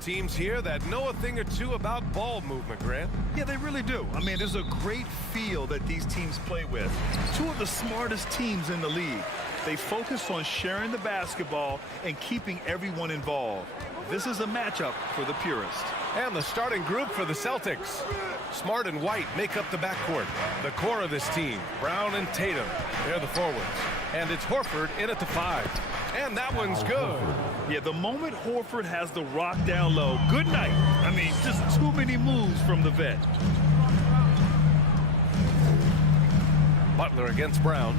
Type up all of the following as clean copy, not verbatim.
Teams here that know a thing or two about ball movement, Grant. Yeah, they really do. I mean, there's a great feel that these teams play with. Two of the smartest teams in the league. They focus on sharing the basketball and keeping everyone involved. This is a matchup for the purist. And the starting group for the Celtics. Smart and White make up the backcourt. The core of this team, Brown and Tatum, they're the forwards. And it's Horford in at the 5. And that one's good. Yeah, the moment Horford has the rock down low, good night. I mean, just too many moves from the vet. Butler against Brown.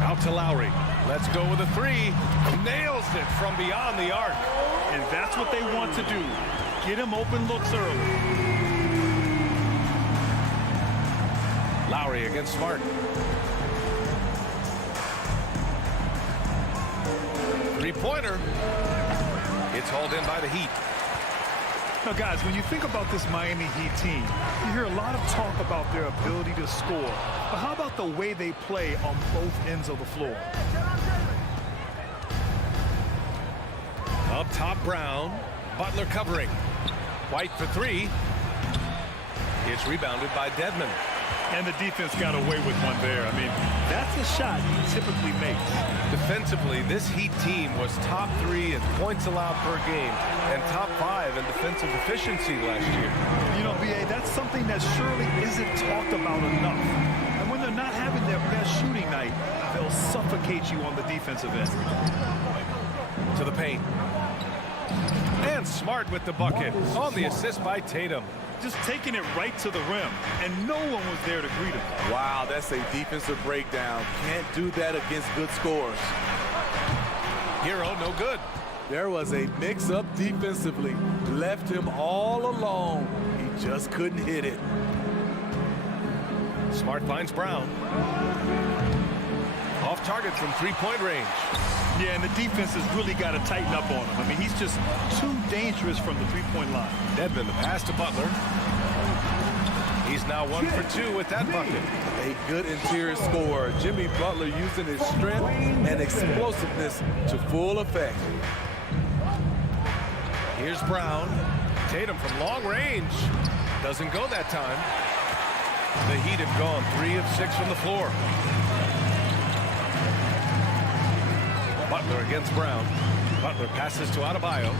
Out to Lowry. Let's go with a 3. Nails it from beyond the arc. And that's what they want to do. Get him open looks early. Lowry against Smart. 3-pointer. It's hauled in by the Heat. Now, guys, when you think about this Miami Heat team, you hear a lot of talk about their ability to score. But how about the way they play on both ends of the floor? Up top, Brown. Butler covering. White for 3. It's rebounded by Dedmon. And the defense got away with one there. I mean, that's a shot he typically makes. Defensively, this Heat team was top 3 in points allowed per game and top 5 in defensive efficiency last year. You know, B.A., that's something that surely isn't talked about enough. And when they're not having their best shooting night, they'll suffocate you on the defensive end. To the paint. And Smart with the bucket on the assist by Tatum. Just taking it right to the rim, and no one was there to greet him. Wow, that's a defensive breakdown. Can't do that against good scores. Hero, no good. There was a mix-up defensively. Left him all alone. He just couldn't hit it. Smart finds Brown. Off target from 3-point range. Yeah, and the defense has really got to tighten up on him. I mean, he's just too dangerous from the 3-point line. Dedmon, the pass to Butler. He's now 1 for 2 with that bucket. A good interior scorer. Jimmy Butler using his strength and explosiveness to full effect. Here's Brown. Tatum from long range. Doesn't go that time. The Heat have gone 3 of 6 from the floor. Butler against Brown. Butler passes to Adebayo.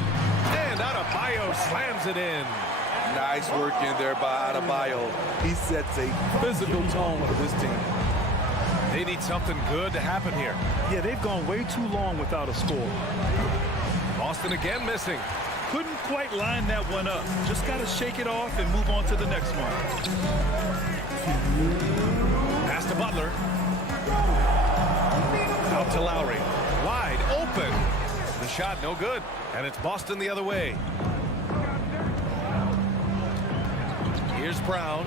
And Adebayo slams it in. Nice work in there by Adebayo. He sets a physical tone for this team. They need something good to happen here. Yeah, they've gone way too long without a score. Boston again missing. Couldn't quite line that one up. Just got to shake it off and move on to the next one. Pass to Butler. Out to Lowry. Wide open. The shot no good. And it's Boston the other way. Here's Brown.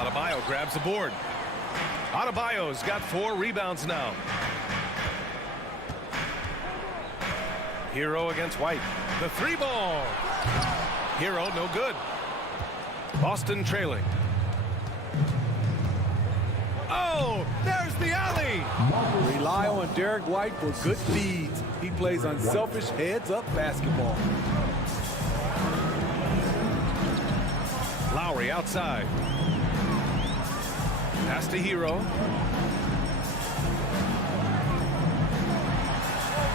Adebayo grabs the board. Adebayo's got 4 rebounds now. Hero against White. The 3-ball. Hero no good. Boston trailing. Oh, there's the alley. Rely on Derek White for good feeds. He plays unselfish heads-up basketball. Lowry outside. Pass to Hero.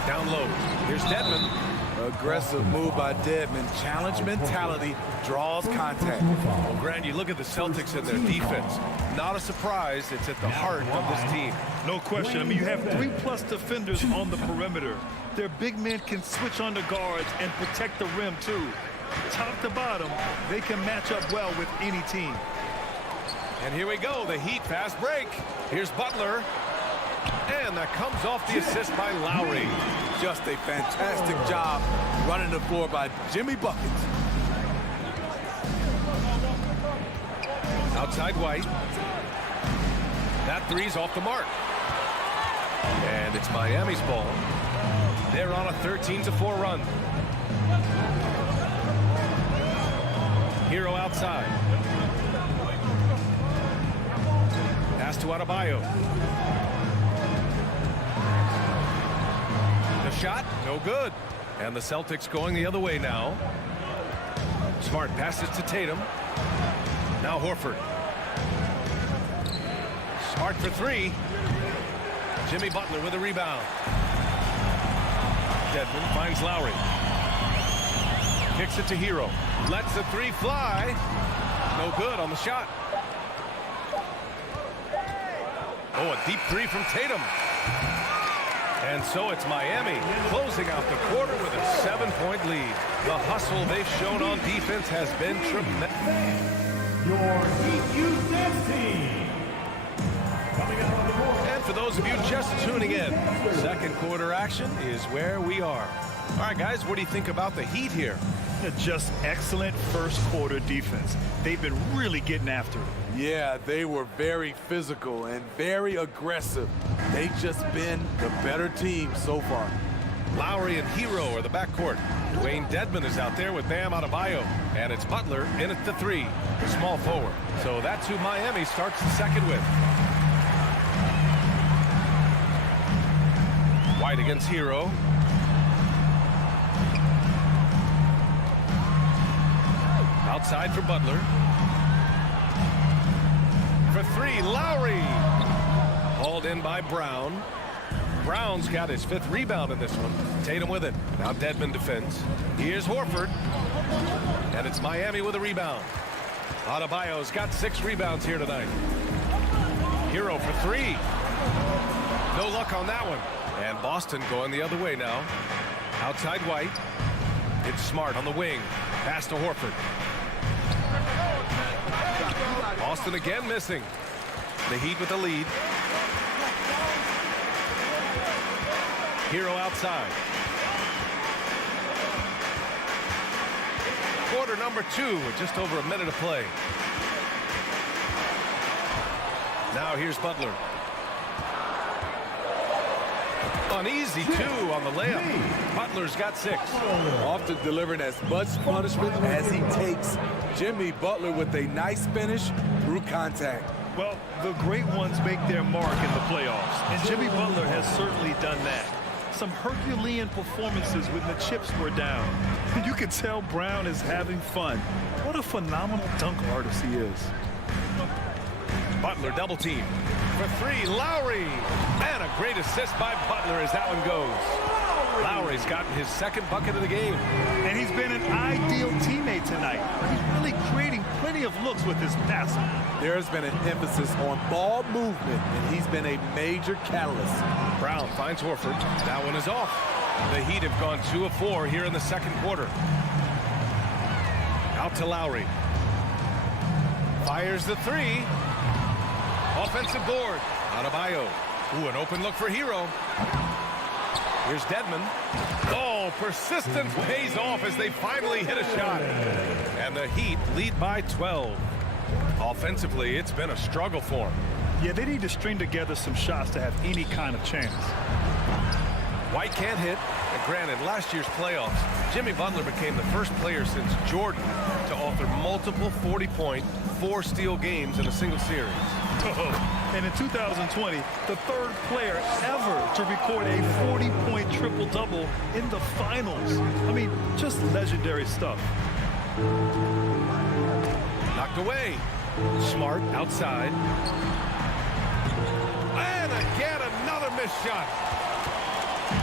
Down low. Here's Dedmon. Aggressive move by Dedmon. Challenge mentality. Draws contact. Well, Grant, you look at the Celtics and their defense. Not a surprise. It's at the heart of this team. No question. I mean, you have 3+ defenders on the perimeter. Their big men can switch on the guards and protect the rim, too. Top to bottom, they can match up well with any team. And here we go. The Heat fast break. Here's Butler. And that comes off the assist by Lowry. Just a fantastic job running the floor by Jimmy Buckets. Outside White. That three's off the mark. And it's Miami's ball. They're on a 13-4 run. Hero outside. Pass to Adebayo. The shot, no good. And the Celtics going the other way now. Smart passes to Tatum. Now Horford. Smart for three. Jimmy Butler with a rebound. Dedmon finds Lowry. Kicks it to Hero. Lets the three fly. No good on the shot. Oh, a deep three from Tatum. And so it's Miami closing out the quarter with a 7-point lead. The hustle they've shown on defense has been tremendous. Your Heat team. Coming out on the board. And for those of you just tuning in, second quarter action is where we are. All right, guys, what do you think about the Heat here? Just excellent first quarter defense. They've been really getting after it. Yeah, they were very physical and very aggressive. They've just been the better team so far. Lowry and Hero are the backcourt. Dwayne Dedmon is out there with Bam Adebayo. And it's Butler in at the three, the small forward. So that's who Miami starts the second with. White against Hero. Outside for Butler. For three, Lowry. Hauled in by Brown. Brown's got his 5th rebound in this one. Tatum with it. Now Dedmon defends. Here's Horford. And it's Miami with a rebound. Adebayo's got 6 rebounds here tonight. Hero for three. No luck on that one. And Boston going the other way now. Outside White. It's Smart on the wing. Pass to Horford. Boston again missing. The Heat with the lead. Hero outside. Quarter number 2 with just over a minute to play. Now here's Butler. Uneasy 2 on the layup. Butler's got 6. Often delivering as much punishment as he takes. Jimmy Butler with a nice finish through contact. Well, the great ones make their mark in the playoffs, and Jimmy Butler has certainly done that. Some Herculean performances when the chips were down. You can tell Brown is having fun. What a phenomenal dunk artist he is. Butler double team. For three, Lowry. And a great assist by Butler as that one goes. Lowry's gotten his 2nd bucket of the game. And he's been an ideal teammate tonight. He's really creating plenty of looks with his passing. There's been an emphasis on ball movement, and he's been a major catalyst. Brown finds Horford. That one is off. The Heat have gone 2 of 4 here in the second quarter. Out to Lowry. Fires the three. Offensive board. Adebayo. Ooh, an open look for Hero. Here's Dedmon. Oh, persistence pays off as they finally hit a shot. And the Heat lead by 12. Offensively, it's been a struggle for them. Yeah, they need to string together some shots to have any kind of chance. White can't hit. And granted, last year's playoffs, Jimmy Butler became the first player since Jordan to author multiple 40-point, 4-steal games in a single series. And in 2020, the 3rd player ever to record a 40-point triple-double in the finals. I mean, just legendary stuff. Knocked away. Smart outside. And again, another missed shot.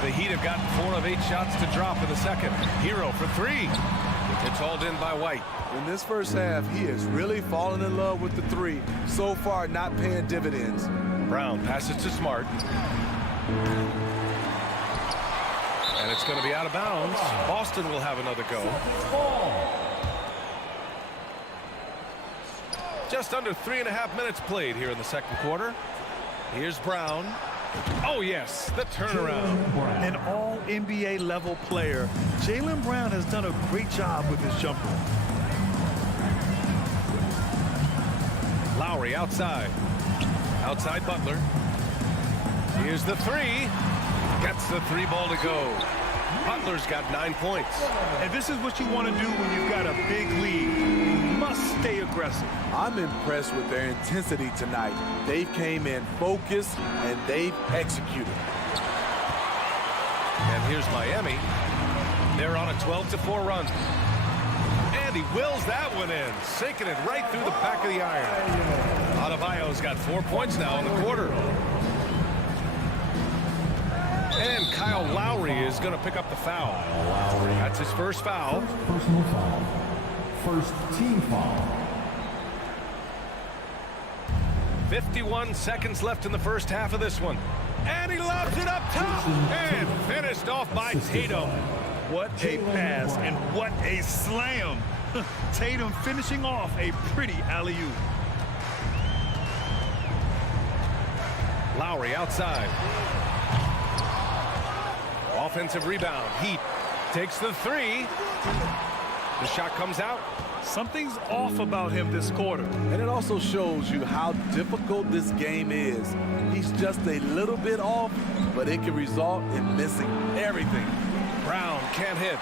The Heat have gotten 4 of 8 shots to drop in the second. Hero for 3. It's hauled in by White. In this first half, he has really fallen in love with the 3. So far, not paying dividends. Brown passes to Smart. And it's going to be out of bounds. Boston will have another go. Just under 3.5 minutes played here in the second quarter. Here's Brown. Oh, yes, the turnaround. An all-NBA level player. Jaylen Brown has done a great job with his jumper. Lowry outside. Outside Butler. Here's the three. Gets the three ball to go. Butler's got 9 points. And this is what you want to do when you've got a big lead. You must stay aggressive. I'm impressed with their intensity tonight. They came in focused and they've executed. And here's Miami. They're on a 12-4 run. And he wills that one in, sinking it right through the back of the iron. Adebayo's got 4 points now in the quarter. And Kyle Lowry is going to pick up the foul. That's his first foul. First personal foul. First team foul. 51 seconds left in the first half of this one. And he lobs it up top. And finished off by Tatum. What a pass and what a slam. Tatum finishing off a pretty alley-oop. Lowry outside. Offensive rebound. Heat takes the three. The shot comes out. Something's off about him this quarter. And it also shows you how difficult this game is. He's just a little bit off, but it can result in missing everything. Brown can't hit.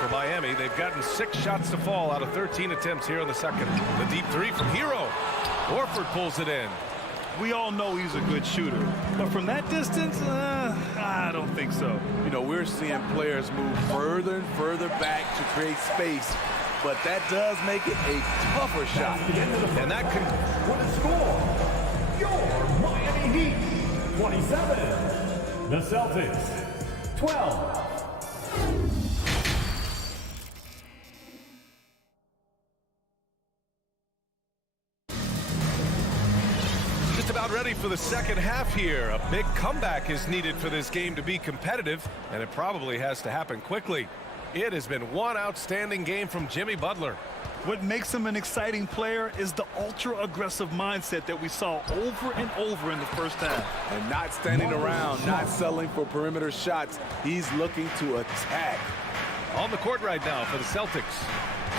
For Miami, they've gotten 6 shots to fall out of 13 attempts here in the second. The deep three from Hero. Horford pulls it in. We all know he's a good shooter, but from that distance, I don't think so. You know, we're seeing players move further and further back to create space, but that does make it a tougher shot. And that can... What a score! Your Miami Heat, 27. The Celtics, 12. About ready for the second half here. A big comeback is needed for this game to be competitive, and it probably has to happen quickly. It has been one outstanding game from Jimmy Butler. What makes him an exciting player is the ultra-aggressive mindset that we saw over and over in the first half. And not standing around, not settling for perimeter shots. He's looking to attack. On the court right now for the Celtics.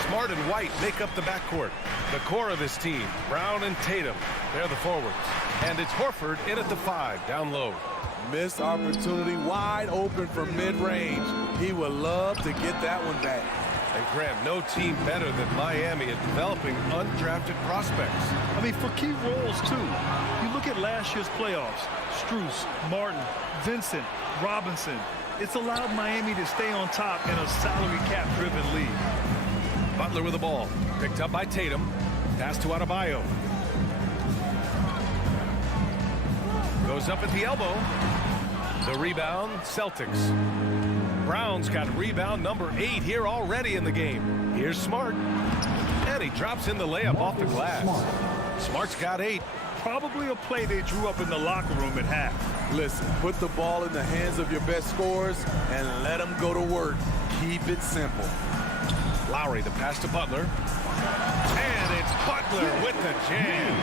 Smart and White make up the backcourt. The core of this team, Brown and Tatum, they're the forwards. And it's Horford in at the 5, down low. Missed opportunity, wide open from mid-range. He would love to get that one back. And Graham, no team better than Miami at developing undrafted prospects. I mean, for key roles, too. You look at last year's playoffs. Strus, Martin, Vincent, Robinson. It's allowed Miami to stay on top in a salary cap-driven league. Butler with the ball. Picked up by Tatum. Pass to Adebayo. Goes up at the elbow. The rebound, Celtics. Brown's got rebound number 8 here already in the game. Here's Smart. And he drops in the layup off the glass. Smart's got 8. Probably a play they drew up in the locker room at half. Listen, put the ball in the hands of your best scorers and let them go to work. Keep it simple. Lowry, the pass to Butler. And it's Butler with the jam.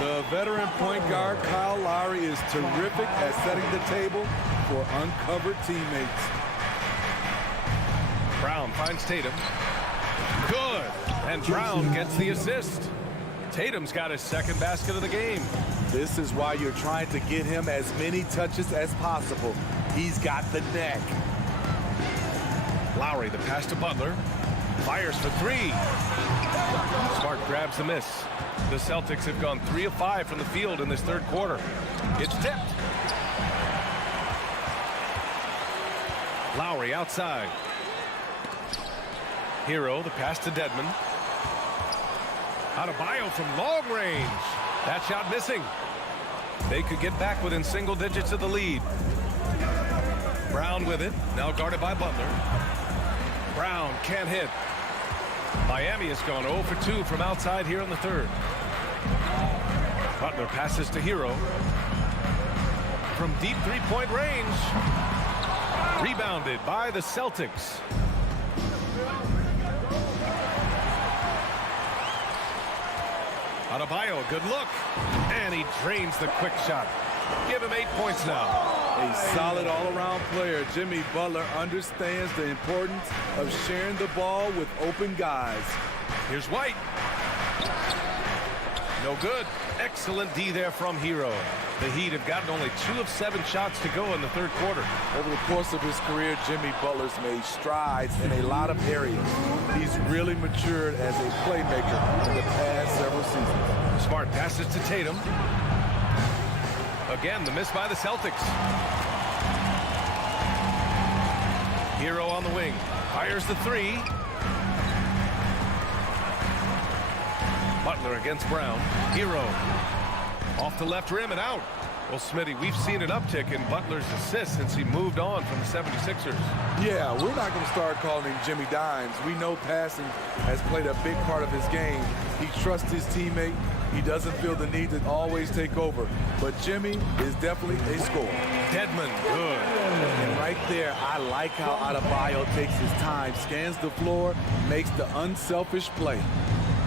The veteran point guard, Kyle Lowry, is terrific at setting the table for uncovered teammates. Brown finds Tatum. Good. And Brown gets the assist. Tatum's got his second basket of the game. This is why you're trying to get him as many touches as possible. He's got the neck. Lowry, the pass to Butler. Fires for 3. Smart grabs the miss. The Celtics have gone 3 of 5 from the field in this third quarter. It's tipped. Lowry outside. Hero, the pass to Dedmon. Adebayo from long range. That shot missing. They could get back within single digits of the lead. Brown with it. Now guarded by Butler. Brown can't hit. Miami has gone 0 for 2 from outside here in the third. Butler passes to Hero. From deep three-point range. Rebounded by the Celtics. Adebayo, a good look. And he drains the quick shot. Give him 8 points now. A solid all-around player. Jimmy Butler understands the importance of sharing the ball with open guys. Here's White. No good. Excellent D there from Hero. The Heat have gotten only 2 of 7 shots to go in the third quarter. Over the course of his career, Jimmy Butler's made strides in a lot of areas. He's really matured as a playmaker in the past several seasons. Smart passes to Tatum. Again, the miss by the Celtics. Hero on the wing. Fires the 3. Butler against Brown. Hero. Off the left rim and out. Well, Smitty, we've seen an uptick in Butler's assists since he moved on from the 76ers. Yeah, we're not going to start calling him Jimmy Dimes. We know passing has played a big part of his game. He trusts his teammate. He doesn't feel the need to always take over. But Jimmy is definitely a scorer. Dedmon, good. And right there, I like how Adebayo takes his time, scans the floor, makes the unselfish play.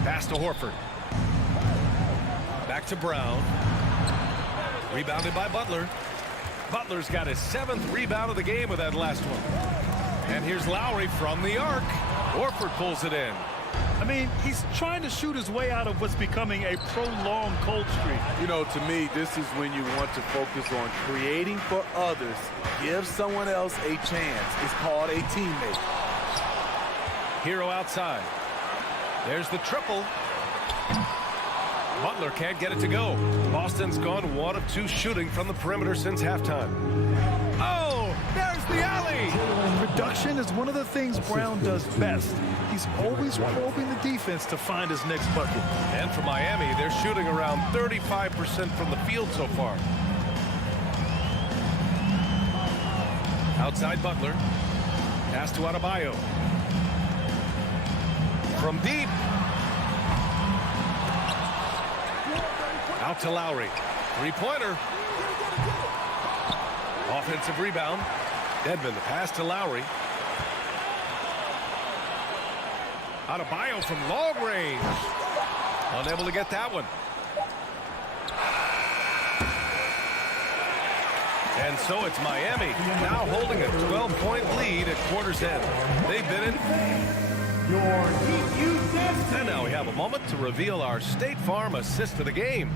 Pass to Horford. Back to Brown. Rebounded by Butler. Butler's got his 7th rebound of the game with that last one. And here's Lowry from the arc. Horford pulls it in. I mean, he's trying to shoot his way out of what's becoming a prolonged cold streak. You know, to me, this is when you want to focus on creating for others. Give someone else a chance. It's called a teammate. Hero outside. There's the triple. Butler can't get it to go. Boston's gone 1 of 2 shooting from the perimeter since halftime. Oh, there's the alley. Production is one of the things Brown does best. He's always probing the defense to find his next bucket. And for Miami, they're shooting around 35% from the field so far. Outside Butler. Pass to Adebayo. From deep. Out to Lowry. 3-pointer. Offensive rebound. Dedmon, the pass to Lowry. Adebayo from long range. Unable to get that one. And so it's Miami now holding a 12-point lead at quarter's end. They've been in. And now we have a moment to reveal our State Farm assist of the game.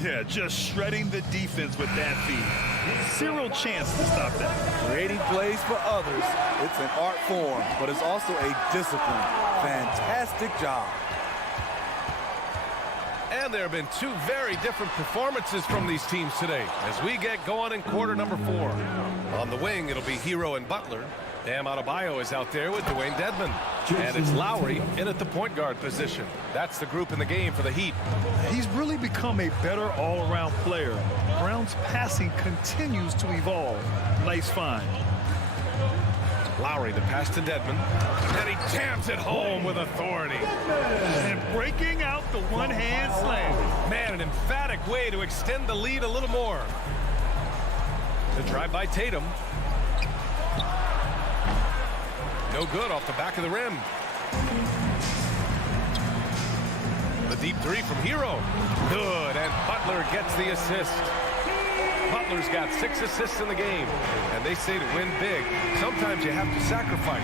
Yeah, just shredding the defense with that feed. Zero chance to stop that. Creating plays for others. It's an art form, but it's also a discipline. Fantastic job. And there have been 2 very different performances from these teams today as we get going in quarter number 4. On the wing, it'll be Hero and Butler. Bam Adebayo is out there with Dwayne Dedmon. And it's Lowry in at the point guard position. That's the group in the game for the Heat. He's really become a better all-around player. Brown's passing continues to evolve. Nice find. Lowry, the pass to Dedmon. And he jams it home with authority. And breaking out the one-hand slam. Man, an emphatic way to extend the lead a little more. The drive by Tatum. No good off the back of the rim. The deep 3 from Hero. Good, and Butler gets the assist. Butler's got 6 assists in the game. And they say to win big, sometimes you have to sacrifice.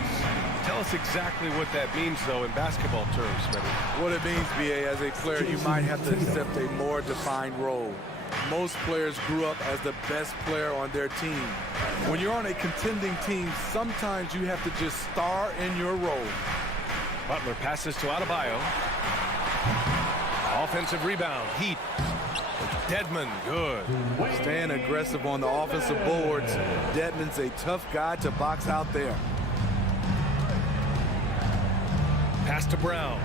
Tell us exactly what that means, though, in basketball terms, Smitty. What it means, B.A., as a player, you might have to accept a more defined role. Most players grew up as the best player on their team. When you're on a contending team, sometimes you have to just star in your role. Butler passes to Adebayo. Offensive rebound. Heat. Dedmon, good. Staying aggressive on the offensive boards. Dedmon's a tough guy to box out there. Pass to Brown.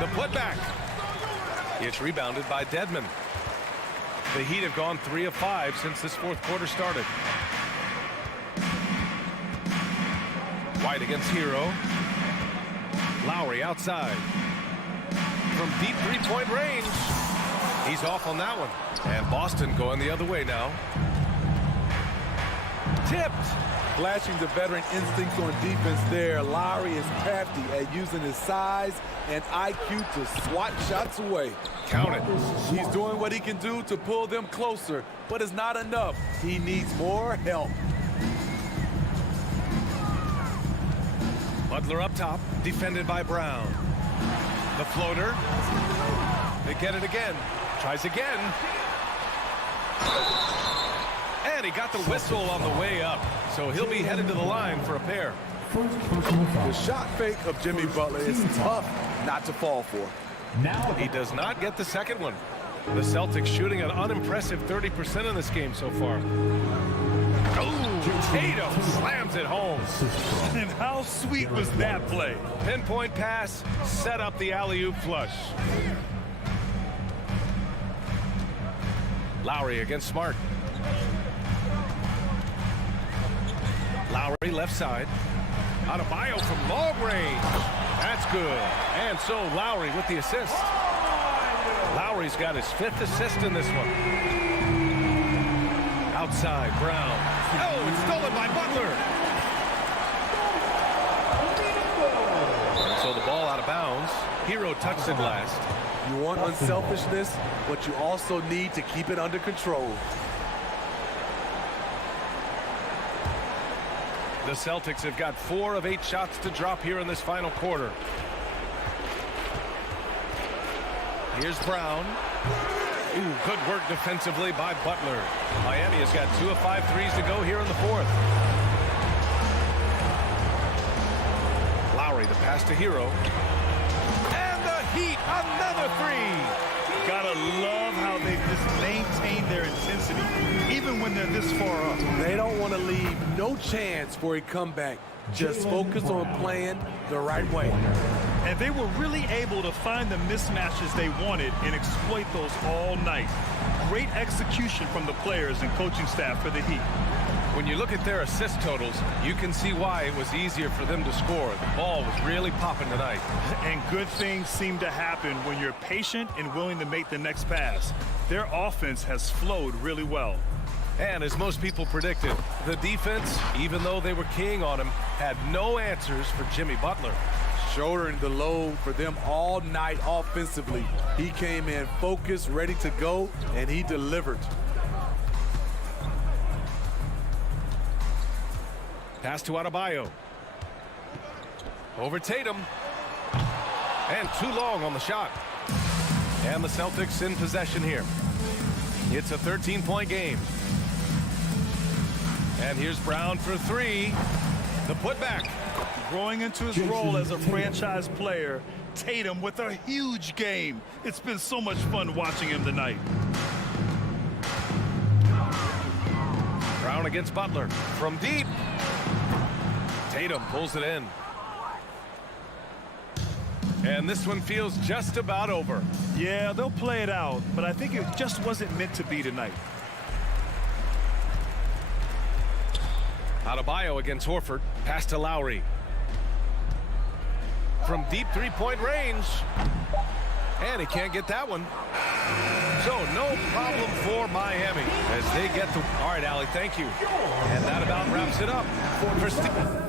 The putback. It's rebounded by Dedmon. The Heat have gone 3 of 5 since this 4th quarter started. White against Hero. Lowry outside. From deep 3-point range. He's off on that one. And Boston going the other way now. Tipped. Flashing the veteran instincts on defense there. Lowry is crafty at using his size and IQ to swat shots away. Count it. He's doing what he can do to pull them closer, but it's not enough. He needs more help. Butler up top, defended by Brown. The floater. They get it again. Tries again. And he got the whistle on the way up. So he'll be headed to the line for a pair. First personal foul. The shot fake of Jimmy Butler is tough not to fall for. Now He does not get the second one. The Celtics shooting an unimpressive 30% in this game so far. Oh, Tatum slams it home. And how sweet was that play? Pinpoint pass, set up the alley-oop flush. Lowry against Smart. Lowry left side. Adebayo from long range. That's good. And so Lowry with the assist. Lowry's got his 5th assist in this one. Outside, Brown. Oh, it's stolen by Butler. And so the ball out of bounds. Hero touched it last. You want unselfishness, but you also need to keep it under control. The Celtics have got 4 of 8 shots to drop here in this final quarter. Here's Brown. Ooh, good work defensively by Butler. Miami has got 2 of 5 threes to go here in the 4th. Lowry, the pass to Hero. And the Heat, another 3. Gotta love how they just maintain their intensity, even when they're this far up. They don't want to leave no chance for a comeback. Just focus on playing the right way. And they were really able to find the mismatches they wanted and exploit those all night. Great execution from the players and coaching staff for the Heat. When you look at their assist totals, you can see why it was easier for them to score. The ball was really popping tonight. And good things seem to happen when you're patient and willing to make the next pass. Their offense has flowed really well. And as most people predicted, the defense, even though they were keying on him, had no answers for Jimmy Butler. Shouldering the load for them all night offensively. He came in focused, ready to go, and he delivered. Pass to Adebayo. Over Tatum. And too long on the shot. And the Celtics in possession here. It's a 13-point game. And here's Brown for 3. The putback. Growing into his role as a franchise player, Tatum with a huge game. It's been so much fun watching him tonight. Brown against Butler. From deep. Tatum pulls it in. And this one feels just about over. Yeah, they'll play it out, but I think it just wasn't meant to be tonight. Adebayo against Horford. Pass to Lowry. From deep 3-point range. And he can't get that one. So no problem for Miami as they get the... All right, Allie, thank you. And that about wraps it up for Steve.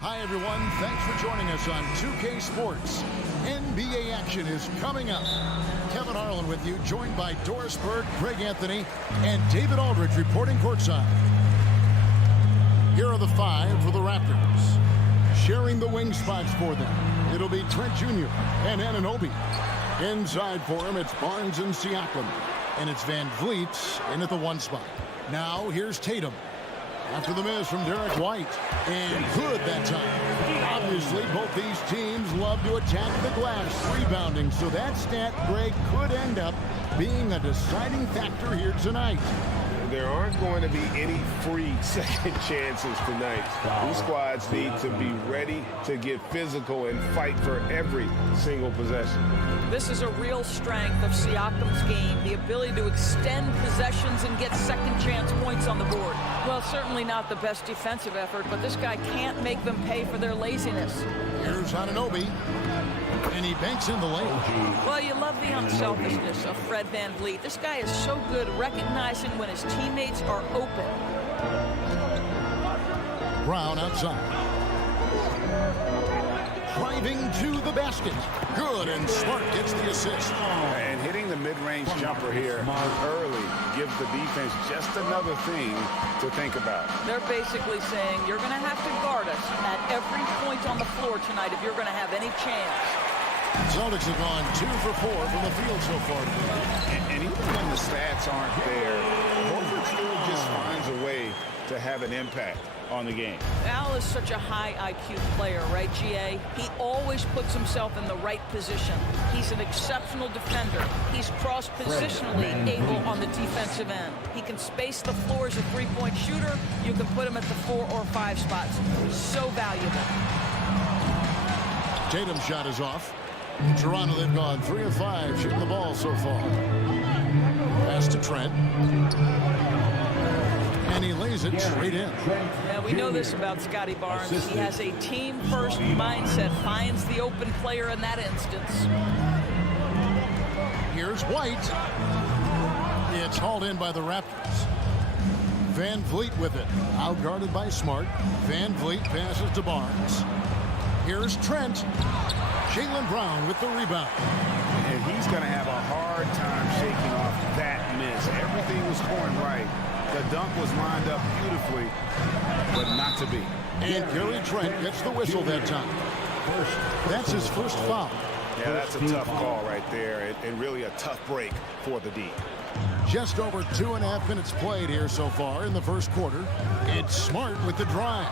Hi, everyone. Thanks for joining us on 2K Sports. NBA action is coming up. Kevin Harlan with you, joined by Doris Berg, Greg Anthony, and David Aldridge reporting courtside. Here are the five for the Raptors. Sharing the wing spots for them, it'll be Trent Jr. and Anunoby. Inside for him, it's Barnes and Siakam. And it's Van Vliet in at the one spot. Now, here's Tatum. After the miss from Derek White. And good that time. Obviously, both these teams love to attack the glass, rebounding. So that stat, Greg, could end up being a deciding factor here tonight. There aren't going to be any free second chances tonight. These squads need to be ready to get physical and fight for every single possession. This is a real strength of Siakam's game, the ability to extend possessions and get second chance points on the board. Well, certainly not the best defensive effort, but this guy can't make them pay for their laziness. Here's Anunoby. And he banks in the lane. Well, you love the unselfishness of Fred VanVleet. This guy is so good recognizing when his teammates are open. Brown outside. Driving to the basket. Good, and Smart gets the assist. And hitting the mid-range jumper here early gives the defense just another thing to think about. They're basically saying you're going to have to guard us at every point on the floor tonight if you're going to have any chance. Celtics have gone 2 for 4 from the field so far today. And even when the stats aren't there, Horford still just finds a way to have an impact on the game. Al is such a high IQ player, right, GA? He always puts himself in the right position. He's an exceptional defender. He's cross-positionally able on the defensive end. He can space the floor as a three-point shooter. You can put him at the 4 or 5 spots. So valuable. Tatum's shot is off. Toronto, they've gone 3 of 5 shooting the ball so far. Pass to Trent. And he lays it straight in. Yeah, we know this about Scotty Barnes. He has a team-first mindset, finds the open player in that instance. Here's White. It's hauled in by the Raptors. Van Vliet with it. Outguarded by Smart. Van Vliet passes to Barnes. Here's Trent. Jaylen Brown with the rebound. And he's going to have a hard time shaking off that miss. Everything was going right. The dunk was lined up beautifully, but not to be. And Gary Trent gets the whistle that time. That's his first foul. Yeah, that's a tough call right there, and really a tough break for the D. Just over 2.5 minutes played here so far in the first quarter. It's Smart with the drive.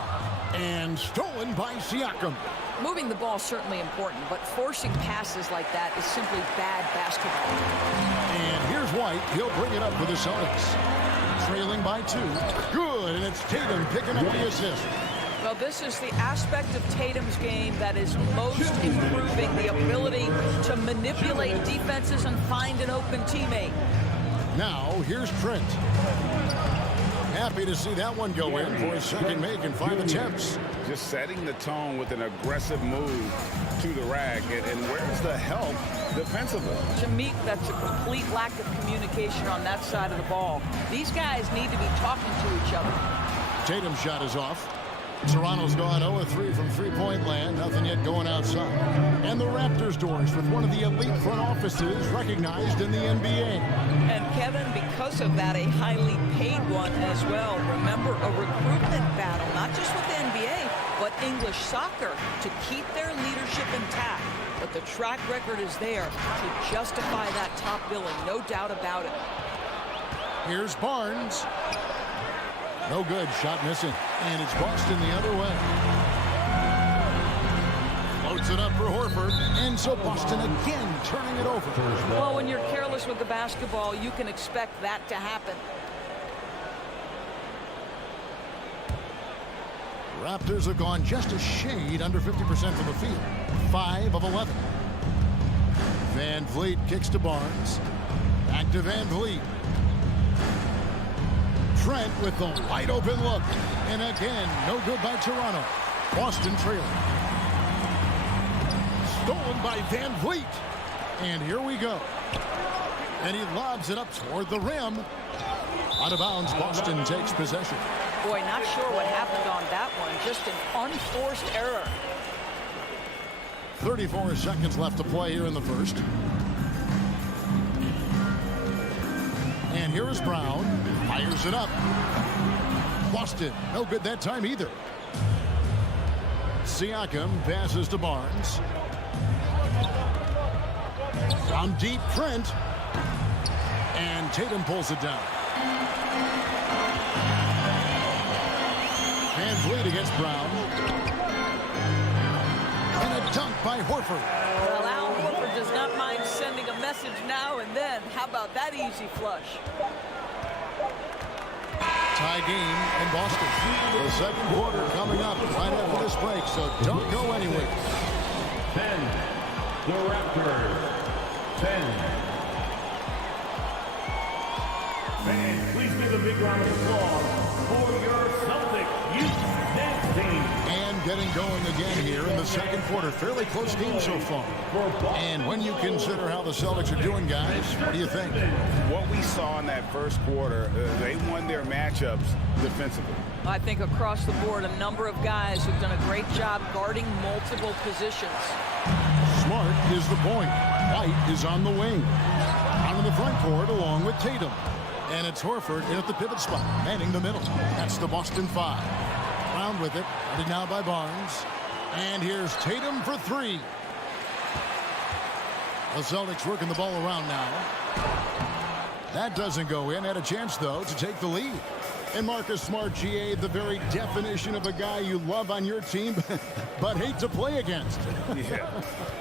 And stolen by Siakam. Moving the ball is certainly important, but forcing passes like that is simply bad basketball. And here's White. He'll bring it up for the Celtics. Trailing by 2. Good, and it's Tatum picking up the assist. Well, this is the aspect of Tatum's game that is most improving, the ability to manipulate defenses and find an open teammate. Now, here's Trent. Happy to see that one go in for his second make in 5 attempts. Just setting the tone with an aggressive move to the rack. And where's the help defensively? To me, that's a complete lack of communication on that side of the ball. These guys need to be talking to each other. Tatum's shot is off. Toronto's gone 0-3 from three-point land. Nothing yet going outside. And the Raptors doors with one of the elite front offices recognized in the NBA. And Kevin, because of that, a highly paid one as well. Remember, a recruitment battle, not just with the NBA, but English soccer to keep their leadership intact. But the track record is there to justify that top billing, no doubt about it. Here's Barnes. No good. Shot missing. And it's Boston the other way. Floats it up for Horford. And so Boston again turning it over. Well, when you're careless with the basketball, you can expect that to happen. Raptors have gone just a shade under 50% from the field. 5 of 11. Van Vliet kicks to Barnes. Back to Van Vliet. Trent with the wide open look. And again, no good by Toronto. Boston trailing. Stolen by Van Vliet. And here we go. And he lobs it up toward the rim. Out of bounds, Boston takes possession. Boy, not sure what happened on that one. Just an unforced error. 34 seconds left to play here in the first. And here is Brown. Fires it up. Boston, no good that time either. Siakam passes to Barnes. From deep, Trent. And Tatum pulls it down. Van Vliet against Brown. And a dunk by Horford. Well, Al Horford does not mind sending a message now and then. How about that easy flush? Tie game in Boston. The second quarter coming up right after this break, so don't go anywhere. 10, the Raptors. 10. Fans, please give a big round of applause for your Celtics youth dance team. And getting going again here in the second quarter. Fairly close game so far. And when you consider how the Celtics are doing, guys, what do you think? What we saw in that first quarter, they won their matchups defensively. I think across the board, a number of guys who've done a great job guarding multiple positions. Smart is the point. White is on the wing. Out in the front court along with Tatum. And it's Horford in at the pivot spot, manning the middle. That's the Boston 5. Brown with it, headed now by Barnes. And here's Tatum for three. The Celtics working the ball around now. That doesn't go in. Had a chance, though, to take the lead. And Marcus Smart, GA, the very definition of a guy you love on your team, but hate to play against. Yeah,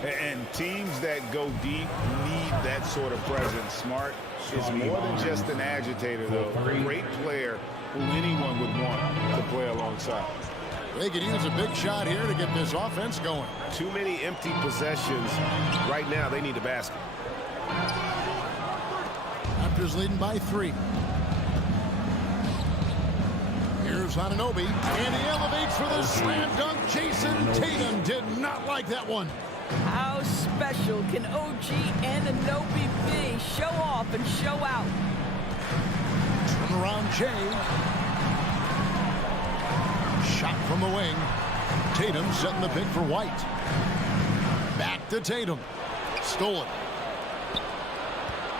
and teams that go deep need that sort of presence. Smart is more than just an agitator, though. A great player who anyone would want to play alongside. They could use a big shot here to get this offense going. Too many empty possessions. Right now, they need a basket. Raptors leading by 3. Here's Anunoby, and he elevates for the slam dunk. Jason Tatum did not like that one. How special can OG Anunoby be? Show off and show out. Turn around, Jay. Shot from the wing. Tatum setting the pick for White. Back to Tatum. Stolen.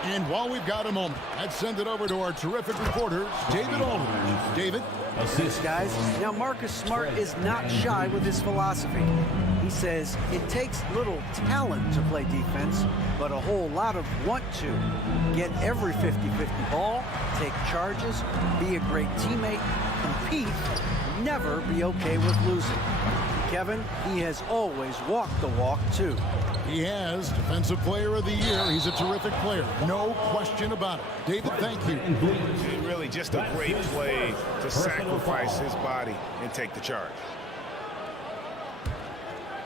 And while we've got a moment, let's send it over to our terrific reporter, David Aldridge. David? Assist, guys. Now, Marcus Smart is not shy with his philosophy. He says it takes little talent to play defense, but a whole lot of want to. Get every 50-50 ball, take charges, be a great teammate, compete, never be okay with losing. Kevin, he has always walked the walk, too. He has. Defensive Player of the Year. He's a terrific player. No question about it. David, thank you. Really just a great play to sacrifice his body and take the charge.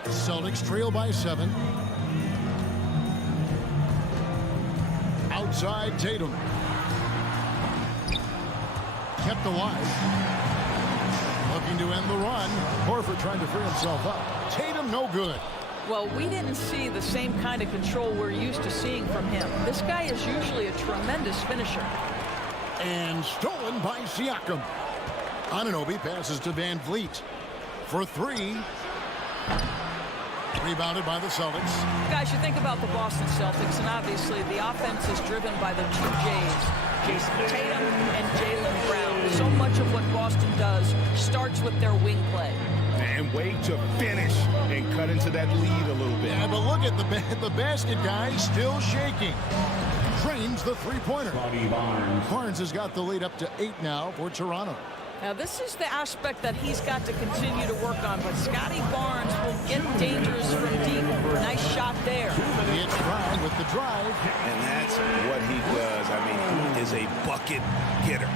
Celtics trail by 7. Outside Tatum. Kept alive. Looking to end the run. Horford trying to free himself up. Tatum no good. Well, we didn't see the same kind of control we're used to seeing from him. This guy is usually a tremendous finisher. And stolen by Siakam. Anunoby passes to Van Vliet for 3. Rebounded by the Celtics. Guys, you think about the Boston Celtics, and obviously the offense is driven by the two J's, Jason Tatum and Jaylen Brown. So much of what Boston does starts with their wing play. And wait to finish and cut into that lead a little bit. Yeah, but look at the basket guy still shaking. Drains the three-pointer. Barnes has got the lead up to 8 now for Toronto. Now, this is the aspect that he's got to continue to work on, but Scotty Barnes will get dangerous from deep. Nice shot there. It's Brown with the drive. And that's what he does. I mean, he is a bucket getter.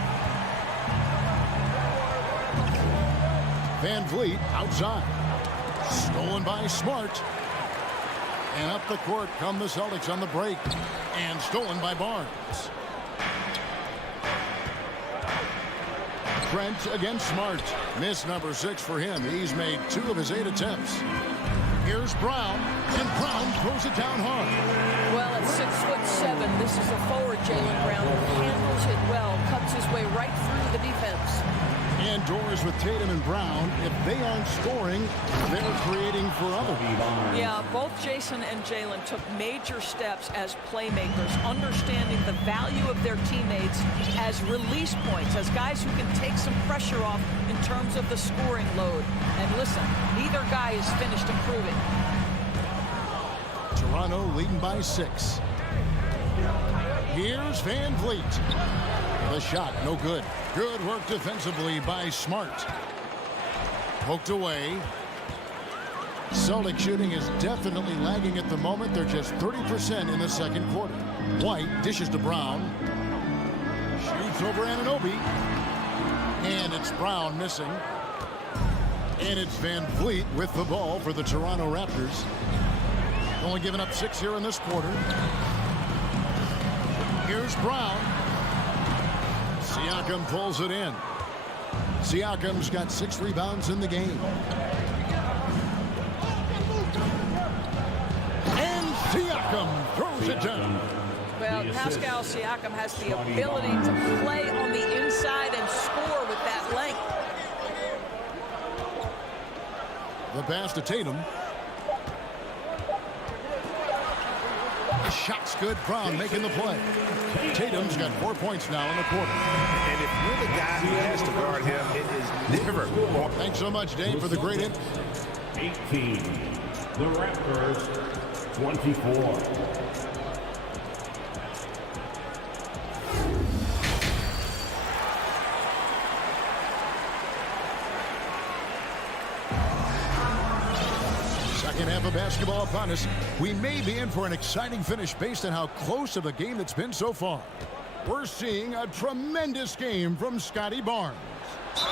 Van Vliet outside. Stolen by Smart. And up the court come the Celtics on the break. And stolen by Barnes. Trent against Smart. Miss number 6 for him. He's made 2 of his 8 attempts. Here's Brown. And Brown throws it down hard. Well, at 6'7", this is a forward Jaylen Brown who handles it well, cuts his way right through the defense. Indoors with Tatum and Brown. If they aren't scoring, they're creating for others. Yeah, both Jason and Jalen took major steps as playmakers, understanding the value of their teammates as release points, as guys who can take some pressure off in terms of the scoring load. And listen, neither guy is finished improving. Toronto leading by 6. Here's Van Vliet. The shot, no good. Good work defensively by Smart. Poked away. Celtics shooting is definitely lagging at the moment. They're just 30% in the second quarter. White dishes to Brown. Shoots over Anunoby. And it's Brown missing. And it's Van Vliet with the ball for the Toronto Raptors. Only giving up 6 here in this quarter. Here's Brown. Siakam pulls it in. Siakam's got 6 rebounds in the game. And Siakam throws it down. Well, Pascal Siakam has the ability to play on the inside and score with that length. The pass to Tatum. The shot's good. Brown making the play. Tatum's got 4 points now in the quarter. And if you're the guy who has to guard him, it is never. Thanks so much, Dave, for the great hit. 18. The Raptors, 24. Second half of basketball upon us. We may be in for an exciting finish based on how close of a game it's been so far. We're seeing a tremendous game from Scotty Barnes.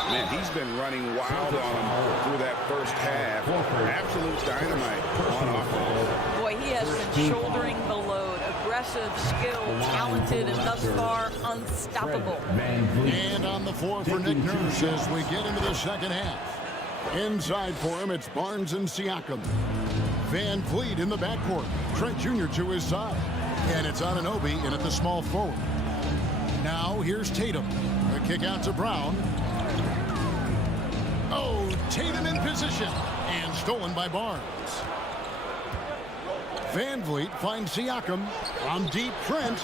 Man, he's been running wild on him through that first half. Absolute dynamite on offense. Boy, he has been shouldering the load. Aggressive, skilled, talented, and thus far unstoppable. And on the floor for Nick Nurse as we get into the second half. Inside for him, it's Barnes and Siakam. Van Vliet in the backcourt. Trent Jr. to his side. And it's Anunoby in at the small forward. Now here's Tatum. The kick out to Brown. Oh, Tatum in position. And stolen by Barnes. Van Vliet finds Siakam. On deep, Trent.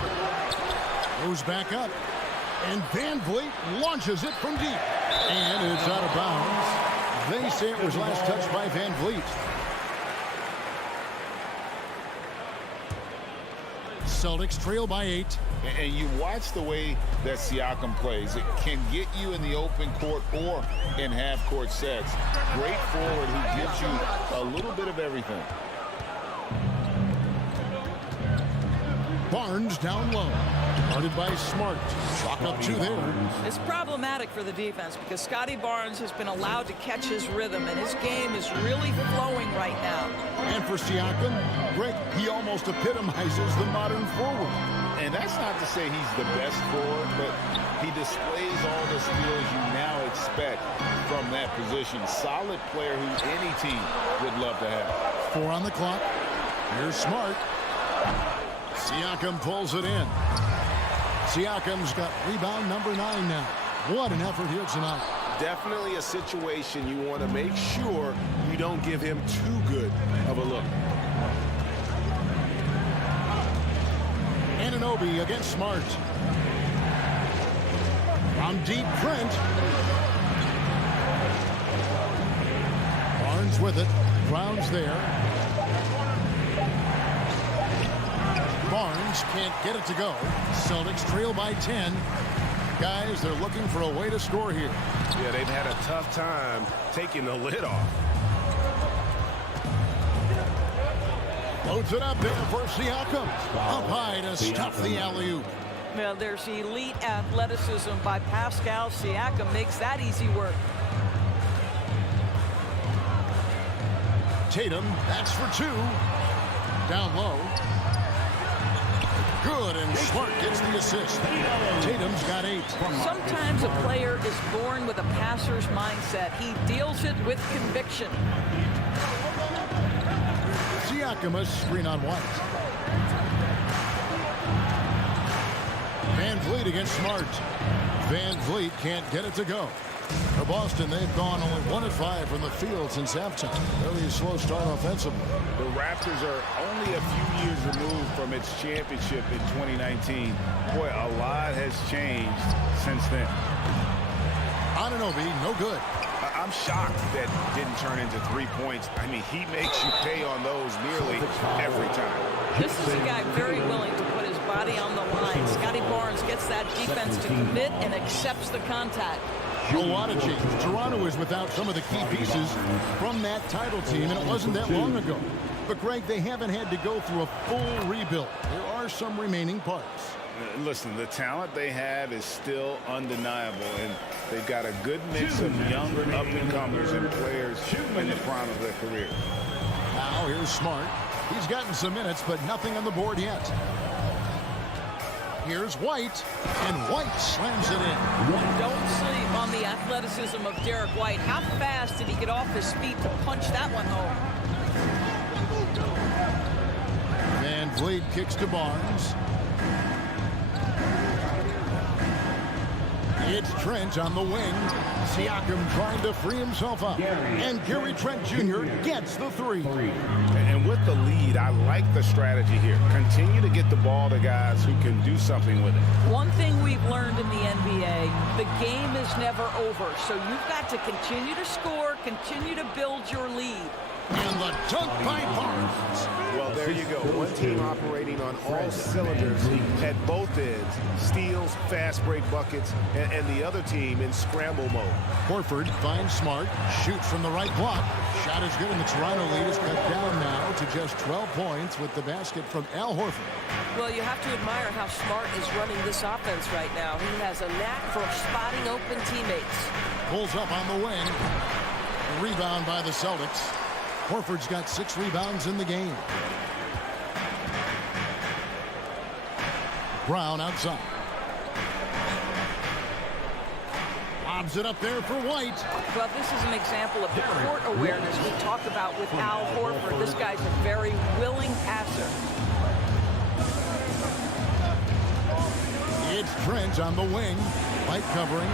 Goes back up. And Van Vliet launches it from deep. And it's out of bounds. They say it was last touched by Van Vliet. Celtics trail by 8. And you watch the way that Siakam plays. It can get you in the open court or in half-court sets. Great forward who gives you a little bit of everything. Barnes down low. Guarded by Smart. Chalk up 2 there. It's problematic for the defense because Scotty Barnes has been allowed to catch his rhythm, and his game is really flowing right now. And for Siakam, Greg, he almost epitomizes the modern forward. And that's not to say he's the best forward, but he displays all the skills you now expect from that position. Solid player who any team would love to have. 4 on the clock. Here's Smart. Siakam pulls it in. Siakam's got rebound number 9 now. What an effort here tonight. Definitely a situation you want to make sure you don't give him too good of a look. Anunoby against Smart. From deep, Trent. Barnes with it. Brown's there. Barnes can't get it to go. Celtics trail by 10. Guys, they're looking for a way to score here. Yeah, they've had a tough time taking the lid off. Loads it up there for Siakam. Up high to stop the alley-oop. Well, there's elite athleticism by Pascal Siakam. Makes that easy work. Tatum, that's for 2. Down low. Good, and Smart gets the assist. Tatum's got 8. Sometimes a player is born with a passer's mindset. He deals it with conviction. Siakam, a screen on White. Van Vliet against Smart. Van Vliet can't get it to go. For Boston, they've gone only 1 of 5 from the field since halftime. Really a slow start offensively. The Raptors are only a few years removed from its championship in 2019. Boy, a lot has changed since then. Anunoby, no good. I'm shocked that didn't turn into 3 points. I mean, he makes you pay on those nearly every time. This is a guy very willing to put his body on the line. Scotty Barnes gets that defense to commit and accepts the contact. A lot of change. Toronto is without some of the key pieces from that title team, and it wasn't that long ago. But, Greg, they haven't had to go through a full rebuild. There are some remaining parts. Listen, the talent they have is still undeniable, and they've got a good mix of young up-and-comers and players in the prime of their career. Now here's Smart. He's gotten some minutes, but nothing on the board yet. Here's White, and White slams it in. Don't sleep on the athleticism of Derek White. How fast did he get off his feet to punch that one home? Van Vliet kicks to Barnes. It's Trent on the wing. Siakam trying to free himself up. And Gary Trent Jr. gets the 3. And with the lead, I like the strategy here. Continue to get the ball to guys who can do something with it. One thing we've learned in the NBA, the game is never over. So you've got to continue to score, continue to build your lead. And the dunk by Barnes. Well, there you go. One team operating on all cylinders at both ends. Steals, fast break buckets, and the other team in scramble mode. Horford finds Smart, shoots from the right block. Shot is good, and the Toronto lead is cut down now to just 12 points with the basket from Al Horford. Well, you have to admire how Smart is running this offense right now. He has a knack for spotting open teammates. Pulls up on the wing. Rebound by the Celtics. Horford's got 6 rebounds in the game. Brown outside. Lobs it up there for White. Well, this is an example of the court awareness we talked about with Al Horford. This guy's a very willing passer. It's Trent on the wing. White covering.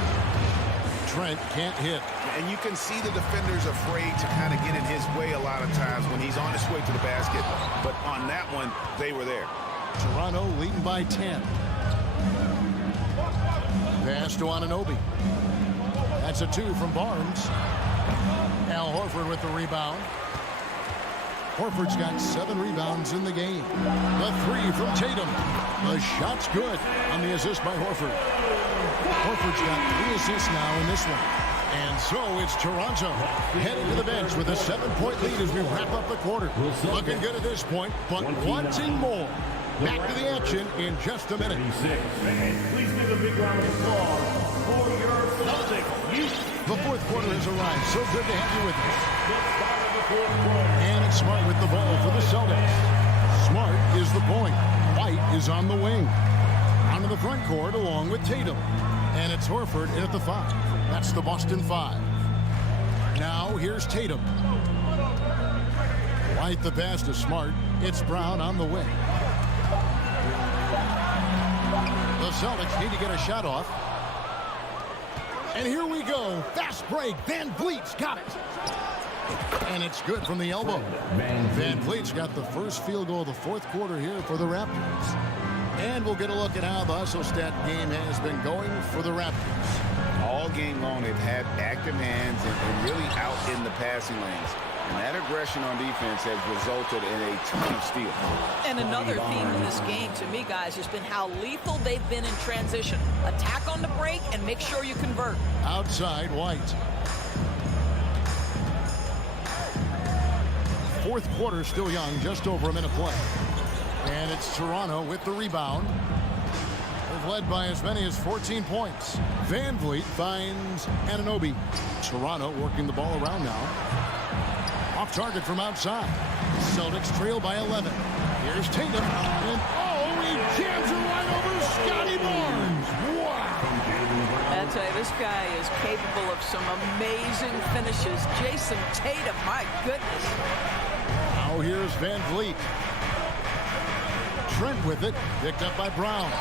Trent can't hit. And you can see the defenders afraid to kind of get in his way a lot of times when he's on his way to the basket. But on that one, they were there. Toronto leading by 10. Pass to Anunoby. That's a 2 from Barnes. Al Horford with the rebound. Horford's got 7 rebounds in the game. The 3 from Tatum. The shot's good on the assist by Horford. Horford's got 3 assists now in this one. And so it's Toronto heading to the bench with a 7-point lead as we wrap up the quarter. Looking good at this point, but wanting more. Back to the action in just a minute. Please give a big round of applause for your Celtics. The fourth quarter has arrived. So good to have you with us. And it's Smart with the ball for the Celtics. Smart is the point. White is on the wing. Onto the front court along with Tatum. And it's Horford in at the 5. That's the Boston 5. Now here's Tatum. White the pass to Smart. It's Brown on the wing. The Celtics need to get a shot off. And here we go. Fast break. Van Vliet's got it. And it's good from the elbow. Van Vliet's got the first field goal of the fourth quarter here for the Raptors. And we'll get a look at how the hustle stat game has been going for the Raptors. All game long, they've had active hands and really out in the passing lanes. And that aggression on defense has resulted in a ton of steals. And another theme in this game, to me, guys, has been how lethal they've been in transition. Attack on the break and make sure you convert. Outside, White. Fourth quarter still young, just over a minute play. And it's Toronto with the rebound. They've led by as many as 14 points. Van Vliet finds Anunoby. Toronto working the ball around now. Off target from outside. Celtics trail by 11. Here's Tatum. And he jams it right over Scotty Barnes. Wow. I tell you, this guy is capable of some amazing finishes. Jason Tatum, my goodness. Now here's Van Vliet. Trent with it, picked up by Brown.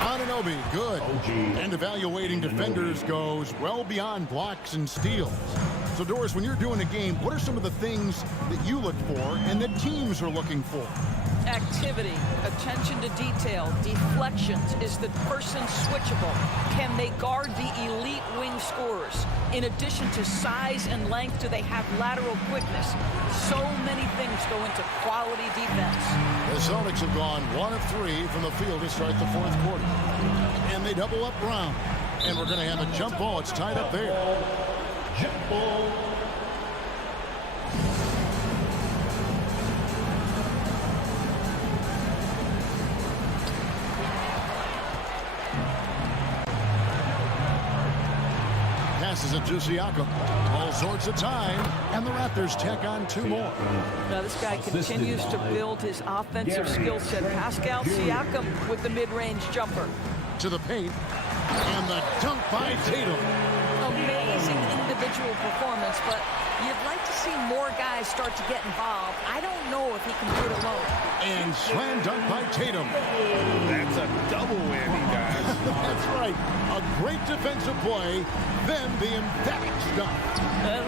Anunoby, good. And evaluating defenders goes well beyond blocks and steals. So, Doris, when you're doing a game, what are some of the things that you look for and that teams are looking for? Activity, attention to detail, deflections. Is the person switchable? Can they guard the elite wing scorers? In addition to size and length, do they have lateral quickness? So many things go into quality defense. The Celtics have gone 1 of 3 from the field to start the fourth quarter. And they double up Brown. And we're going to have a jump ball. It's tied up there. Jump ball. Passes it to Siakam. All sorts of time. And the Raptors tack on 2 more. Now this guy continues to build his offensive skill set. Pascal Siakam with the mid-range jumper. To the paint. And the dunk by Tatum. Amazing individual performance, but you'd like to see more guys start to get involved. I don't know if he can do it alone. And slam dunk by Tatum. That's a double whammy, guys. That's right. A great defensive play, then the emphatic stuff.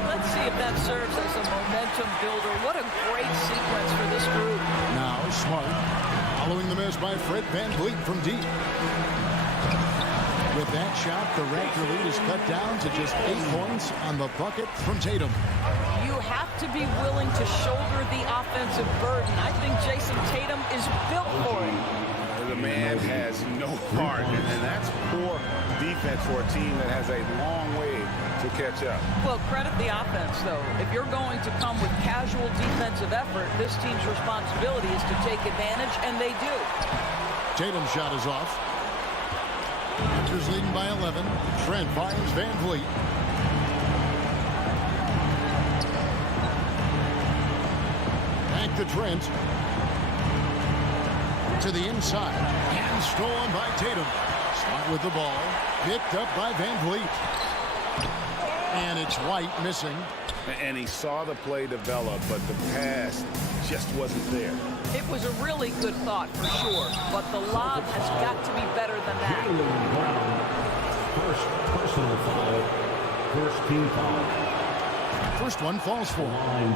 Let's see if that serves as a momentum builder. What a great sequence for this group. Now Smart, following the miss by Fred VanVleet from deep. With that shot, the Raptor lead is cut down to just 8 points on the bucket from Tatum. You have to be willing to shoulder the offensive burden. I think Jason Tatum is built for it. The man has no heart, and that's poor defense for a team that has a long way to catch up. Well, credit the offense, though. If you're going to come with casual defensive effort, this team's responsibility is to take advantage, and they do. Tatum's shot is off. Raptors leading by 11. Trent finds VanVleet. Back to Trent. To the inside. And stolen by Tatum. Smart with the ball. Picked up by VanVleet. And it's White missing. And he saw the play develop, but the pass just wasn't there. It was a really good thought for sure, but the lob has got to be better than that. First personal foul, first team foul. First one falls for.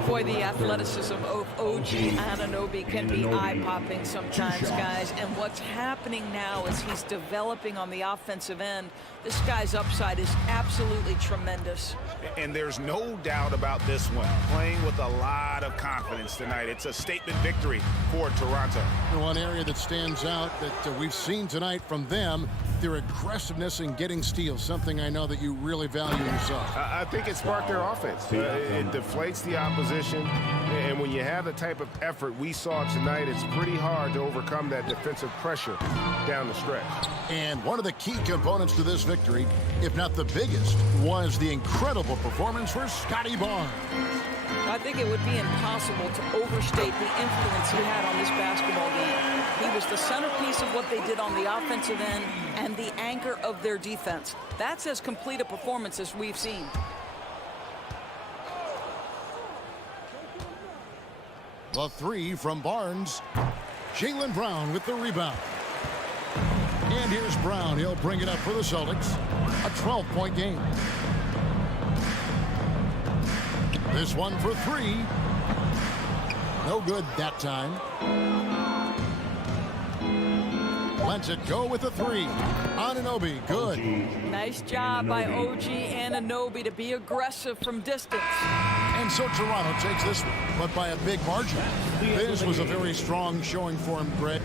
Boy, the athleticism of OG Anunoby can be eye-popping sometimes, guys. And what's happening now is he's developing on the offensive end. This guy's upside is absolutely tremendous. And there's no doubt about this one. Playing with a lot of confidence tonight. It's a statement victory for Toronto. One area that stands out that we've seen tonight from them, their aggressiveness in getting steals, something I know that you really value yourself. I think it sparked their offense. It deflates the opposition, and when you have the type of effort we saw tonight, it's pretty hard to overcome that defensive pressure down the stretch. And one of the key components to this victory, if not the biggest, was the incredible performance for Scotty Barnes. I think it would be impossible to overstate the influence he had on this basketball game. He was the centerpiece of what they did on the offensive end and the anchor of their defense. That's as complete a performance as we've seen. The 3 from Barnes. Jaylen Brown with the rebound. And here's Brown. He'll bring it up for the Celtics. A 12-point game. This one for 3. No good that time. Lets it go with a 3. Anunoby, good. Nice job by OG Anunoby to be aggressive from distance. And so Toronto takes this one, but by a big margin. This was a very strong showing for him, Greg.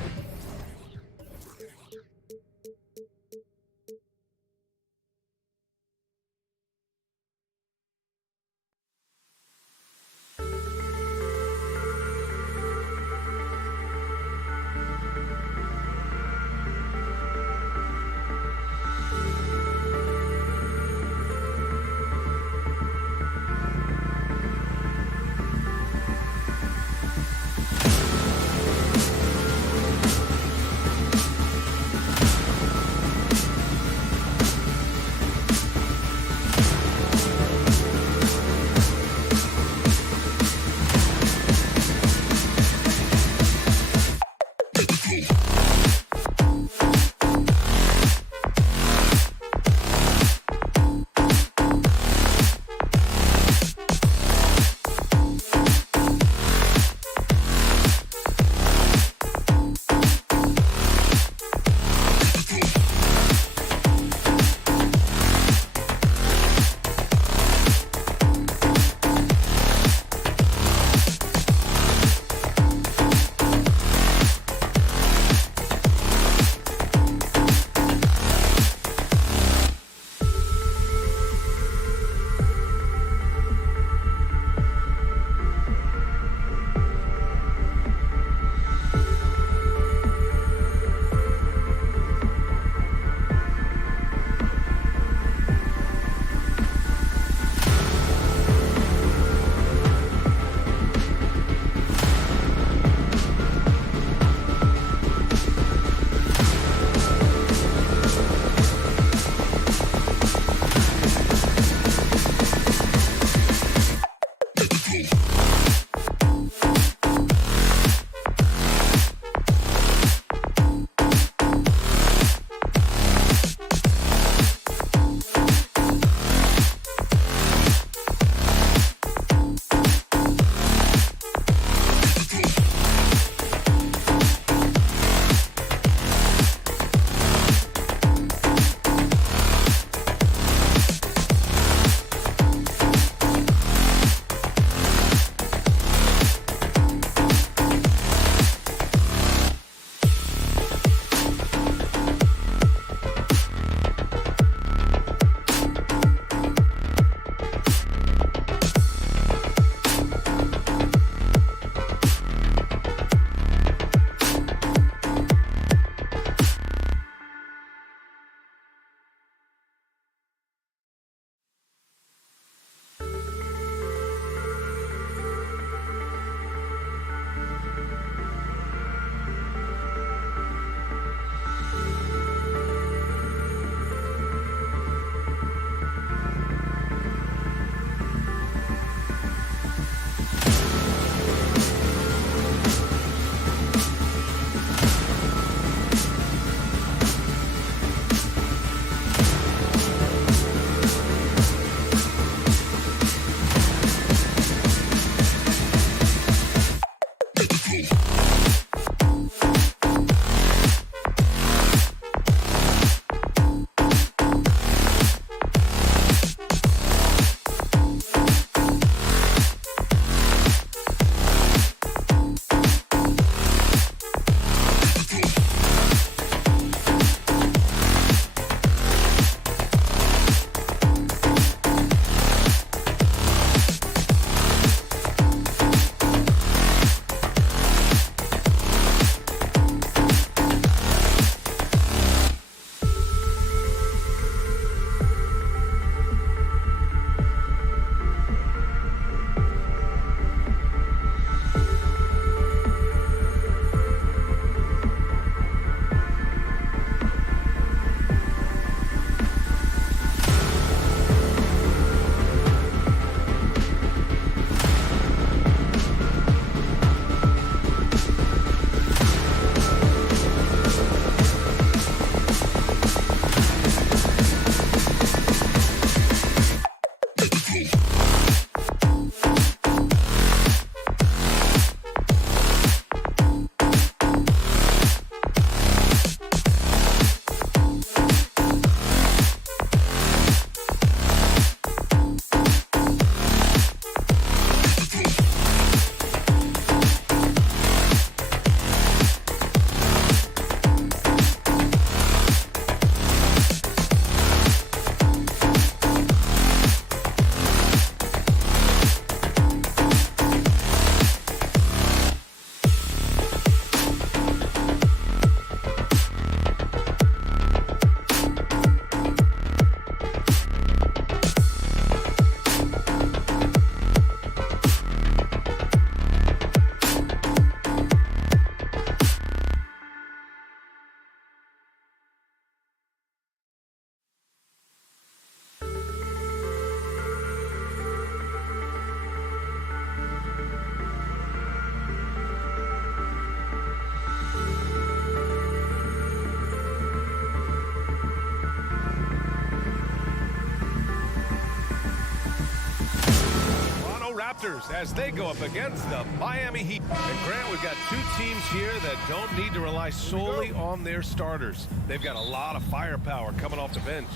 Raptors as they go up against the Miami Heat. And Grant, we've got two teams here that don't need to rely solely on their starters. They've got a lot of firepower coming off the bench.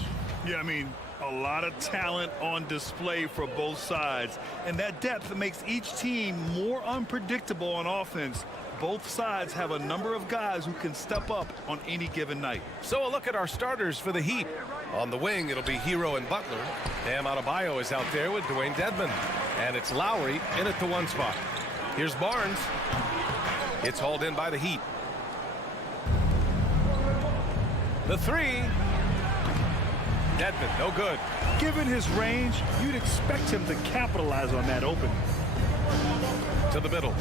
Yeah, I mean, a lot of talent on display for both sides. And that depth makes each team more unpredictable on offense. Both sides have a number of guys who can step up on any given night. So a look at our starters for the Heat. On the wing, it'll be Hero and Butler. Bam Adebayo is out there with Dwayne Dedmon. And it's Lowry in at the 1 spot. Here's Barnes. It's hauled in by the Heat. The 3. Dedmon, no good. Given his range, you'd expect him to capitalize on that opening. To the middle.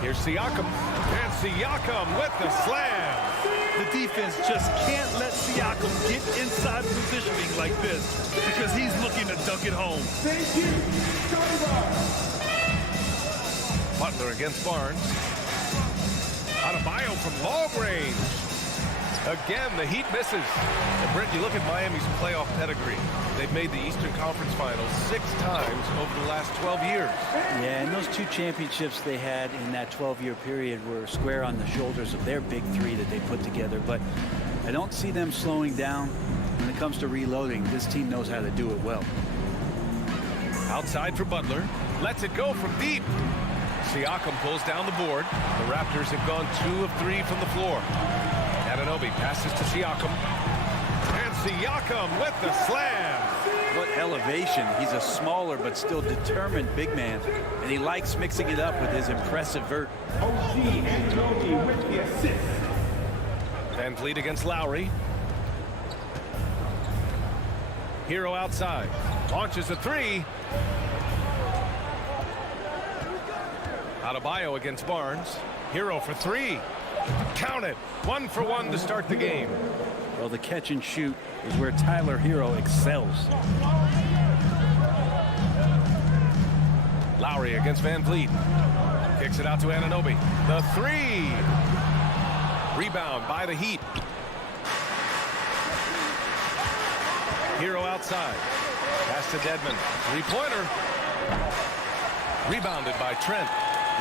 Here's Siakam. And Siakam with the slam. The defense just can't let Siakam get inside positioning like this because he's looking to dunk it home. Thank you. Butler against Barnes. Adebayo from long range. Again, the Heat misses. And Brent, you look at Miami's playoff pedigree. They've made the Eastern Conference Finals 6 times over the last 12 years. Yeah, and those 2 championships they had in that 12-year period were square on the shoulders of their big 3 that they put together. But I don't see them slowing down when it comes to reloading. This team knows how to do it well. Outside for Butler. Lets it go from deep. Siakam pulls down the board. The Raptors have gone 2 of 3 from the floor. Anunoby passes to Siakam. And Siakam with the slam. What elevation. He's a smaller but still determined big man. And he likes mixing it up with his impressive vert. OG and Kobe with the assist. Van Vliet against Lowry. Hero outside. Launches a 3. Adebayo against Barnes. Hero for 3. Count it. 1 for 1 to start the game. Well, the catch and shoot is where Tyler Hero excels. Lowry against Van Vliet. Kicks it out to Anunoby. The 3. Rebound by the Heat. Hero outside. Pass to Dedmon. 3-pointer. Rebounded by Trent.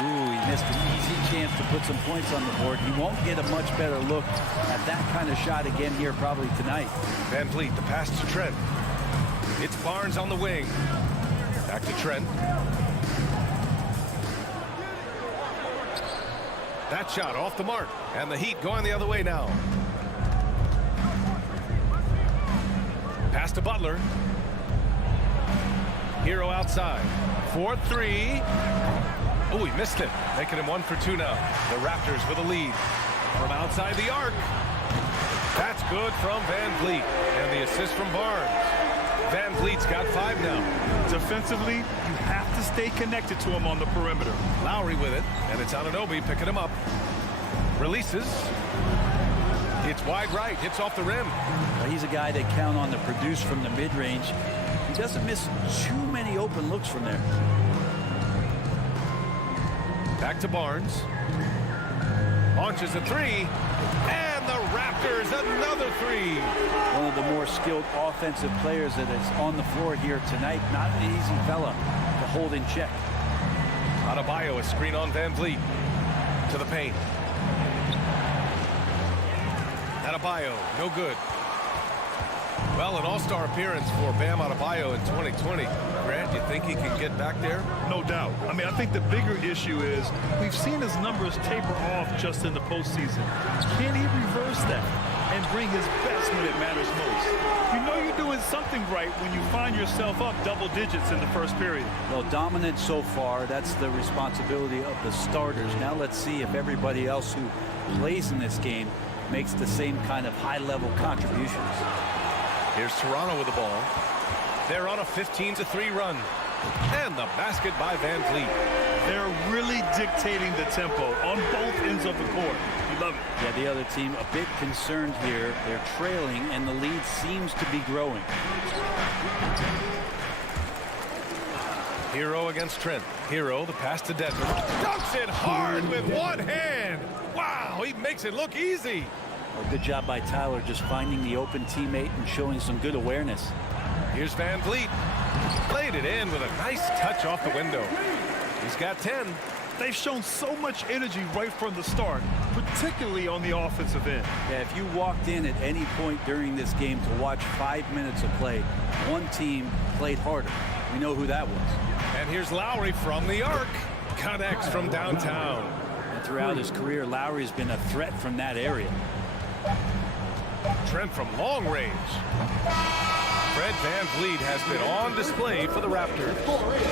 Ooh, he missed an easy chance to put some points on the board. He won't get a much better look at that kind of shot again here probably tonight. Van Vliet, the pass to Trent. It's Barnes on the wing. Back to Trent. That shot off the mark. And the Heat going the other way now. Pass to Butler. Hero outside. 4-3. Oh, he missed it. Making him 1 for 2 now. The Raptors with a lead. From outside the arc. That's good from Van Vliet. And the assist from Barnes. Van Vliet's got 5 now. Defensively, you have to stay connected to him on the perimeter. Lowry with it. And it's Anunoby picking him up. Releases. It's wide right. Hits off the rim. Well, he's a guy they count on to produce from the mid-range. He doesn't miss too many open looks from there. Back to Barnes. Launches a 3. And the Raptors another 3. One of the more skilled offensive players that is on the floor here tonight. Not an easy fella to hold in check. Adebayo, a screen on Van Vliet. To the paint. Adebayo, no good. Well, an all-star appearance for Bam Adebayo in 2020. Grant, you think he can get back there? No doubt. I mean, I think the bigger issue is we've seen his numbers taper off just in the postseason. Can he reverse that and bring his best when it matters most? You know you're doing something right when you find yourself up double digits in the first period. Well, dominant so far. That's the responsibility of the starters. Now let's see if everybody else who plays in this game makes the same kind of high-level contributions. Here's Toronto with the ball. They're on a 15-3 run. And the basket by Van Vliet. They're really dictating the tempo on both ends of the court. You love it. Yeah, the other team a bit concerned here. They're trailing, and the lead seems to be growing. Hero against Trent. Hero, the pass to Dedmon. Dunks it hard with one hand. Wow, he makes it look easy. Well, good job by Tyler just finding the open teammate and showing some good awareness. Here's Van Vliet. Laid it in with a nice touch off the window. He's got 10. They've shown so much energy right from the start, particularly on the offensive end. Yeah, if you walked in at any point during this game to watch 5 minutes of play, one team played harder. We know who that was. And here's Lowry from the arc. Connects from downtown. And throughout his career, Lowry's been a threat from that area. Trent from long range. Fred VanVleet has been on display for the Raptors.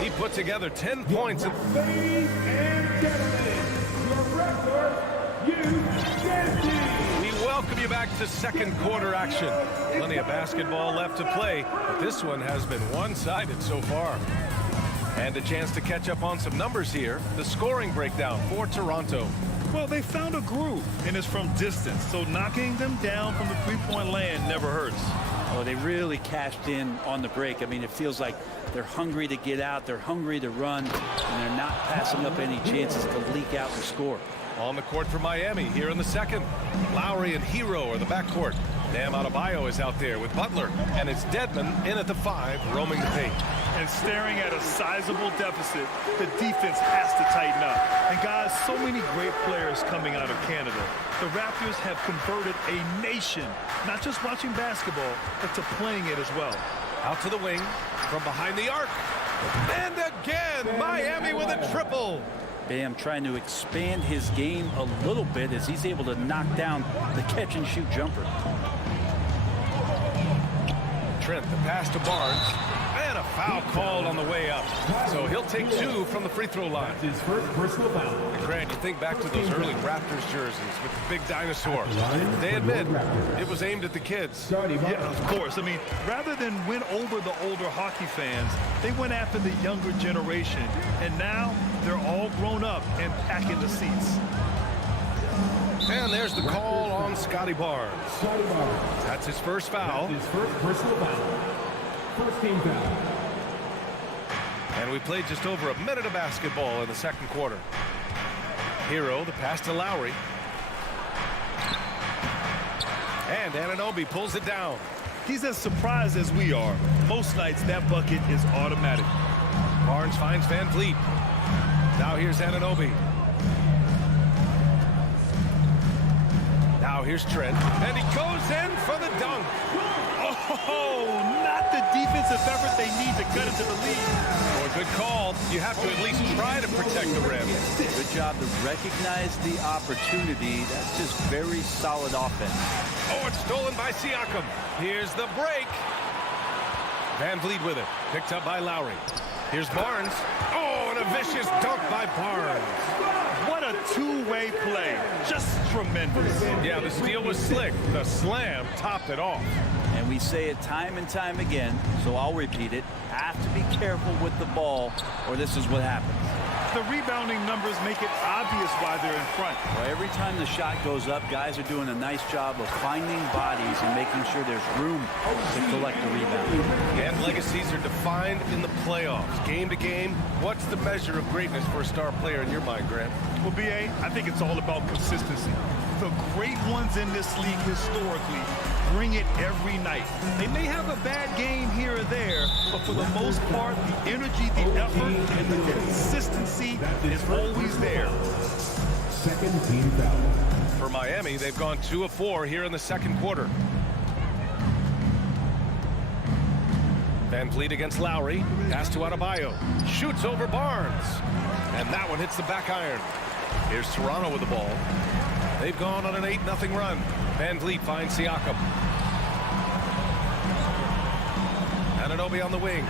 He put together 10 points. Ladies and gentlemen, your Raptors, We welcome you back to second quarter action. Plenty of basketball left to play, but this one has been one-sided so far. And a chance to catch up on some numbers here. The scoring breakdown for Toronto. Well, they found a groove, and it's from distance, so knocking them down from the three-point land never hurts. Oh, they really cashed in on the break. I mean, it feels like they're hungry to get out, they're hungry to run, and they're not passing up any chances to leak out and score. On the court for Miami here in the second. Lowry and Hero are the backcourt. Bam Adebayo is out there with Butler, and it's Dedmon in at the 5, roaming the paint. And staring at a sizable deficit, the defense has to tighten up. And guys, so many great players coming out of Canada. The Raptors have converted a nation, not just watching basketball, but to playing it as well. Out to the wing, from behind the arc. And again, Miami with a triple. Bam trying to expand his game a little bit as he's able to knock down the catch-and-shoot jumper. Trent, the pass to Barnes. And a foul called on the way up. So he'll take 2 from the free throw line. his first personal foul. Grant, you think back to those early Raptors jerseys with the big dinosaur. They admit it was aimed at the kids. Yeah, of course. I mean, rather than win over the older hockey fans, they went after the younger generation. And now they're all grown up and packing the seats. And there's the call on Scotty Barnes. That's his first foul. His first personal foul. First team foul. And we played just over a minute of basketball in the second quarter. Hero, the pass to Lowry. And Anunoby pulls it down. He's as surprised as we are. Most nights that bucket is automatic. Barnes finds VanVleet. Now here's Anunoby. Now here's Trent. And he goes in for the dunk. Oh, not the defensive effort they need to cut into the lead. Oh, a good call. You have to at least try to protect the rim. Good job to recognize the opportunity. That's just very solid offense. Oh, it's stolen by Siakam. Here's the break. VanVleet with it. Picked up by Lowry. Here's Barnes. Oh, and a vicious dunk by Barnes. What a two-way play. Just tremendous. Yeah, the steal was slick. The slam topped it off. And we say it time and time again, so I'll repeat it. Have to be careful with the ball, or this is what happens. The rebounding numbers make it obvious why they're in front. Well, every time the shot goes up, guys are doing a nice job of finding bodies and making sure there's room to collect the rebound. And legacies are defined in the playoffs. Game to game, what's the measure of greatness for a star player in your mind, Grant? Well, B.A., I think it's all about consistency. The great ones in this league historically bring it every night. They may have a bad game here or there, but for the most part, the energy, the effort, and the consistency is always there. Second team foul. For Miami, they've gone 2 of 4 here in the second quarter. VanVleet against Lowry. Pass to Adebayo. Shoots over Barnes. And that one hits the back iron. Here's Toronto with the ball. They've gone on an 8-0 run. VanVleet finds Siakam. Anunoby on the wing.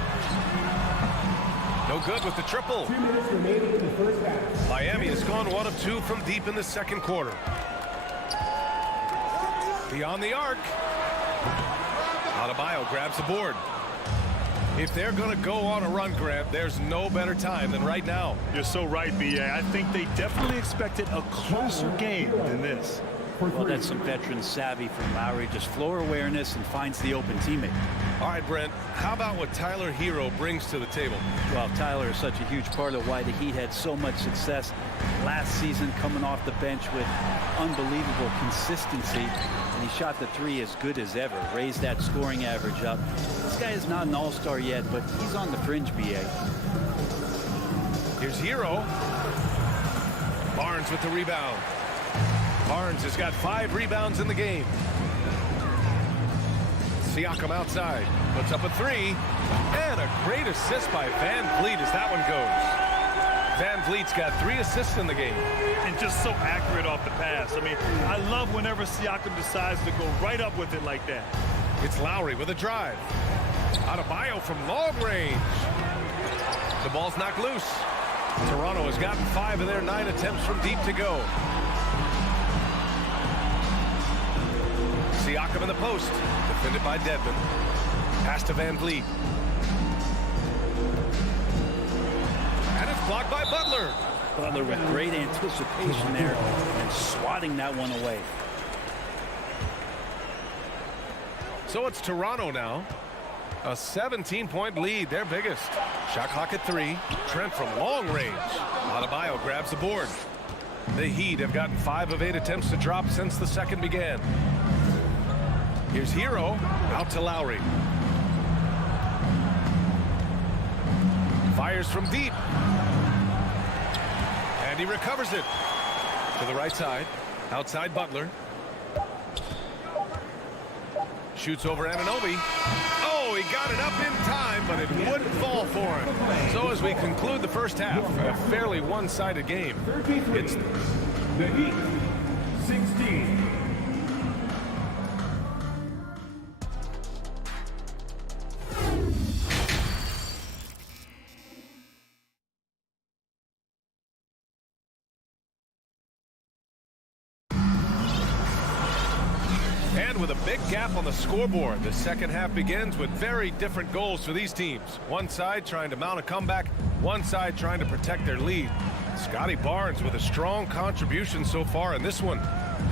No good with the triple. 2 minutes remaining in the first half. Miami has gone 1 of 2 from deep in the second quarter. Beyond the arc. Adebayo grabs the board. If they're going to go on a run, Grant, there's no better time than right now. You're so right, B.A. I think they definitely expected a closer game than this. Well, that's some veteran savvy from Lowry. Just floor awareness and finds the open teammate. All right, Brent, how about what Tyler Hero brings to the table? Well, Tyler is such a huge part of why the Heat had so much success last season, coming off the bench with unbelievable consistency. And he shot the three as good as ever, raised that scoring average up. This guy is not an all-star yet, but he's on the fringe, BA. Here's Hero. Barnes with the rebound. Barnes has got 5 rebounds in the game. Siakam outside, puts up a 3, and a great assist by Van Vliet as that one goes. Van Vliet's got 3 assists in the game. And just so accurate off the pass. I mean, I love whenever Siakam decides to go right up with it like that. It's Lowry with a drive. Adebayo from long range. The ball's knocked loose. Toronto has gotten 5 of their 9 attempts from deep to go. Siakam in the post, defended by Dedmon. Pass to Van Vliet. And it's blocked by Butler. Butler with great anticipation there and swatting that one away. So it's Toronto now. A 17-point lead, their biggest. Shot clock at 3. Trent from long range. Adebayo grabs the board. The Heat have gotten 5 of 8 attempts to drop since the second began. Here's Hero, out to Lowry. Fires from deep. And he recovers it. To the right side, outside Butler. Shoots over Anunoby. Oh, he got it up in time, but it wouldn't fall for him. So as we conclude the first half, a fairly one-sided game. It's the Heat, 16. And with a big gap on the scoreboard, the second half begins with very different goals for these teams. One side trying to mount a comeback, one side trying to protect their lead. Scotty Barnes with a strong contribution so far in this one.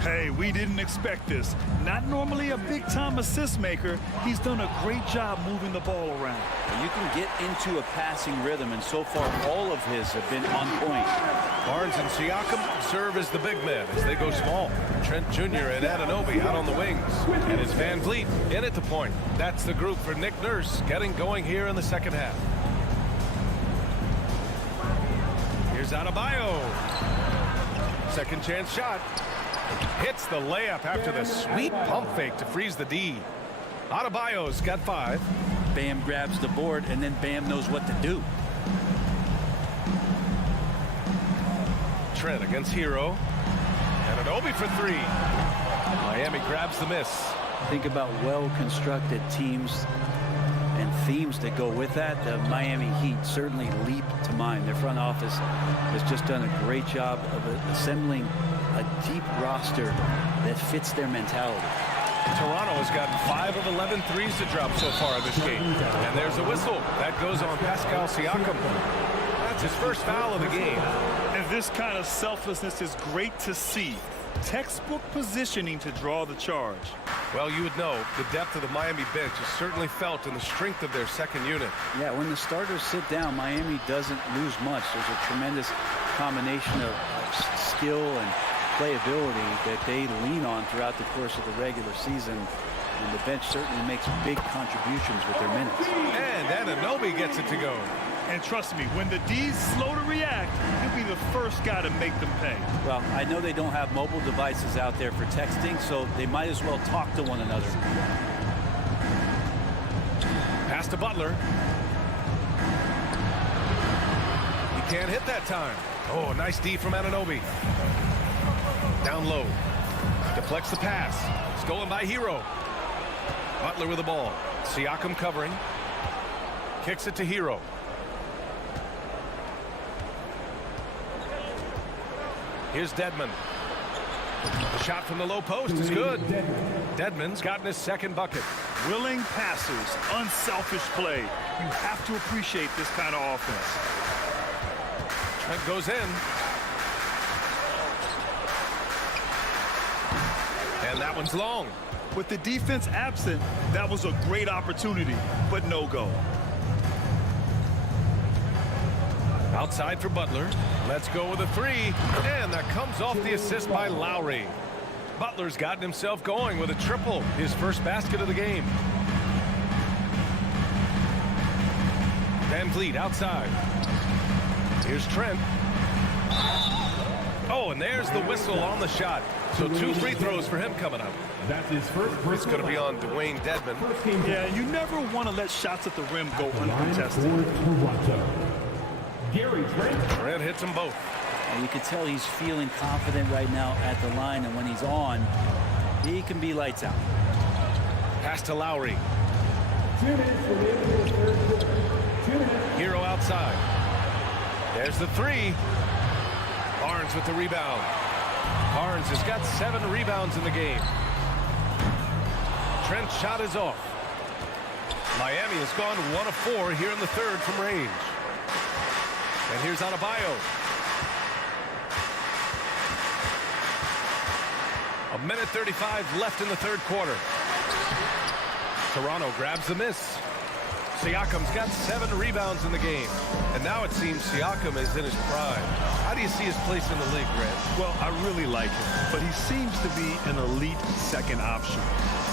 Hey, we didn't expect this. Not normally a big-time assist maker. He's done a great job moving the ball around. You can get into a passing rhythm, and so far all of his have been on point. Barnes and Siakam serve as the big men as they go small. Trent Jr. and Anunoby out on the wings. And it's Van Vliet in at the point. That's the group for Nick Nurse getting going here in the second half. Here's Adebayo. Second chance shot. Hits the layup after the sweet pump fake to freeze the D. Adebayo's got 5. Bam grabs the board, and then Bam knows what to do. Trent against Hero. Anunoby for 3. Miami grabs the miss. Think about well-constructed teams and themes that go with that. The Miami Heat certainly leap to mind. Their front office has just done a great job of assembling a deep roster that fits their mentality. Toronto has gotten 5 of 11 threes to drop so far in this game. And there's a whistle. That goes on Pascal Siakam. That's his first foul of the game. And this kind of selflessness is great to see. Textbook positioning to draw the charge. Well, you would know the depth of the Miami bench is certainly felt in the strength of their second unit. Yeah, when the starters sit down, Miami doesn't lose much. There's a tremendous combination of skill and playability that they lean on throughout the course of the regular season. And the bench certainly makes big contributions with their minutes. And Anunoby gets it to go. And trust me, when the D's slow to react, he'll be the first guy to make them pay. Well, I know they don't have mobile devices out there for texting, so they might as well talk to one another. Pass to Butler. He can't hit that time. Oh, nice D from Anunoby. Down low. Deflects the pass. Stolen by Hero. Butler with the ball. Siakam covering. Kicks it to Hero. Here's Dedmon. The shot from the low post is good. Dedmon's gotten his second bucket. Willing passers, unselfish play. You have to appreciate this kind of offense. Trent goes in. And that one's long. With the defense absent, that was a great opportunity, but no go. Outside for Butler. Let's go with a three. And that comes off the assist by Lowry. Butler's gotten himself going with a triple, his first basket of the game. Van Vliet outside. Here's Trent. Oh, and there's the whistle on the shot. So 2 free throws for him coming up. That's his first. It's going to be on Dwayne Dedmon. Yeah, you never want to let shots at the rim go uncontested. Trent hits them both. And you can tell he's feeling confident right now at the line, and when he's on, he can be lights out. Pass to Lowry. Hero outside. There's the three. Barnes with the rebound. Barnes has got 7 rebounds in the game. Trent's shot is off. Miami has gone 1 of 4 here in the third from range. And here's Adebayo. 1:35 left in the third quarter. Toronto grabs the miss. Siakam's got 7 rebounds in the game. And now it seems Siakam is in his prime. How do you see his place in the league, Grant? Well, I really like him, but he seems to be an elite second option.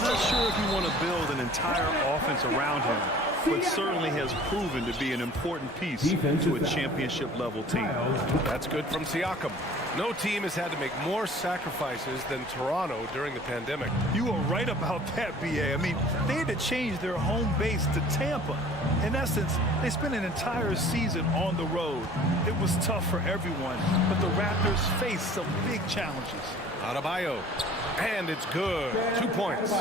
Not sure if you want to build an entire offense around him, but certainly has proven to be an important piece to a championship-level team. That's good from Siakam. No team has had to make more sacrifices than Toronto during the pandemic. You are right about that, B.A. I mean, they had to change their home base to Tampa. In essence, they spent an entire season on the road. It was tough for everyone, but the Raptors faced some big challenges. Adebayo, and it's good. 2 points.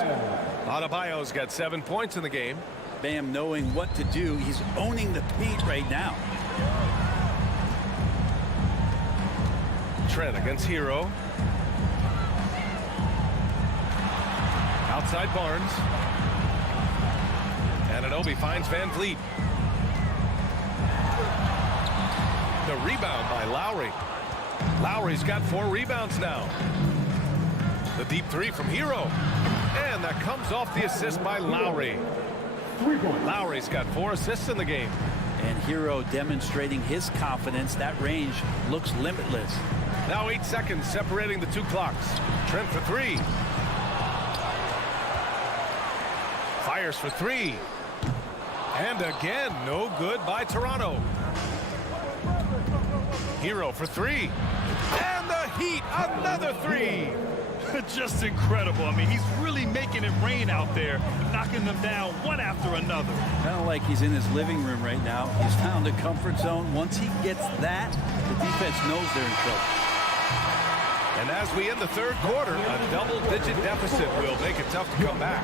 Adebayo's got 7 points in the game. Bam knowing what to do. He's owning the paint right now. Trent against Hero. Outside Barnes. Anunoby finds Van Vliet. The rebound by Lowry. Lowry's got 4 rebounds now. The deep three from Hero. And that comes off the assist by Lowry. Lowry's got 4 assists in the game. And Hero demonstrating his confidence. That range looks limitless. Now 8 seconds separating the 2 clocks. Trent for 3. Fires for 3. And again, no good by Toronto. Hero for 3. And the Heat, another 3. Just incredible. I mean, he's really making it rain out there, knocking them down one after another. Kind of like he's in his living room right now. He's found a comfort zone. Once he gets that, the defense knows they're in trouble. And as we end the third quarter, a double-digit deficit will make it tough to come back.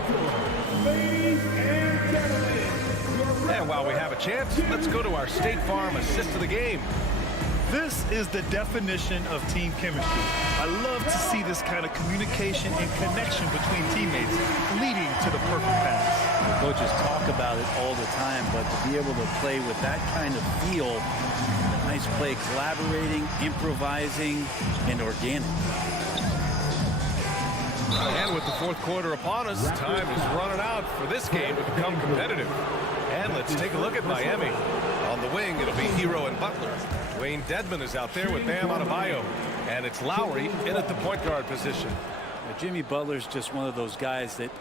And while we have a chance, let's go to our State Farm assist of the game. This is the definition of team chemistry. I love to see this kind of communication and connection between teammates leading to the perfect pass. The coaches talk about it all the time, but to be able to play with that kind of feel, nice play, collaborating, improvising, and organic. And with the fourth quarter upon us, time is running out for this game to become competitive. And let's take a look at Miami. On the wing, it'll be Hero and Butler. Dwayne Dedmon is out there with Bam Adebayo. And it's Lowry in at the point guard position. Jimmy Butler's just one of those guys that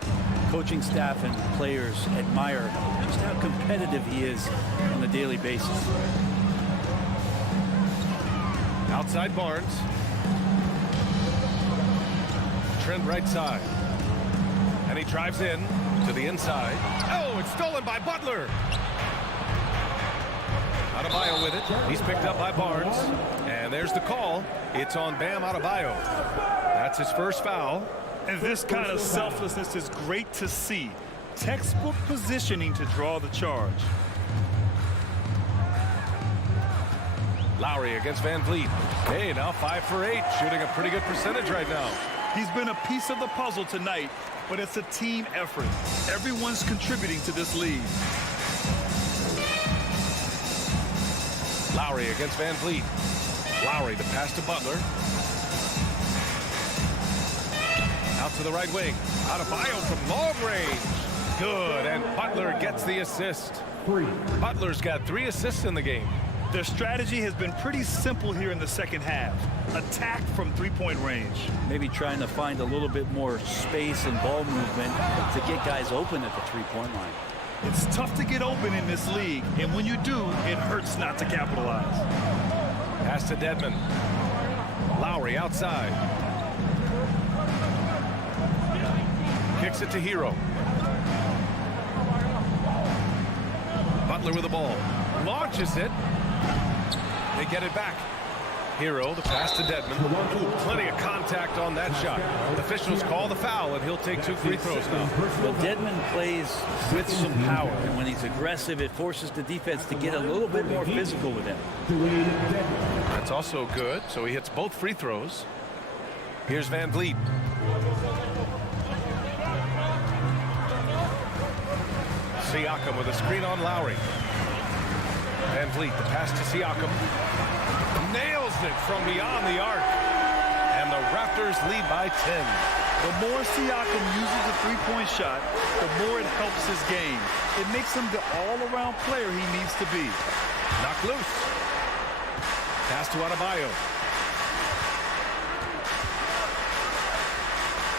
coaching staff and players admire just how competitive he is on a daily basis. Outside Barnes. Trent right side. And he drives in to the inside. Oh, it's stolen by Butler. Adebayo with it. He's picked up by Barnes. And there's the call. It's on Bam Adebayo. That's his first foul. And this kind of selflessness is great to see. Textbook positioning to draw the charge. Lowry against Van Vliet. Hey, now 5 for 8. Shooting a pretty good percentage right now. He's been a piece of the puzzle tonight, but it's a team effort. Everyone's contributing to this lead. Lowry against Van Vliet. Lowry, the pass to Butler. Out to the right wing. Adebayo from long range. Good, and Butler gets the assist. Butler's got 3 assists in the game. Their strategy has been pretty simple here in the second half. Attack from three-point range. Maybe trying to find a little bit more space and ball movement to get guys open at the three-point line. It's tough to get open in this league, and when you do, it hurts not to capitalize. Pass to Dedmon. Lowry outside. Kicks it to Hero. Butler with the ball. Launches it. They get it back. Hero, the pass to Dedmon. Ooh, plenty of contact on that shot. Officials call the foul, and he'll take 2 free throws now. Well, Dedmon plays with some power, and when he's aggressive, it forces the defense to get a little bit more physical with him. That's also good, so he hits both free throws. Here's Van Vliet. Siakam with a screen on Lowry. Van Vliet, the pass to Siakam. Nails it from beyond the arc. And the Raptors lead by 10. The more Siakam uses the three-point shot, the more it helps his game. It makes him the all-around player he needs to be. Knocked loose. Pass to Adebayo.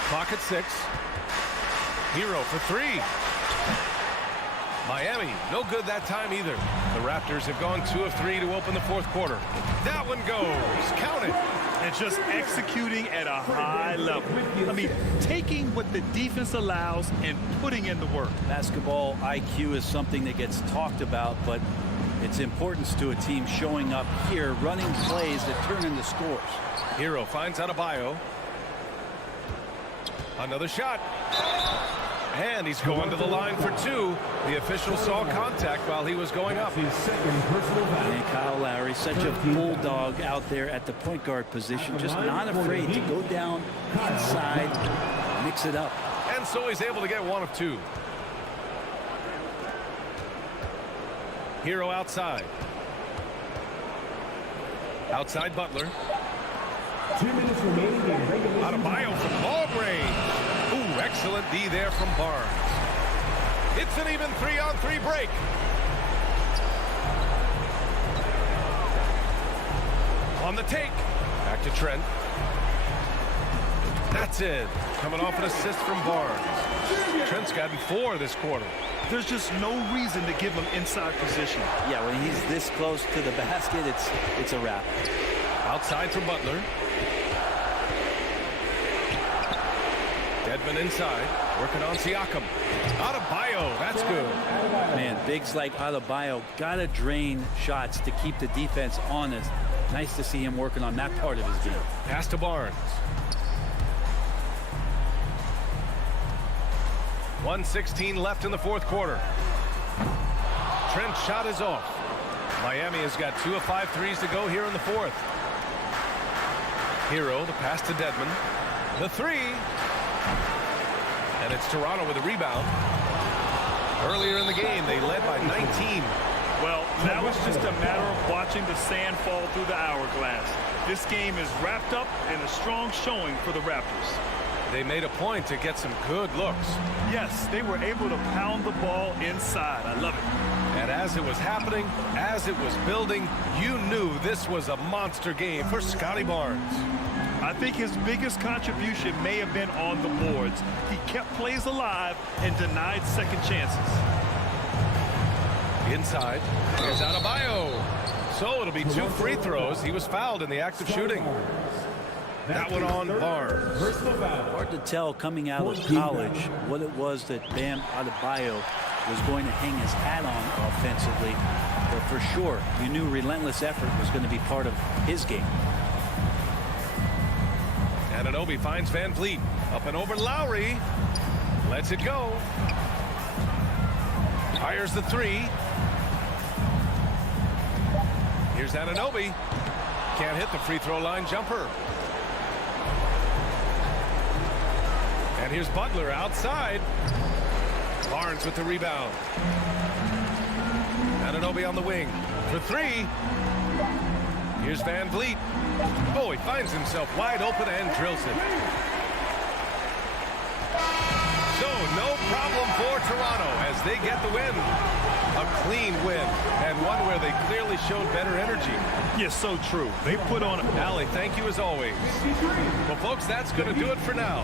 Clock at 6. Hero for 3. Miami, no good that time either. The Raptors have gone 2 of 3 to open the 4th quarter. That one goes. Count it. And just executing at a high level. I mean, taking what the defense allows and putting in the work. Basketball IQ is something that gets talked about, but its importance to a team showing up here, running plays that turn into scores. Hero finds Adebayo. Another shot. And he's going to the line for 2. The official saw contact while he was going up. And Kyle Lowry, such a bulldog out there at the point guard position, just not afraid to go down inside, mix it up. And so he's able to get 1 of 2. Hero outside. Outside Butler. 2 minutes remaining in regulation. Adebayo from long range. Ooh, excellent D there from Barnes. It's an even 3-on-3 break. On the take. Back to Trent. That's it. Coming off an assist from Barnes. Trent's gotten 4 this quarter. There's just no reason to give him inside position. Yeah, when he's this close to the basket, it's a wrap. Outside from Butler. Dedmon inside, working on Siakam. Adebayo, that's good. Man, bigs like Adebayo gotta drain shots to keep the defense honest. Nice to see him working on that part of his game. Pass to Barnes. 1:16 left in the 4th quarter. Trent's shot is off. Miami has got 2 of 5 threes to go here in the 4th. Hero, the pass to Dedmon. The 3. And it's Toronto with a rebound. Earlier in the game, they led by 19. Well, now it's just a matter of watching the sand fall through the hourglass. This game is wrapped up in a strong showing for the Raptors. They made a point to get some good looks. Yes, they were able to pound the ball inside. I love it. And as it was happening, as it was building, you knew this was a monster game for Scotty Barnes. I think his biggest contribution may have been on the boards. He kept plays alive and denied second chances. Inside, here's Adebayo. So it'll be 2 free throws. He was fouled in the act of shooting. That one on Barnes. Hard to tell coming out of college what it was that Bam Adebayo was going to hang his hat on offensively. But for sure, you knew relentless effort was going to be part of his game. Anunoby finds Van Vliet. Up and over Lowry. Lets it go. Fires the 3. Here's Anunoby. Can't hit the free throw line jumper. And here's Butler outside. Barnes with the rebound. Anunoby on the wing for 3. Here's Van Vliet. Oh, he finds himself wide open and drills it. So no problem for Toronto as they get the win. A clean win, and one where they clearly showed better energy. Yes, so true. They put on... Allie, thank you as always. Well, folks, that's going to do it for now.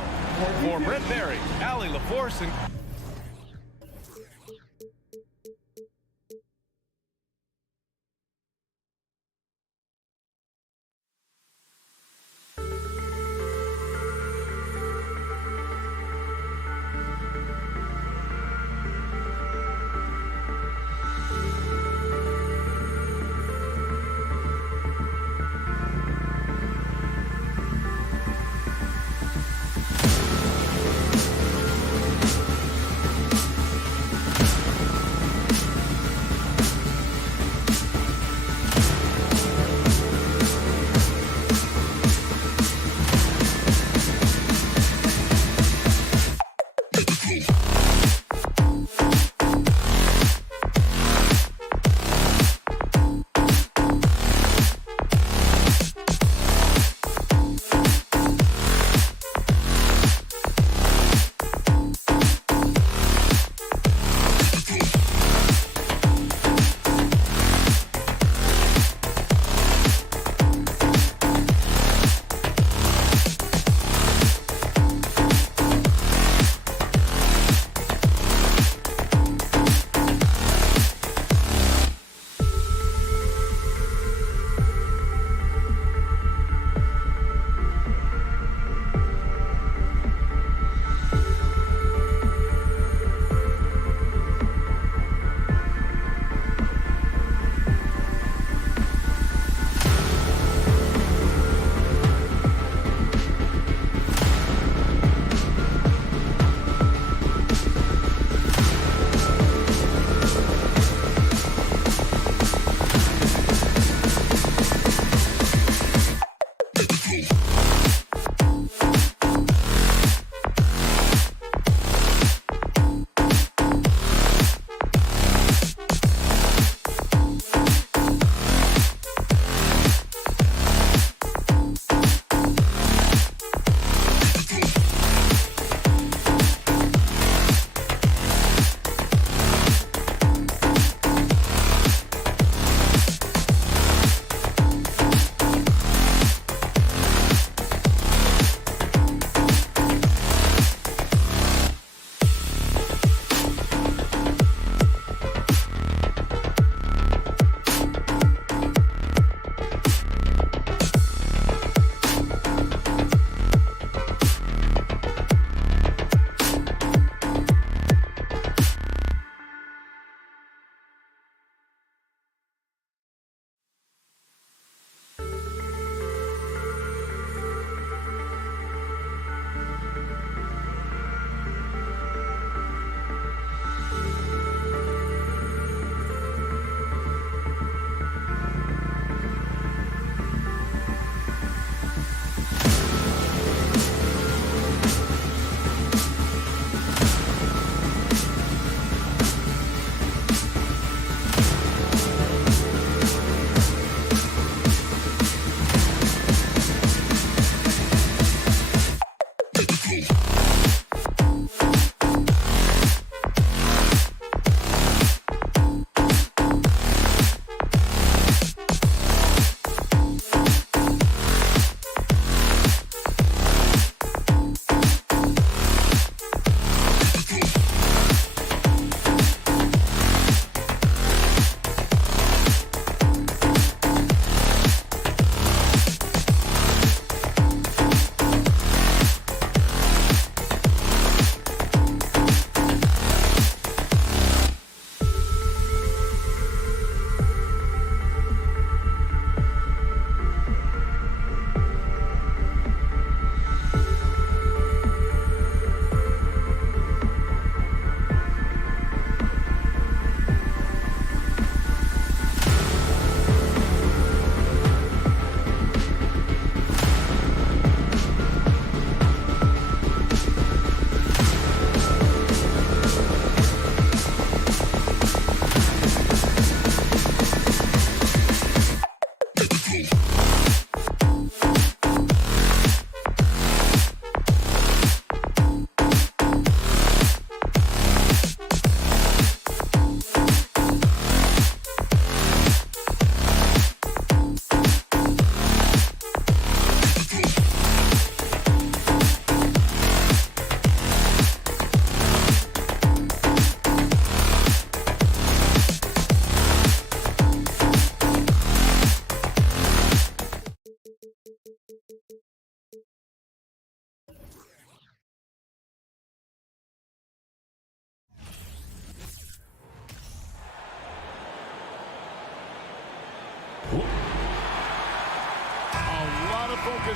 For Brent Barry, Allie LaForce, and...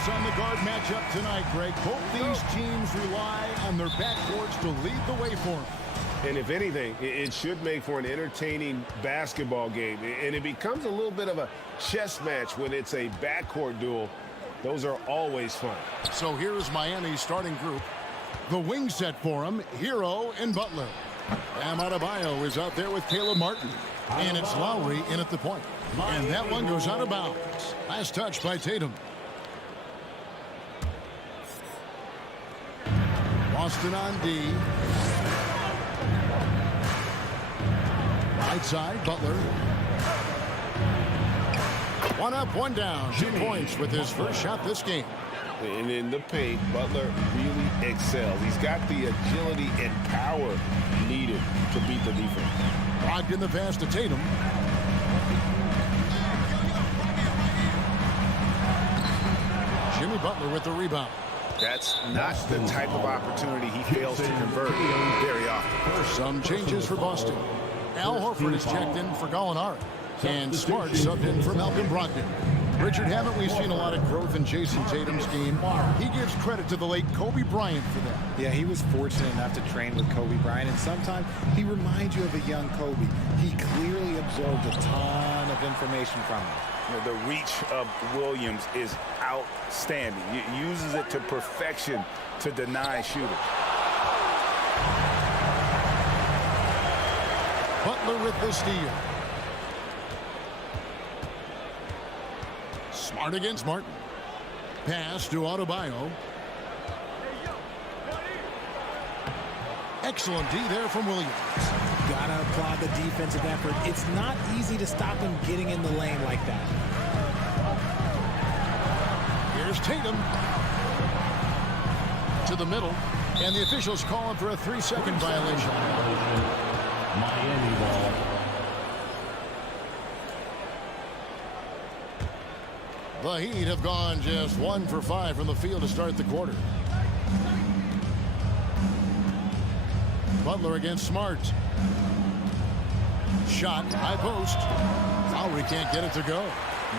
focus on the guard matchup tonight, Greg. Both these teams rely on their backcourts to lead the way for them. And if anything, it should make for an entertaining basketball game. And it becomes a little bit of a chess match when it's a backcourt duel. Those are always fun. So here's Miami's starting group. The wing set for him, Hero and Butler. Bam Adebayo is out there with Caleb Martin. And it's Lowry in at the point. And that one goes out of bounds. Last touch by Tatum. Boston on D. Right side, Butler. One up, one down. 2 points with his first shot this game. And in the paint, Butler really excels. He's got the agility and power needed to beat the defense. Locked in the pass to Tatum. Jimmy Butler with the rebound. That's not the type of opportunity he fails to convert very often. Some changes for Boston. Al Horford is checked in for Gallinari. And Smart subbed in for Malcolm Brogdon. Richard, haven't we seen a lot of growth in Jason Tatum's game? He gives credit to the late Kobe Bryant for that. Yeah, he was fortunate enough to train with Kobe Bryant, and sometimes he reminds you of a young Kobe. He clearly absorbed a ton of information from him. You know, the reach of Williams is outstanding. He uses it to perfection to deny shooters. Butler with the steal. Smart against Martin. Pass to Adebayo. Excellent D there from Williams. Gotta applaud the defensive effort. It's not easy to stop him getting in the lane like that. Here's Tatum. To the middle. And the officials calling for a 3-second violation. Miami ball. The Heat have gone just 1 for 5 from the field to start the quarter. Butler against Smart. Shot, high post. Lowry can't get it to go.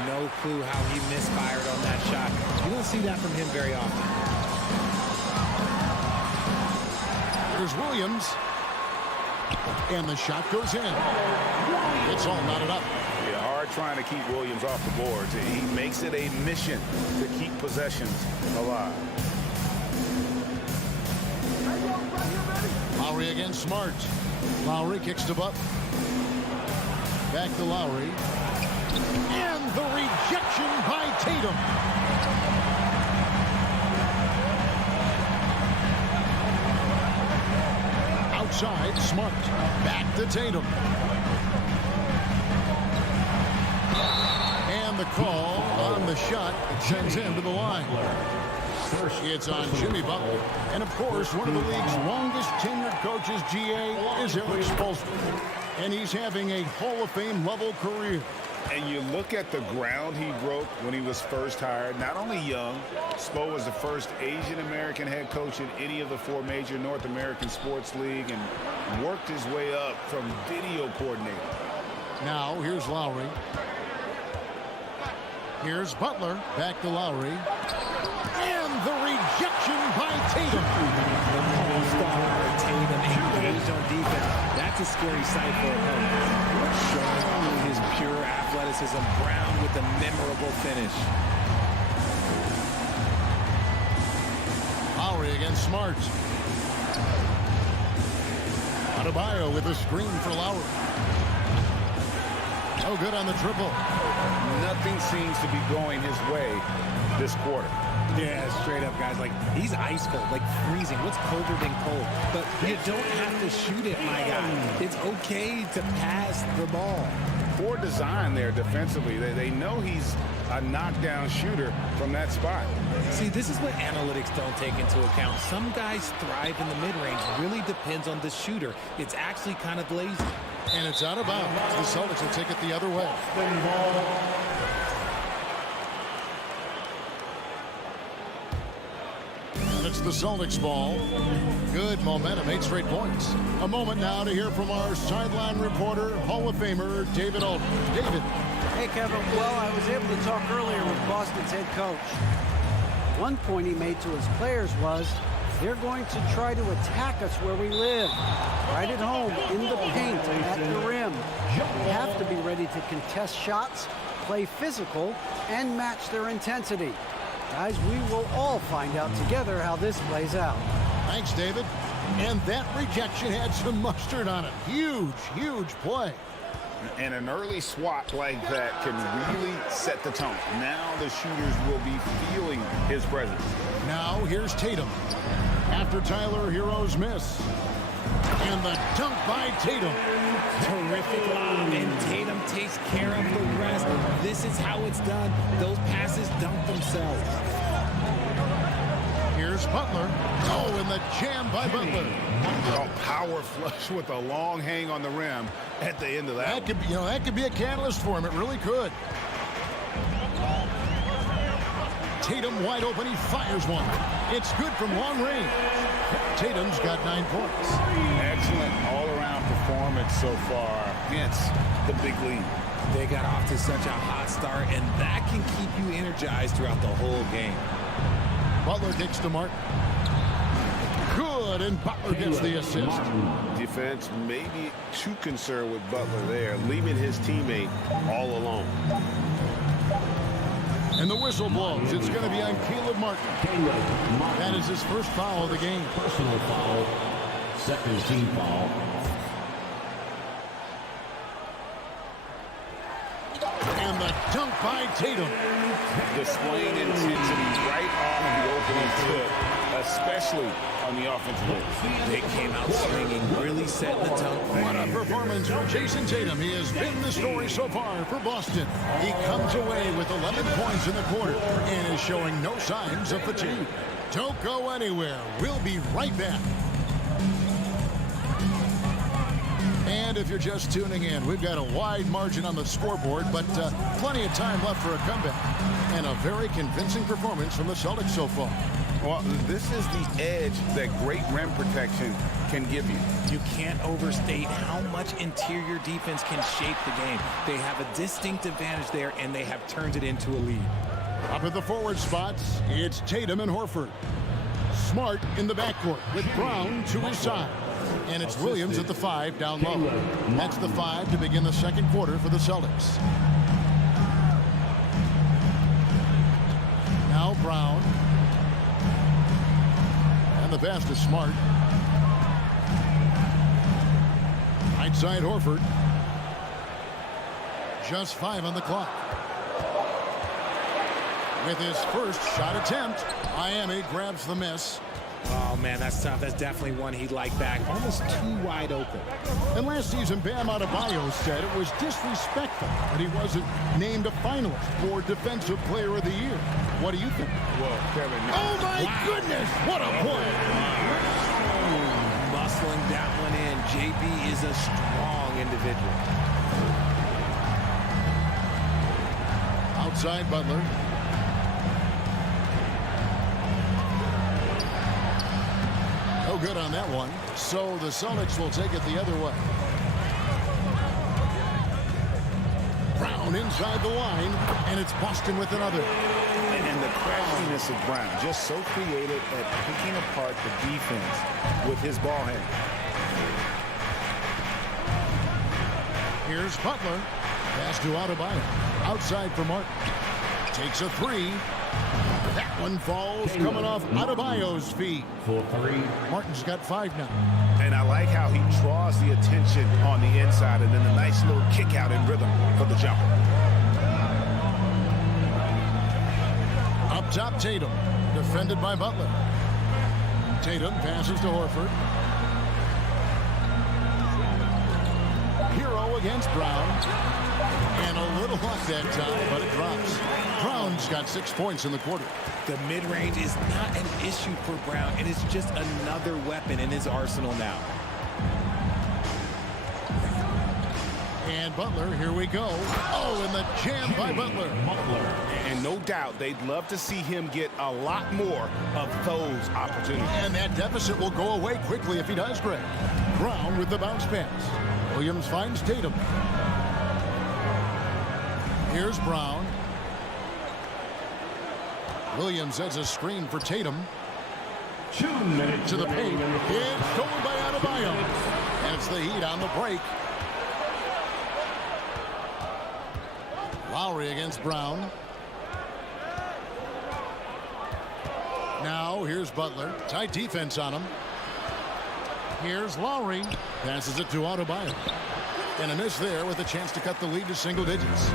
No clue how he misfired on that shot. You don't see that from him very often. Here's Williams. And the shot goes in. It's all knotted up. Yeah, hard trying to keep Williams off the boards. He makes it a mission to keep possessions alive. Lowry against Smart. Lowry kicks to Butler. Back to Lowry. And the rejection by Tatum. Outside, Smart. Back to Tatum. And the call on the shot sends him to the line. It's on Jimmy Butler. And, of course, one of the league's longest tenured coaches, GA, is Eric Spoelstra. And he's having a Hall of Fame level career. And you look at the ground he broke when he was first hired. Not only young, Spo was the first Asian-American head coach in any of the 4 major North American sports league and worked his way up from video coordinator. Now, here's Lowry. Here's Butler. Back to Lowry. And the rejection by Tatum. Tatum engaged on defense. That's a scary sight for a opponent. Showing off his pure athleticism. Brown with a memorable finish. Lowry against Smart. Adebayo with a screen for Lowry. No good on the triple. Nothing seems to be going his way this quarter. Yeah, straight up, guys. Like, he's ice cold, like freezing. What's colder than cold? But you don't have to shoot it, my guy. It's okay to pass the ball. Poor design there defensively. They know he's a knockdown shooter from that spot. See, this is what analytics don't take into account. Some guys thrive in the mid-range. Really depends on the shooter. It's actually kind of lazy. And it's out of bounds. The Celtics will take it the other way. And it's the Celtics ball. Good momentum, 8 straight points. A moment now to hear from our sideline reporter, Hall of Famer, David Aldridge. David. Hey, Kevin. Well, I was able to talk earlier with Boston's head coach. One point he made to his players was, they're going to try to attack us where we live, right at home, in the paint, at the rim. We have to be ready to contest shots, play physical, and match their intensity. Guys, we will all find out together how this plays out. Thanks, David. And that rejection had some mustard on it. Huge, huge play. And an early swat like that can really set the tone. Now the shooters will be feeling his presence. Now here's Tatum. After Tyler Hero's miss. And the dunk by Tatum. Terrific lob, and Tatum takes care of the rest. This is how it's done. Those passes dunk themselves. Here's Butler. Oh, and the jam by Butler. A power flush with a long hang on the rim at the end of that. That could be a catalyst for him. It really could. Tatum wide open. He fires one. It's good from long range. Tatum's got 9 points. Excellent all-around performance so far against the big lead. They got off to such a hot start, and that can keep you energized throughout the whole game. Butler kicks to Martin. Good, and Butler gets the assist. Defense may be too concerned with Butler there, leaving his teammate all alone. And the whistle blows. It's going to be on Caleb Martin. That is his first foul of the game. Personal foul. Second team foul. And the dunk by Tatum. Displaying intensity right off the opening tip, especially on the offensive end. They came out swinging, really setting the tone. What a performance from Jason Tatum. He has been the story so far for Boston. He comes away with 11 points in the quarter and is showing no signs of fatigue. Don't go anywhere. We'll be right back. And if you're just tuning in, we've got a wide margin on the scoreboard, but plenty of time left for a comeback. And a very convincing performance from the Celtics so far. Well, this is the edge that great rim protection can give you. You can't overstate how much interior defense can shape the game. They have a distinct advantage there, and they have turned it into a lead. Up at the forward spots, it's Tatum and Horford. Smart in the backcourt with Brown to his side. And it's Williams at the 5 down low. That's the 5 to begin the second quarter for the Celtics. Now Brown. And the pass to Smart. Right side Horford. Just 5 on the clock. With his first shot attempt, Miami grabs the miss. Oh, man, that's tough. That's definitely one he'd like back. Almost too wide open. And last season, Bam Adebayo said it was disrespectful that he wasn't named a finalist for Defensive Player of the Year. What do you think? Well, Kevin. Oh, my goodness! What a play! Muscling that one in. JB is a strong individual. Outside Butler. No good on that one. So the Celtics will take it the other way. Brown inside the line, and it's Boston with another. And the craftiness of Brown, just so creative at picking apart the defense with his ball hand. Here's Butler. Pass to Adebayo. Outside for Martin. Takes a 3. That one falls coming off Adebayo's feet. For 3. Martin's got 5 now. And I like how he draws the attention on the inside and then a nice little kick out in rhythm for the jumper. Up top, Tatum. Defended by Butler. Tatum passes to Horford. Hero against Brown. And a little luck that time, but it drops. Brown's got 6 points in the quarter. The mid-range is not an issue for Brown. It is just another weapon in his arsenal now. And Butler, here we go. Oh, and the jam by Butler. And no doubt they'd love to see him get a lot more of those opportunities. And that deficit will go away quickly if he does, Greg. Brown with the bounce pass. Williams finds Tatum. Here's Brown. Williams sets a screen for Tatum. 2 minutes To the remaining paint. in the first It's stolen by Adebayo. And it's the Heat on the break. Lowry against Brown. Now here's Butler. Tight defense on him. Here's Lowry. Passes it to Adebayo. And a miss there with a chance to cut the lead to single digits.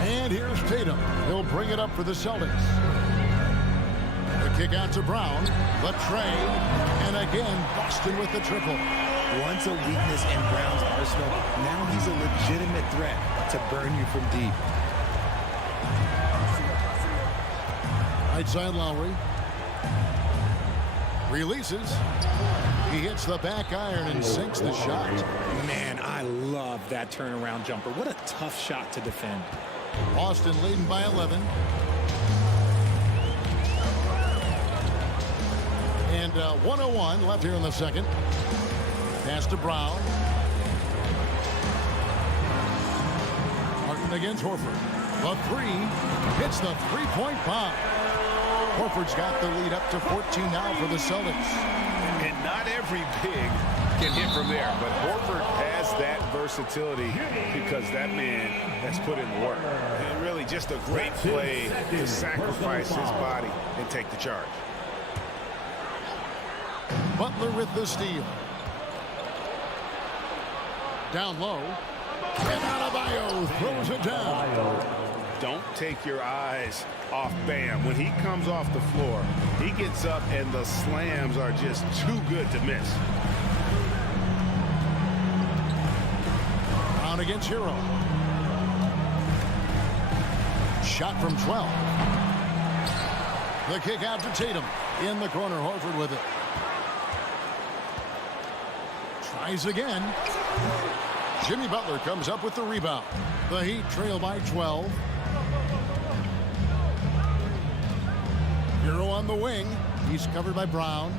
And here's Tatum. He'll bring it up for the Celtics. The kick out to Brown. The trade. And again, Boston with the triple. Once a weakness in Brown's arsenal, now he's a legitimate threat to burn you from deep. Right side Lowry. Releases. He hits the back iron and sinks the shot. Man, I love that turnaround jumper. What a tough shot to defend. Boston leading by 11. And 1:01 left here in the second. Pass to Brown. Martin against Horford. The three. Hits the three-point bomb. Horford's got the lead up to 14 now for the Celtics. And not every big can hit from there, but Horford has that versatility because that man has put in the work. And really just a great play to sacrifice his body and take the charge. Butler with the steal. Down low. And Adebayo throws it down. Don't take your eyes off Bam. When he comes off the floor, he gets up and the slams are just too good to miss. Brown against Hero. Shot from 12. The kick out to Tatum. In the corner, Horford with it. Tries again. Jimmy Butler comes up with the rebound. The Heat trail by 12. Hero on the wing. He's covered by Brown.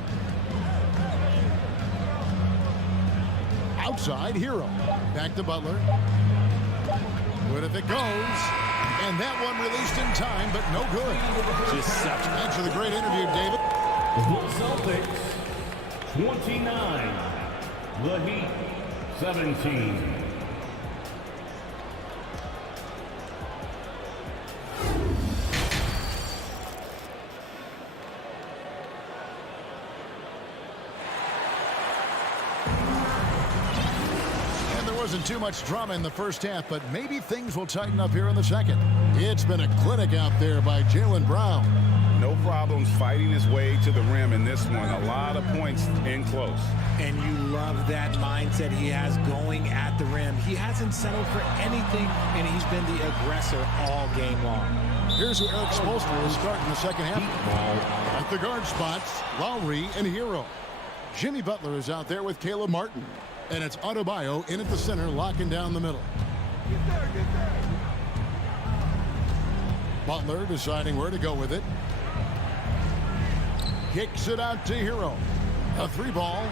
Outside, Hero. Back to Butler. Good if it goes. And that one released in time, but no good. Thanks for the great interview, David. The Celtics 29. The Heat 17. Wasn't too much drama in the first half, but maybe things will tighten up here in the second. It's been a clinic out there by Jaylen Brown. No problems fighting his way to the rim in this one. A lot of points in close. And you love that mindset he has going at the rim. He hasn't settled for anything, and he's been the aggressor all game long. Here's who Eric Spoelstra will start in the second half. At the guard spots, Lowry and Hero. Jimmy Butler is out there with Caleb Martin. And it's Adebayo in at the center, locking down the middle. Butler deciding where to go with it. Kicks it out to Hero. A three ball.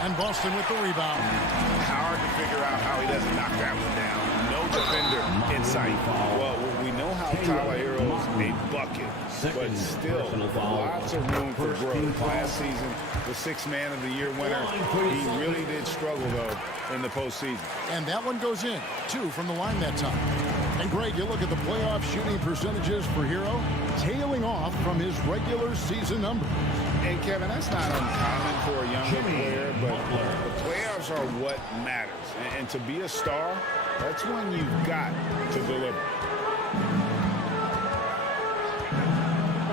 And Boston with the rebound. Hard to figure out how he doesn't knock that one down. No defender in sight. Well, we know how Tyler Hero's a bucket, but still lots of room for growth. Last season, the sixth man of the year winner, he really did struggle, though, in the postseason. And that one goes in. 2 from the line that time. And Greg, you look at the playoff shooting percentages for Hero, tailing off from his regular season numbers. And Kevin, that's not uncommon for a younger player, but the playoffs are what matters. And to be a star, that's when you've got to deliver.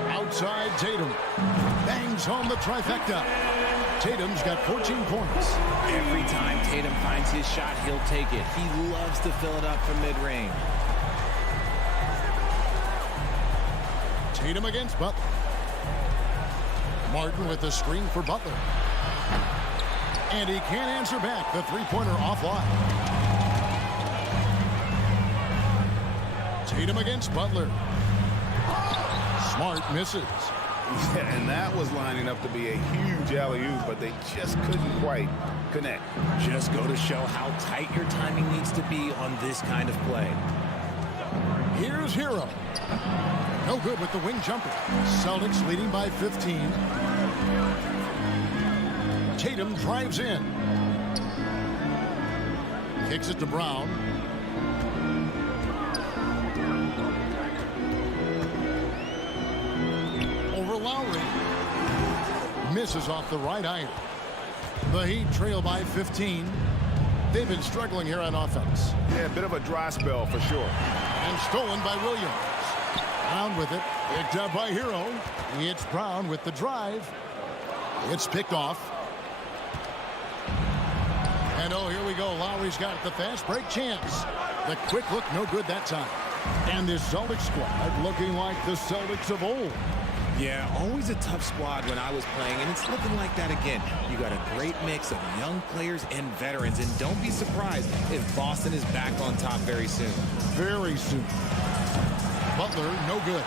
Outside Tatum. Bangs home the trifecta. Tatum's got 14 points. Every time Tatum finds his shot, he'll take it. He loves to fill it up from mid-range. Tatum against Butler. Martin with the screen for Butler. And he can't answer back. The three-pointer offline. Tatum against Butler. Smart misses. Yeah, and that was lining up to be a huge alley-oop, but they just couldn't quite connect. Just go to show how tight your timing needs to be on this kind of play. Here's Hero. No good with the wing jumper. Celtics leading by 15. Tatum drives in. Kicks it to Brown. Over Lowry. Misses off the right iron. The Heat trail by 15. They've been struggling here on offense. Yeah, a bit of a dry spell for sure. And stolen by Williams. Brown with it. Picked up by Hero. It's Brown with the drive. It's picked off. And oh, here we go. Lowry's got the fast break chance. The quick look, no good that time. And this Celtics squad looking like the Celtics of old. Yeah, always a tough squad when I was playing, and it's looking like that again. You got a great mix of young players and veterans, and don't be surprised if Boston is back on top very soon. Very soon. Butler, no good.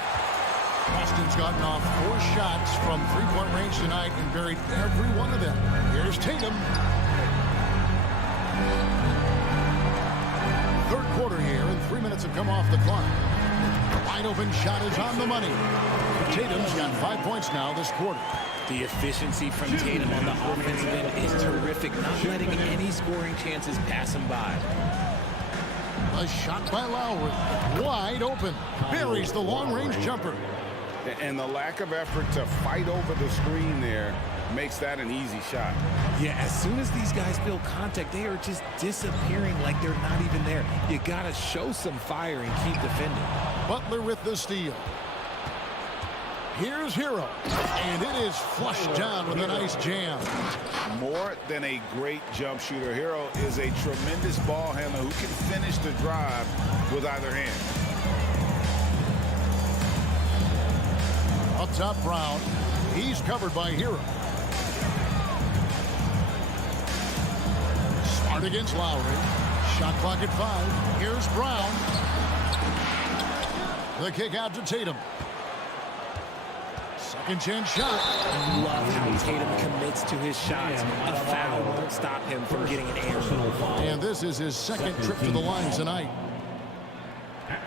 Boston's gotten off 4 shots from three-point range tonight and buried every one of them. Here's Tatum. Third quarter here, and 3 minutes have come off the clock. Wide open shot is on the money. Tatum's got 5 points now this quarter. The efficiency from Tatum on the offensive end is terrific, not letting any scoring chances pass him by. A shot by Lowry. Wide open. Buries the long-range jumper. And the lack of effort to fight over the screen there makes that an easy shot. Yeah, as soon as these guys feel contact, they are just disappearing like they're not even there. You got to show some fire and keep defending. Butler with the steal. Here's Hero. And it is flushed down with a nice jam. More than a great jump shooter, Hero is a tremendous ball handler who can finish the drive with either hand. Up top, Brown. He's covered by Hero. Smart against Lowry. Shot clock at 5. Here's Brown. The kick out to Tatum. Second chance shot. Love how Tatum commits to his shots. A foul won't stop him from getting an air. And this is his second trip to the line tonight.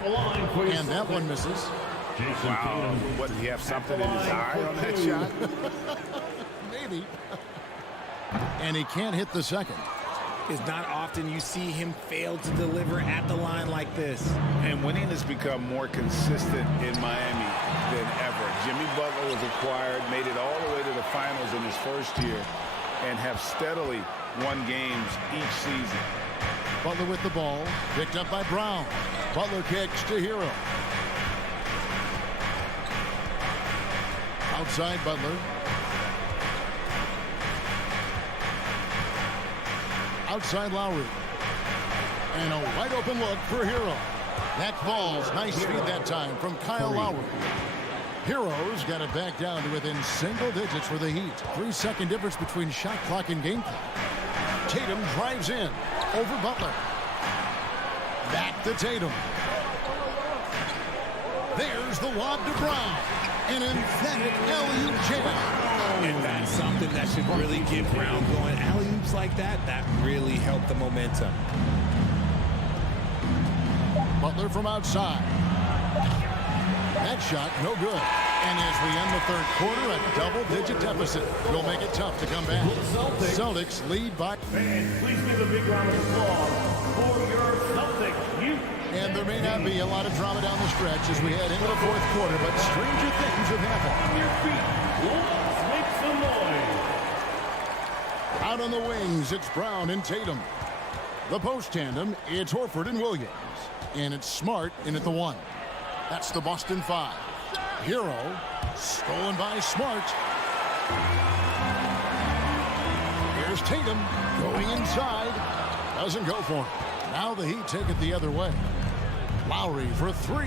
And that one misses. Wow, what, did he have something in his eye on that shot? Maybe. And he can't hit the second. It's not often you see him fail to deliver at the line like this. And winning has become more consistent in Miami than ever. Jimmy Butler was acquired, made it all the way to the finals in his first year, and have steadily won games each season. Butler with the ball, picked up by Brown. Butler kicks to Hero. Outside Butler. Outside Lowry. And a wide open look for Hero. That ball's nice feed that time from Kyle Lowry. Hero's got it back down to within single digits for the Heat. 3-second difference between shot clock and game clock. Tatum drives in over Butler. Back to Tatum. There's the lob to Brown. An emphatic alley-oop jam. And that's something that should really get Brown going. Alley-oops like that really help the momentum. Butler from outside. That shot, no good. And as we end the third quarter, a double-digit deficit will make it tough to come back. Celtics lead by... Fans, please give a big round of applause for your Celtics youth. And there may not be a lot of drama down the stretch as we head into the fourth quarter, but stranger things have happened. On your feet, let's make some noise. Out on the wings, it's Brown and Tatum. The post tandem, it's Horford and Williams. And it's Smart in at the 1. That's the Boston 5. Hero, stolen by Smart. Here's Tatum going inside. Doesn't go for him. Now the Heat take it the other way. Lowry for 3.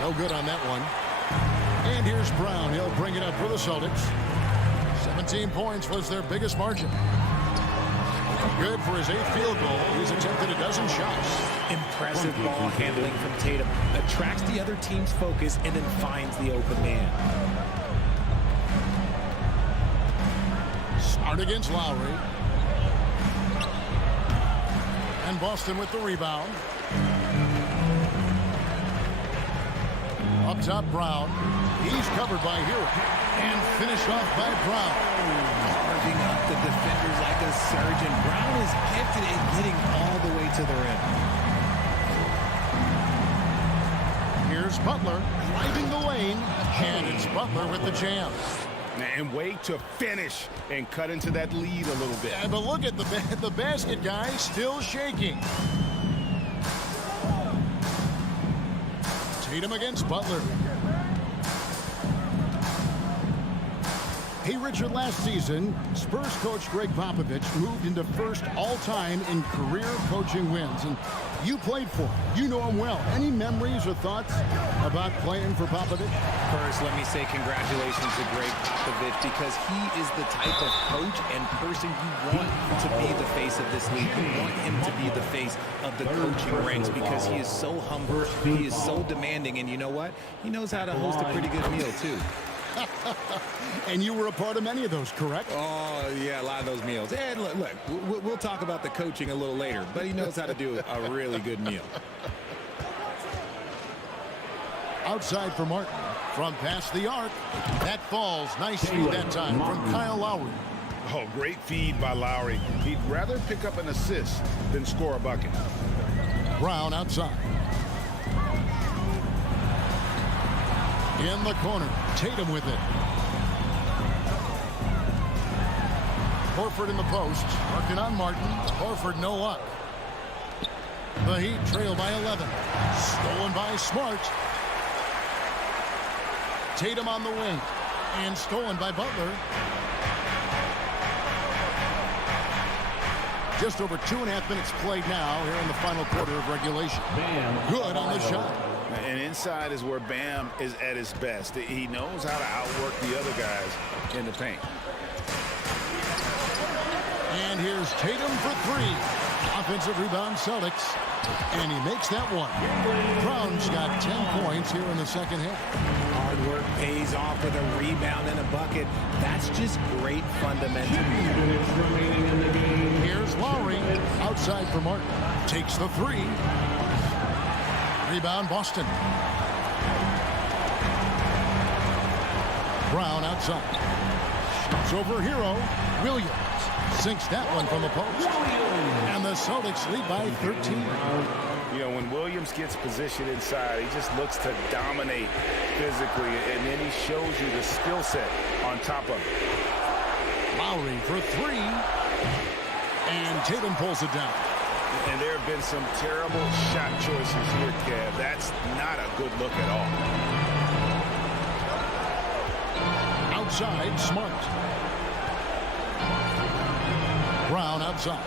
No good on that one. And here's Brown. He'll bring it up for the Celtics. 17 points was their biggest margin. Good for his 8th field goal. He's attempted a dozen shots. Impressive ball handling from Tatum. Attracts the other team's focus and then finds the open man. Smart against Lowry. And Boston with the rebound. Up top, Brown. He's covered by Hero. And finished off by Brown. Carving up the defenders like a surgeon. Brown is gifted at getting all the way to the rim. Here's Butler driving the lane. And it's Butler with the jam. And wait to finish and cut into that lead a little bit. Yeah, but look at the basket guy still shaking. Tatum against Butler. Hey, Richard, last season, Spurs coach Greg Popovich moved into first all-time in career coaching wins. And you played for him. You know him well. Any memories or thoughts about playing for Popovich? First, let me say congratulations to Greg Popovich because he is the type of coach and person you want to be the face of this league. You want him to be the face of the coaching ranks because he is so humble, he is so demanding, and you know what? He knows how to host a pretty good meal, too. And you were a part of many of those, correct? Oh, yeah, a lot of those meals. And look, we'll talk about the coaching a little later, but he knows how to do a really good meal. Outside for Martin. From past the arc. That falls nicely that time from Kyle Lowry. Oh, great feed by Lowry. He'd rather pick up an assist than score a bucket. Brown outside. In the corner, Tatum with it. Horford in the post, working on Martin. Horford no luck. The Heat trail by 11. Stolen by Smart. Tatum on the wing. And stolen by Butler. Just over 2.5 minutes played now here in the final quarter of regulation. Good on the shot. And inside is where Bam is at his best. He knows how to outwork the other guys in the paint. And here's Tatum for three. Offensive rebound, Celtics. And he makes that one. Brown's got 10 points here in the second half. Hard work pays off with a rebound and a bucket. That's just great fundamentals. Here's Lowry. Outside for Martin. Takes the three. Rebound, Boston. Brown outside. Shoots over Hero. Williams sinks that one from the post. And the Celtics lead by 13. You know, when Williams gets positioned inside, he just looks to dominate physically, and then he shows you the skill set on top of it. Lowry for three. And Tatum pulls it down. And there have been some terrible shot choices here, Kev. That's not a good look at all. Outside, Smart. Brown outside.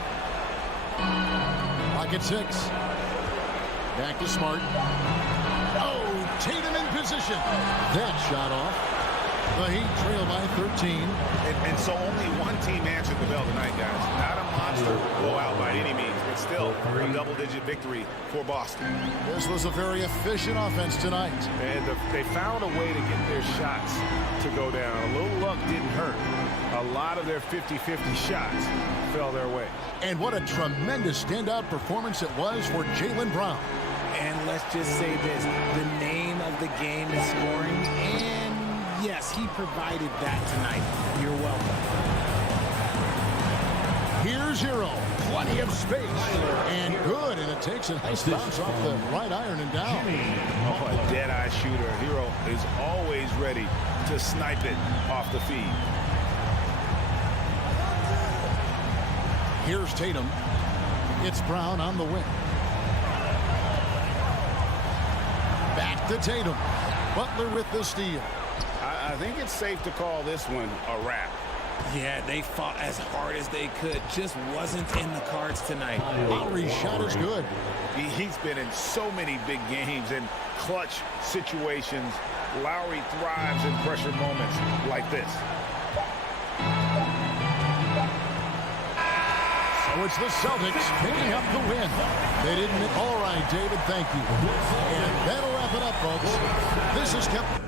Pocket six. Back to Smart. Oh, Tatum in position. That shot off. The Heat trail by 13. And so only one team answered the bell tonight, guys. Not a monster blowout by any means, but still a double-digit victory for Boston. This was a very efficient offense tonight. And they found a way to get their shots to go down. A little luck didn't hurt. A lot of their 50-50 shots fell their way. And what a tremendous standout performance it was for Jaylen Brown. And let's just say this. The name of the game is scoring, and yes, he provided that tonight. You're welcome. Here's Hero. Plenty of space. And good. And it takes a nice bounce off the right iron and down. Oh, a dead-eye shooter. Hero is always ready to snipe it off the feed. Here's Tatum. It's Brown on the wing. Back to Tatum. Butler with the steal. I think it's safe to call this one a wrap. Yeah, they fought as hard as they could. Just wasn't in the cards tonight. Lowry's shot is good. He's been in so many big games and clutch situations. Lowry thrives in pressure moments like this. So it's the Celtics picking up the win. They didn't. All right, David, thank you. And that'll wrap it up, folks. This is Kevin.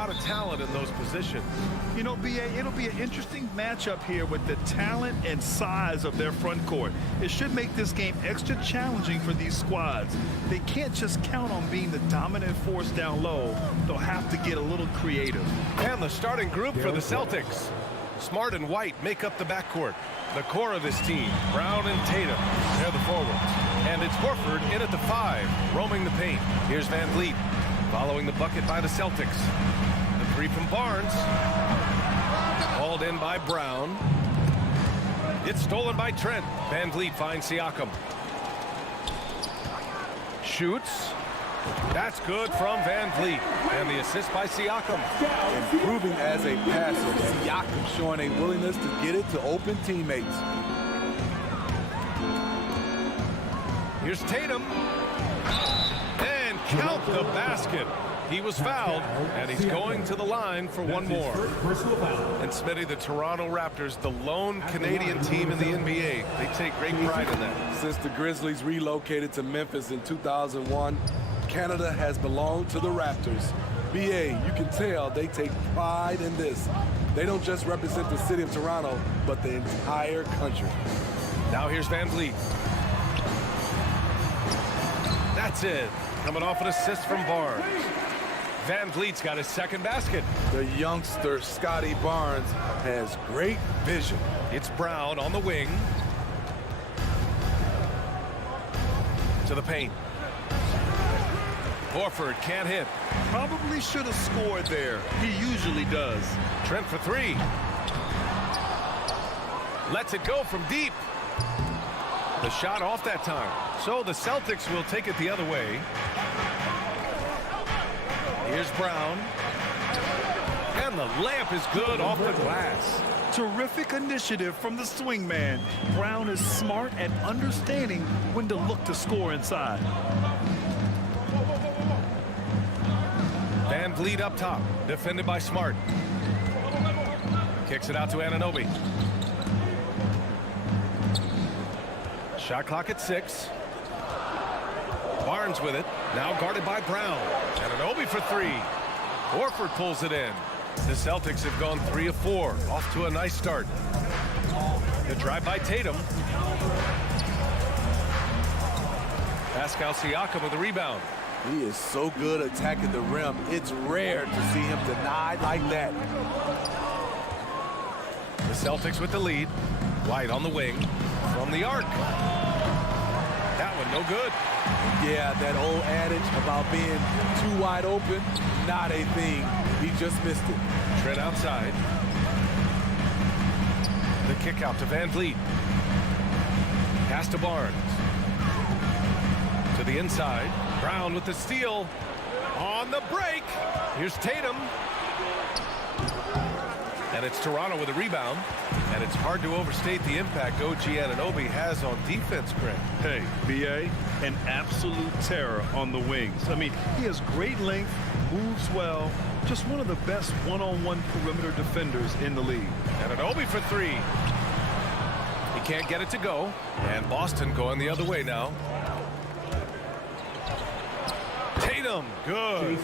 lot of talent in those positions. You know, B.A., it'll be an interesting matchup here with the talent and size of their front court. It should make this game extra challenging for these squads. They can't just count on being the dominant force down low. They'll have to get a little creative. And the starting group for the Celtics. Smart and White make up the backcourt. The core of this team, Brown and Tatum, they're the forwards. And it's Horford in at the 5, roaming the paint. Here's Van Vliet, following the bucket by the Celtics. The 3 from Barnes. Hauled in by Brown. It's stolen by Trent. Van Vliet finds Siakam. Shoots. That's good from Van Vliet. And the assist by Siakam. Improving as a passer, Siakam showing a willingness to get it to open teammates. Here's Tatum. And count the basket. He was fouled, and he's going to the line for one more. And Smitty, the Toronto Raptors, the lone Canadian team in the NBA. They take great pride in that. Since the Grizzlies relocated to Memphis in 2001, Canada has belonged to the Raptors. BA, you can tell they take pride in this. They don't just represent the city of Toronto, but the entire country. Now here's Van Vliet. That's it. Coming off an assist from Barnes. Van Vliet's got his second basket. The youngster, Scotty Barnes, has great vision. It's Brown on the wing. To the paint. Horford can't hit. Probably should have scored there. He usually does. Trent for 3. Lets it go from deep. The shot off that time. So the Celtics will take it the other way. Here's Brown. And the layup is good off the glass. Terrific initiative from the swingman. Brown is smart at understanding when to look to score inside. Van Vliet up top, defended by Smart. Kicks it out to Anunoby. Shot clock at 6. Barnes with it, now guarded by Brown. Anunoby for 3. Horford pulls it in. The Celtics have gone 3 of 4, off to a nice start. The drive by Tatum. Pascal Siakam with the rebound. He is so good attacking the rim. It's rare to see him denied like that. The Celtics with the lead. White on the wing. From the arc. That one no good. Yeah, that old adage about being too wide open, not a thing. He just missed it. Trent outside. The kick out to Van Vliet. Pass to Barnes. To the inside. Brown with the steal. On the break. Here's Tatum. And it's Toronto with a rebound. And it's hard to overstate the impact OG Anunoby has on defense, Craig. Hey, B.A., an absolute terror on the wings. I mean, he has great length, moves well, just one of the best one-on-one perimeter defenders in the league. Anunoby for 3. He can't get it to go. And Boston going the other way now. Tatum, good.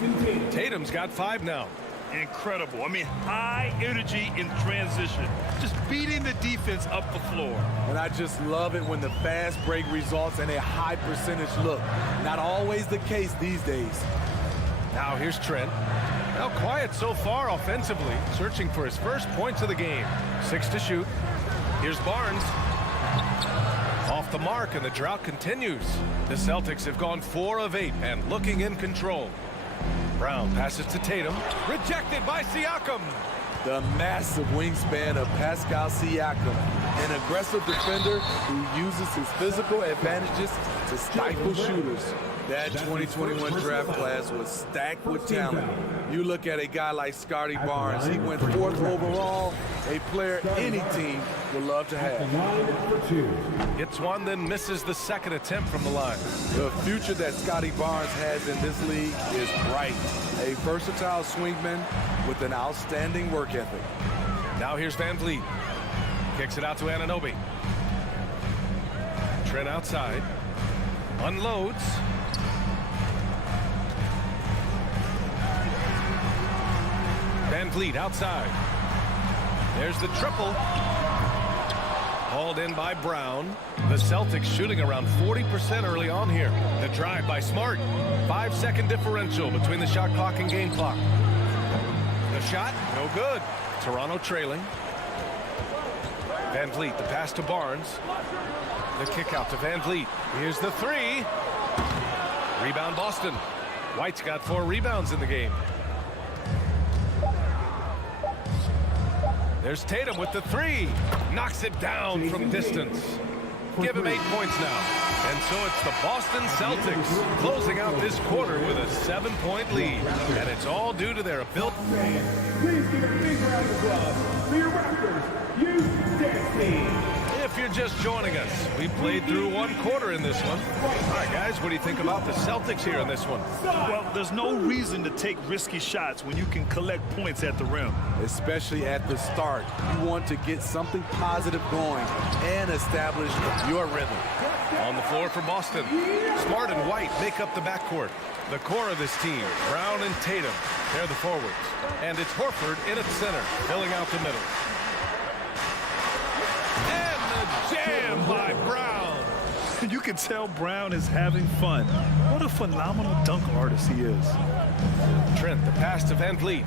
Tatum's got 5 now. Incredible. I mean, high energy in transition. Just beating the defense up the floor. And I just love it when the fast break results in a high percentage look. Not always the case these days. Now here's Trent. Now quiet so far offensively, searching for his first points of the game. 6 to shoot. Here's Barnes. Off the mark, and the drought continues. The Celtics have gone 4 of 8 and looking in control. Brown passes to Tatum. Rejected by Siakam. The massive wingspan of Pascal Siakam, an aggressive defender who uses his physical advantages to stifle shooters. That 2021 draft class was stacked with talent. You look at a guy like Scotty Barnes, he went 4th overall, a player any team would love to have. Hits one, then misses the second attempt from the line. The future that Scotty Barnes has in this league is bright. A versatile swingman with an outstanding work ethic. Now here's Van Vliet. Kicks it out to Anunoby. Trent outside. Unloads. Vliet outside. There's the triple. Hauled in by Brown. The Celtics shooting around 40% early on here. The drive by Smart. 5-second differential between the shot clock and game clock. The shot, no good. Toronto trailing. Van Vliet, the pass to Barnes. The kick out to Van Vliet. Here's the three. Rebound Boston. White's got 4 rebounds in the game. There's Tatum with the three. Knocks it down from distance. Give him 8 points now. And so it's the Boston Celtics closing out this quarter with a 7-point lead. And it's all due to their ability. Please give a big round of applause for your Raptors Youth Dance Team. If you're just joining us, we played through 1 quarter in this one. All right, guys, what do you think about the Celtics here in this one? Well, there's no reason to take risky shots when you can collect points at the rim. Especially at the start. You want to get something positive going and establish your rhythm. On the floor for Boston, Smart and White make up the backcourt. The core of this team, Brown and Tatum, they're the forwards. And it's Horford in at center, filling out the middle. Jam by Brown. You can tell Brown is having fun. What a phenomenal dunk artist he is. Trent, the pass to Van Vliet.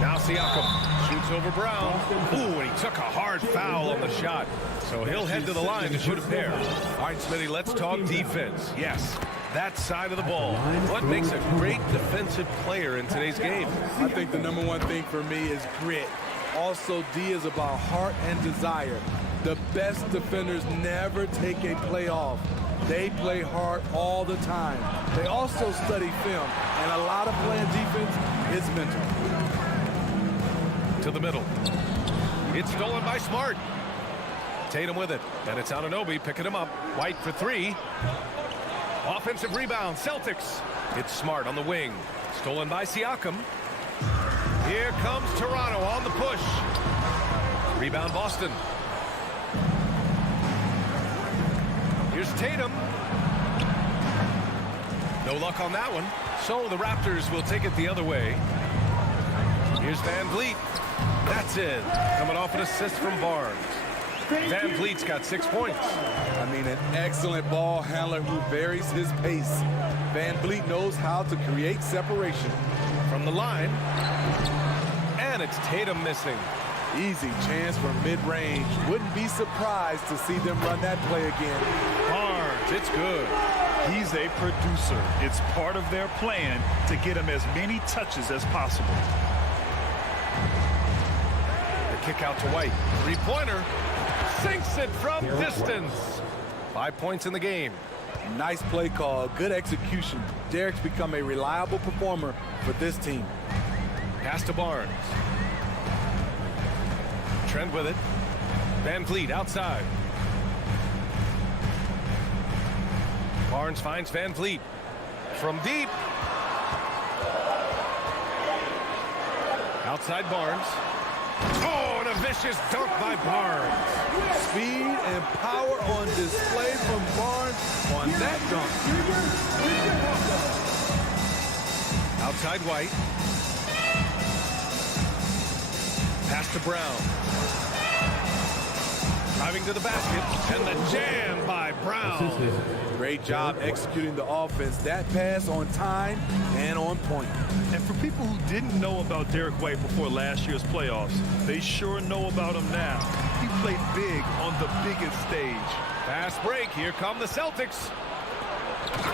Now Siakam shoots over Brown. Ooh, and he took a hard foul on the shot. So he'll head to the line to shoot a pair. All right, Smitty, let's talk defense. Yes, that side of the ball. What makes a great defensive player in today's game? I think the #1 thing for me is grit. Also, D is about heart and desire. The best defenders never take a play off. They play hard all the time. They also study film, and a lot of playing defense is mental. To the middle. It's stolen by Smart. Tatum with it, and it's Anunoby picking him up. White for 3. Offensive rebound, Celtics. It's Smart on the wing. Stolen by Siakam. Here comes Toronto on the push. Rebound Boston. Here's Tatum. No luck on that one. So the Raptors will take it the other way. Here's Van Vliet. That's it. Coming off an assist from Barnes. Van Vliet's got 6 points. I mean, an excellent ball handler who varies his pace. Van Vliet knows how to create separation. From the line. And it's Tatum missing. Easy chance from mid-range. Wouldn't be surprised to see them run that play again. Barnes, it's good. He's a producer. It's part of their plan to get him as many touches as possible. The kick out to White. 3-pointer. Sinks it from distance. 5 points in the game. Nice play call. Good execution. Derek's become a reliable performer for this team. Pass to Barnes. Trent with it. Van Vliet outside. Barnes finds Van Vliet. From deep. Outside Barnes. Oh, and a vicious dunk by Barnes. Speed and power on display from Barnes on that dunk. Outside White. Pass to Brown. Driving to the basket, and the jam by Brown. Great job executing the offense. That pass on time and on point. And for people who didn't know about Derek White before last year's playoffs, they sure know about him now. He played big on the biggest stage. Fast break. Here come the Celtics.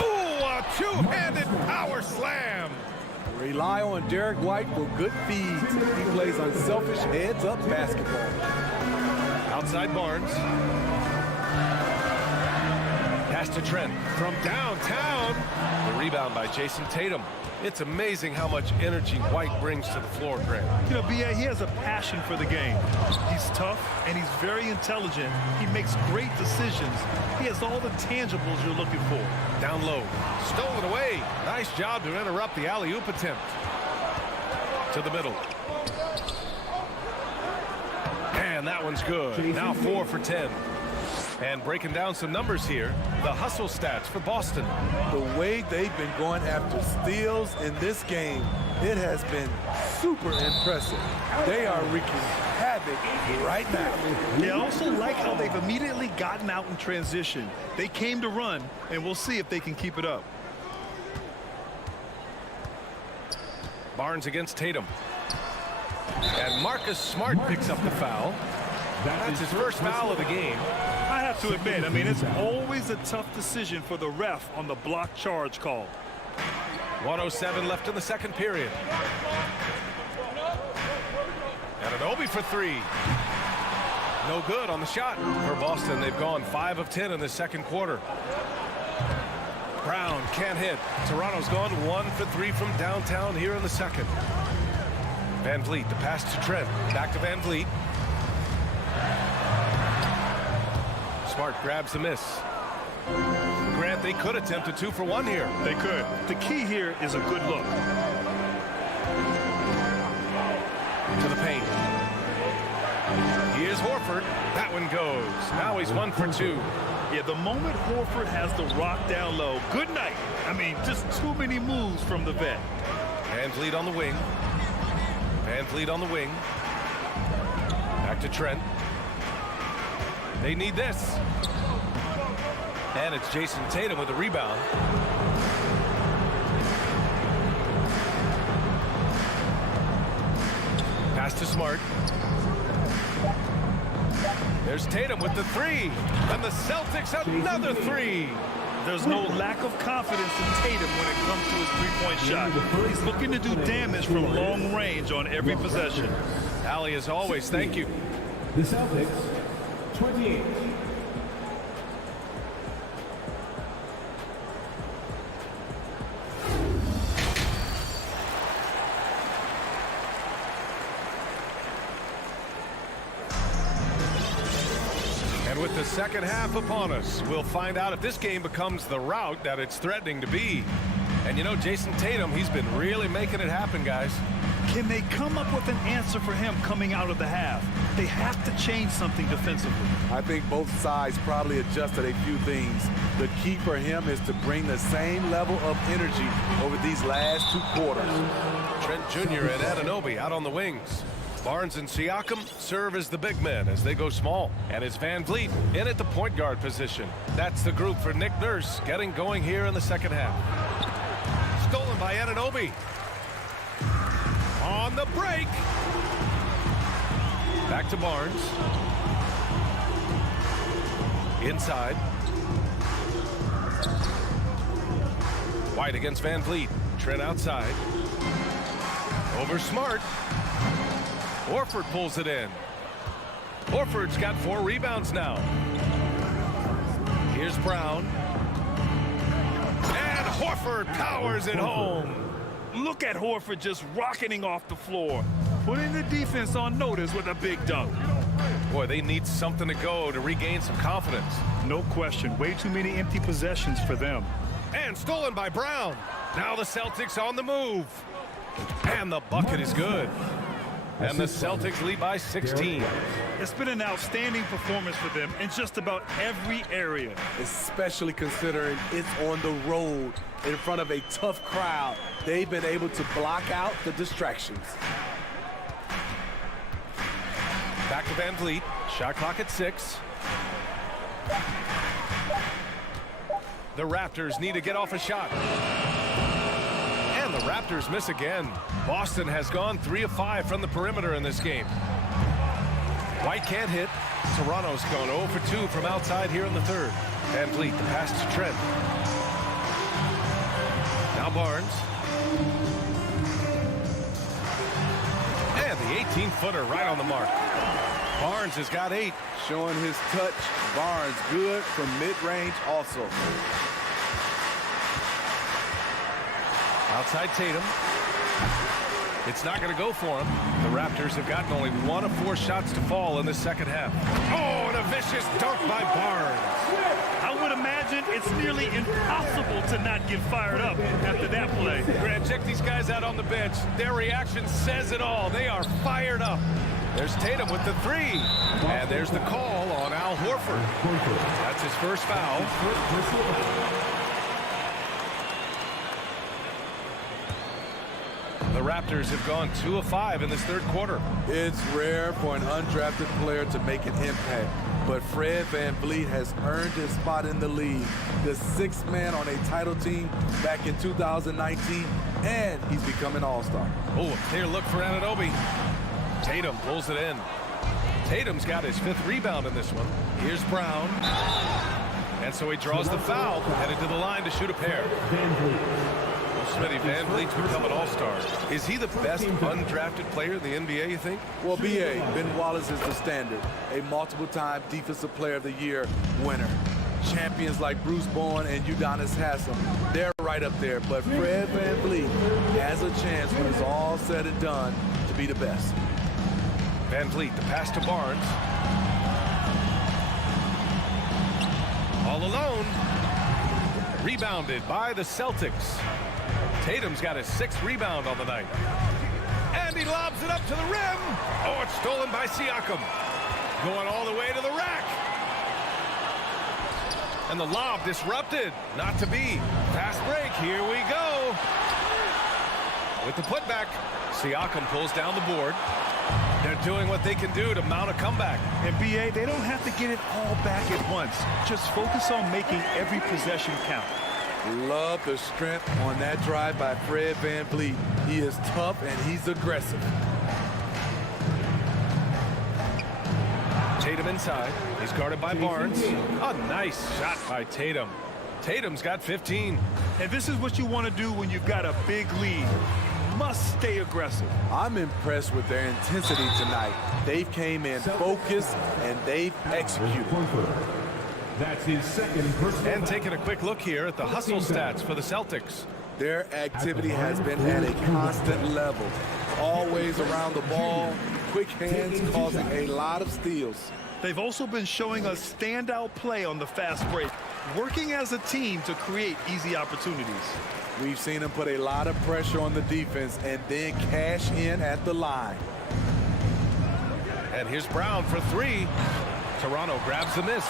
Ooh, a two-handed power slam. Rely on Derek White for good feeds. He plays unselfish heads-up basketball. Outside Barnes. Pass to Trent from downtown. The rebound by Jason Tatum. It's amazing how much energy White brings to the floor, Grant. You know, B.A., he has a passion for the game. He's tough, and he's very intelligent. He makes great decisions. He has all the tangibles you're looking for. Down low. Stolen away. Nice job to interrupt the alley-oop attempt. To the middle. And that one's good. Now 4 for 10. And breaking down some numbers here, the hustle stats for Boston. The way they've been going after steals in this game, it has been super impressive. They are wreaking havoc right now. Yeah, I also like how they've immediately gotten out in transition. They came to run, and we'll see if they can keep it up. Barnes against Tatum. And Marcus Smart picks up the foul. That's his first foul of the game. I have to admit, I mean, it's always a tough decision for the ref on the block charge call. 1:07 left in the second period. Anunoby for three. No good on the shot. For Boston, they've gone 5 of 10 in the second quarter. Brown can't hit. Toronto's gone 1 for 3 from downtown here in the second. Van Vliet, the pass to Trent. Back to Van Vliet. Smart grabs the miss. Grant, they could attempt a 2 for 1 here. They could. The key here is a good look. To the paint. Here's Horford. That one goes. Now he's 1 for 2. Yeah, the moment Horford has the rock down low, good night. I mean, just too many moves from the vet. Van Vliet on the wing. Van Vliet on the wing. Back to Trent. They need this. And it's Jason Tatum with the rebound. Pass to Smart. There's Tatum with the 3. And the Celtics another 3. There's no lack of confidence in Tatum when it comes to his three-point shot. He's looking to do damage from long range on every possession. Allie, as always, thank you. The Celtics, 28. With the second half upon us, we'll find out if this game becomes the rout that it's threatening to be. And you know, Jason Tatum, he's been really making it happen, guys. Can they come up with an answer for him coming out of the half? They have to change something defensively. I think both sides probably adjusted a few things. The key for him is to bring the same level of energy over these last 2 quarters. Trent Jr. and Anunoby out on the wings. Barnes and Siakam serve as the big men as they go small. And it's Van Vliet in at the point guard position. That's the group for Nick Nurse getting going here in the second half. Stolen by Anunoby. On the break. Back to Barnes. Inside. White against Van Vliet. Trent outside. Over Smart. Horford pulls it in. Horford's got 4 rebounds now. Here's Brown. And Horford powers it home. Look at Horford just rocketing off the floor, putting the defense on notice with a big dunk. Boy, they need something to go to regain some confidence. No question. Way too many empty possessions for them. And stolen by Brown. Now the Celtics on the move. And the bucket is good. And the Celtics lead by 16. It's been an outstanding performance for them in just about every area. Especially considering it's on the road in front of a tough crowd. They've been able to block out the distractions. Back to Van Vliet. Shot clock at 6. The Raptors need to get off a shot. And the Raptors miss again. Boston has gone 3 of 5 from the perimeter in this game. White can't hit. Toronto's gone 0 for 2 from outside here in the third. Van Vliet, the pass to Trent. Now Barnes. And the 18-footer right on the mark. Barnes has got 8. Showing his touch. Barnes good from mid-range also. Outside Tatum. It's not going to go for him. The Raptors have gotten only 1 of 4 shots to fall in the second half. Oh, and a vicious dunk by Barnes. I would imagine it's nearly impossible to not get fired up after that play. Grant, check these guys out on the bench. Their reaction says it all. They are fired up. There's Tatum with the 3. And there's the call on Al Horford. That's his first foul. The Raptors have gone 2 of 5 in this third quarter. It's rare for an undrafted player to make an impact, but Fred VanVleet has earned his spot in the league, the 6th man on a title team back in 2019, and he's become an all-star. Oh, a clear look for Anunoby. Tatum pulls it in. Tatum's got his 5th rebound in this one. Here's Brown. And so he draws the foul, headed to the line to shoot a pair. Smitty, VanVleet's become an all-star. Is he the best undrafted player in the NBA, you think? Well, Ben Wallace is the standard, a multiple-time Defensive Player of the Year winner. Champions like Bruce Bowen and Udonis Haslem, they're right up there. But Fred VanVleet has a chance when it's all said and done to be the best. VanVleet, the pass to Barnes. All alone. Rebounded by the Celtics. Tatum's got his 6th rebound on the night. And he lobs it up to the rim. Oh, it's stolen by Siakam. Going all the way to the rack. And the lob disrupted. Not to be. Fast break. Here we go. With the putback, Siakam pulls down the board. They're doing what they can do to mount a comeback. And BA, they don't have to get it all back at once. Just focus on making every possession count. Love the strength on that drive by Fred VanVleet. He is tough and he's aggressive. Tatum inside. He's guarded by Barnes. A nice shot by Tatum. Tatum's got 15. And this is what you want to do when you've got a big lead. Must stay aggressive. I'm impressed with their intensity tonight. They've came in focused and they've executed. That's his 2nd personal. And taking a quick look here at the hustle stats for the Celtics. Their activity has been at a constant level. Always around the ball, quick hands causing a lot of steals. They've also been showing us standout play on the fast break, working as a team to create easy opportunities. We've seen them put a lot of pressure on the defense and then cash in at the line. And here's Brown for 3. Toronto grabs the miss.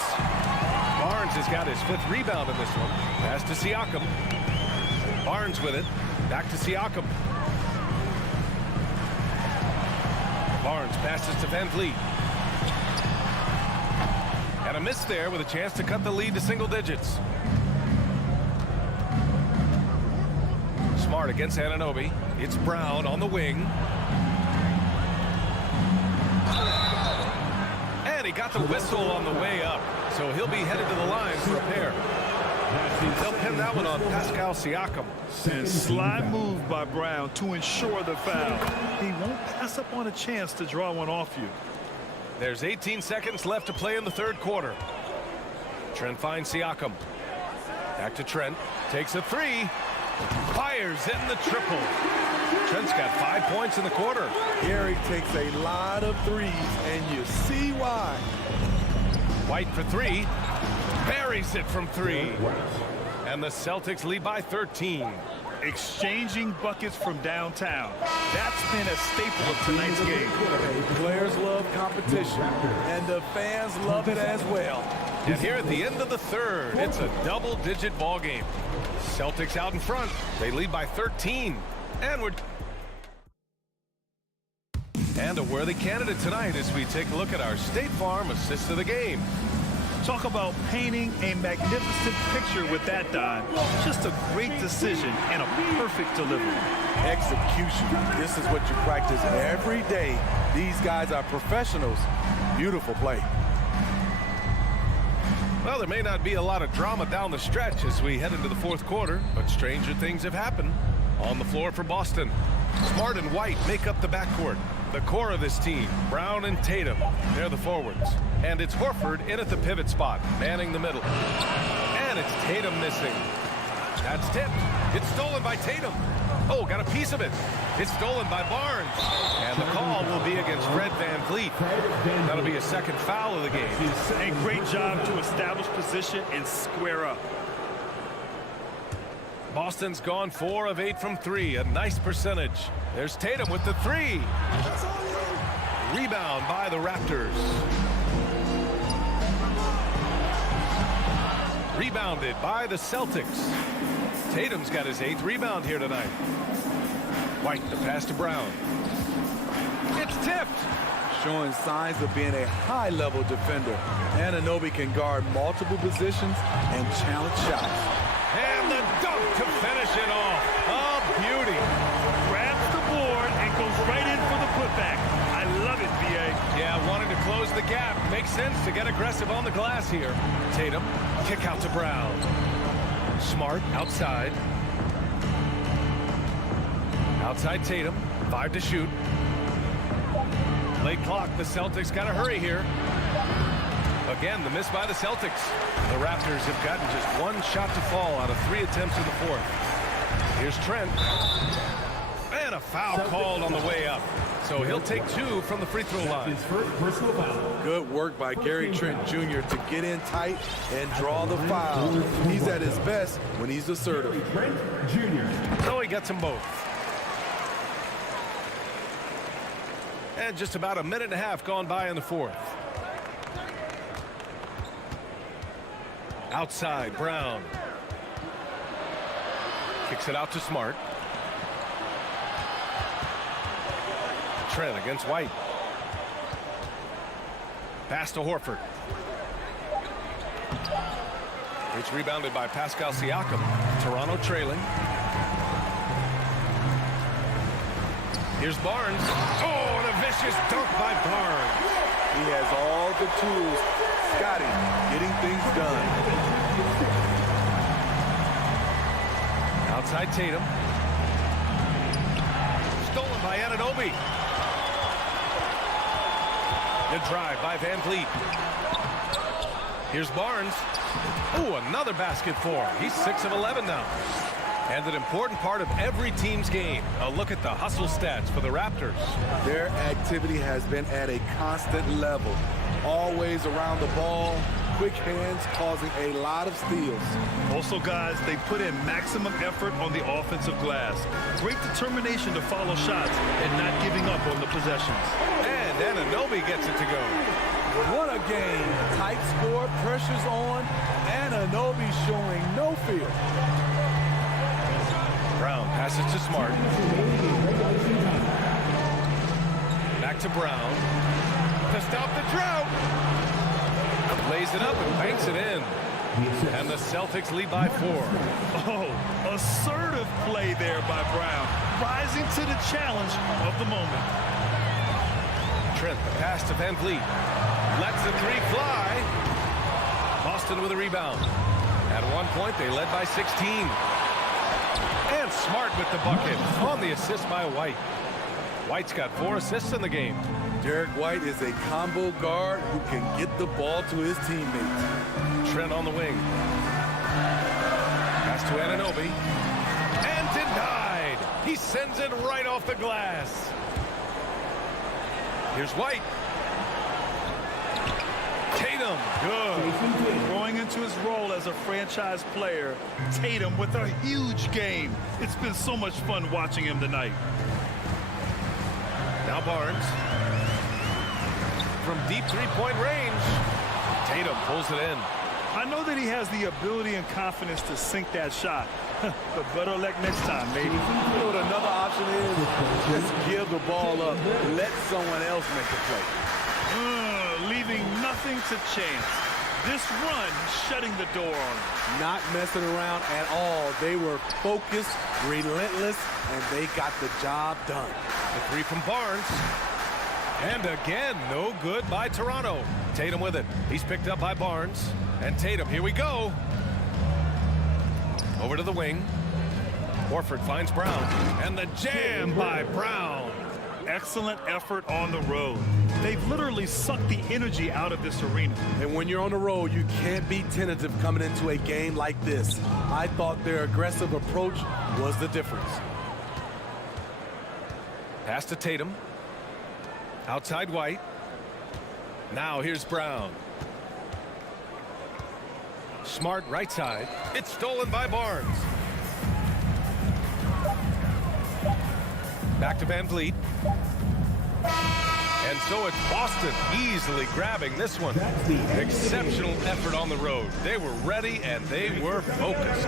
Barnes has got his 5th rebound in this one. Pass to Siakam. Barnes with it. Back to Siakam. Barnes passes to VanVleet. And a miss there with a chance to cut the lead to single digits. Smart against Anunoby. It's Brown on the wing. And he got the whistle on the way up. So he'll be headed to the line for a pair. They'll pin that one on Pascal Siakam. And sly move by Brown to ensure the foul. He won't pass up on a chance to draw one off you. There's 18 seconds left to play in the third quarter. Trent finds Siakam. Back to Trent. Takes a 3. Fires in the triple. Trent's got 5 points in the quarter. Gary takes a lot of threes, and you see why. White for 3. Buries it from 3. And the Celtics lead by 13. Exchanging buckets from downtown. That's been a staple of tonight's game. Players love competition, and the fans love it as well. And here at the end of the third, it's a double-digit ball game. Celtics out in front. They lead by 13. And a worthy candidate tonight as we take a look at our State Farm assist of the game. Talk about painting a magnificent picture with that dive. Just a great decision and a perfect delivery. Execution. This is what you practice every day. These guys are professionals. Beautiful play. Well, there may not be a lot of drama down the stretch as we head into the fourth quarter, but stranger things have happened. On the floor for Boston, Smart and White make up the backcourt. The core of this team, Brown and Tatum, they're the forwards. And it's Horford in at the pivot spot, manning the middle. And it's Tatum missing. That's tipped. It's stolen by Tatum. Oh, got a piece of it. It's stolen by Barnes. And the call will be against Fred VanVleet. That'll be a second foul of the game. A great job to establish position and square up. Boston's gone 4 of 8 from 3, a nice percentage. There's Tatum with the 3. Rebound by the Raptors. Rebounded by the Celtics. Tatum's got his 8th rebound here tonight. White, the pass to Brown. It's tipped. Showing signs of being a high-level defender. Anunoby can guard multiple positions and challenge shots. And the dunk to finish it off. A beauty. Grabs the board and goes right in for the putback. I love it, B.A. Yeah, wanting to close the gap. Makes sense to get aggressive on the glass here. Tatum, kick out to Brown. Smart, outside. Outside Tatum, 5 to shoot. Late clock, the Celtics got to hurry here. Again, the miss by the Celtics. The Raptors have gotten just one shot to fall out of 3 attempts in the fourth. Here's Trent. And a foul called on the way up. So he'll take 2 from the free throw line. Good work by Gary Trent Jr. to get in tight and draw the foul. He's at his best when he's assertive. Trent Jr. So he gets them both. And just about a minute and a half gone by in the fourth. Outside, Brown. Kicks it out to Smart. Trent against White. Pass to Horford. It's rebounded by Pascal Siakam. Toronto trailing. Here's Barnes. Oh, and a vicious dunk by Barnes. He has all the tools. Scotty getting things done. Outside Tatum. Stolen by Anunoby. Good drive by Van Vliet. Here's Barnes. Oh, another basket for him. He's 6 of 11 now. And an important part of every team's game. A look at the hustle stats for the Raptors. Their activity has been at a constant level. Always around the ball. Quick hands causing a lot of steals. Also, guys, they put in maximum effort on the offensive glass. Great determination to follow shots and not giving up on the possessions. And Anunoby gets it to go. What a game. Tight score, pressure's on. Anunoby showing no fear. Brown passes to Smart. Back to Brown. To stop the drought. Lays it up and banks it in. And the Celtics lead by 4. Oh, assertive play there by Brown. Rising to the challenge of the moment. Trent, the pass to Van Vliet. Lets the 3 fly. Boston with a rebound. At one point, they led by 16. And Smart with the bucket on the assist by White. White's got 4 assists in the game. Derek White is a combo guard who can get the ball to his teammates. Trent on the wing. Pass to Anunoby. And denied. He sends it right off the glass. Here's White. Tatum, good. Growing into his role as a franchise player, Tatum with a huge game. It's been so much fun watching him tonight. Now Barnes. From deep three-point range. Tatum pulls it in. I know that he has the ability and confidence to sink that shot. But better luck next time, maybe. You know what another option is? Just give the ball up. Let someone else make the play. Leaving nothing to chance. This run shutting the door on him. Not messing around at all. They were focused, relentless, and they got the job done. The 3 from Barnes. And again, no good by Toronto. Tatum with it. He's picked up by Barnes. And Tatum, here we go. Over to the wing. Horford finds Brown. And the jam by Brown. Excellent effort on the road. They've literally sucked the energy out of this arena. And when you're on the road, you can't be tentative coming into a game like this. I thought their aggressive approach was the difference. Pass to Tatum. Outside White. Now here's Brown. Smart right side. It's stolen by Barnes. Back to Van Vliet. And so it's Boston easily grabbing this one. Exceptional effort on the road. They were ready and they were focused.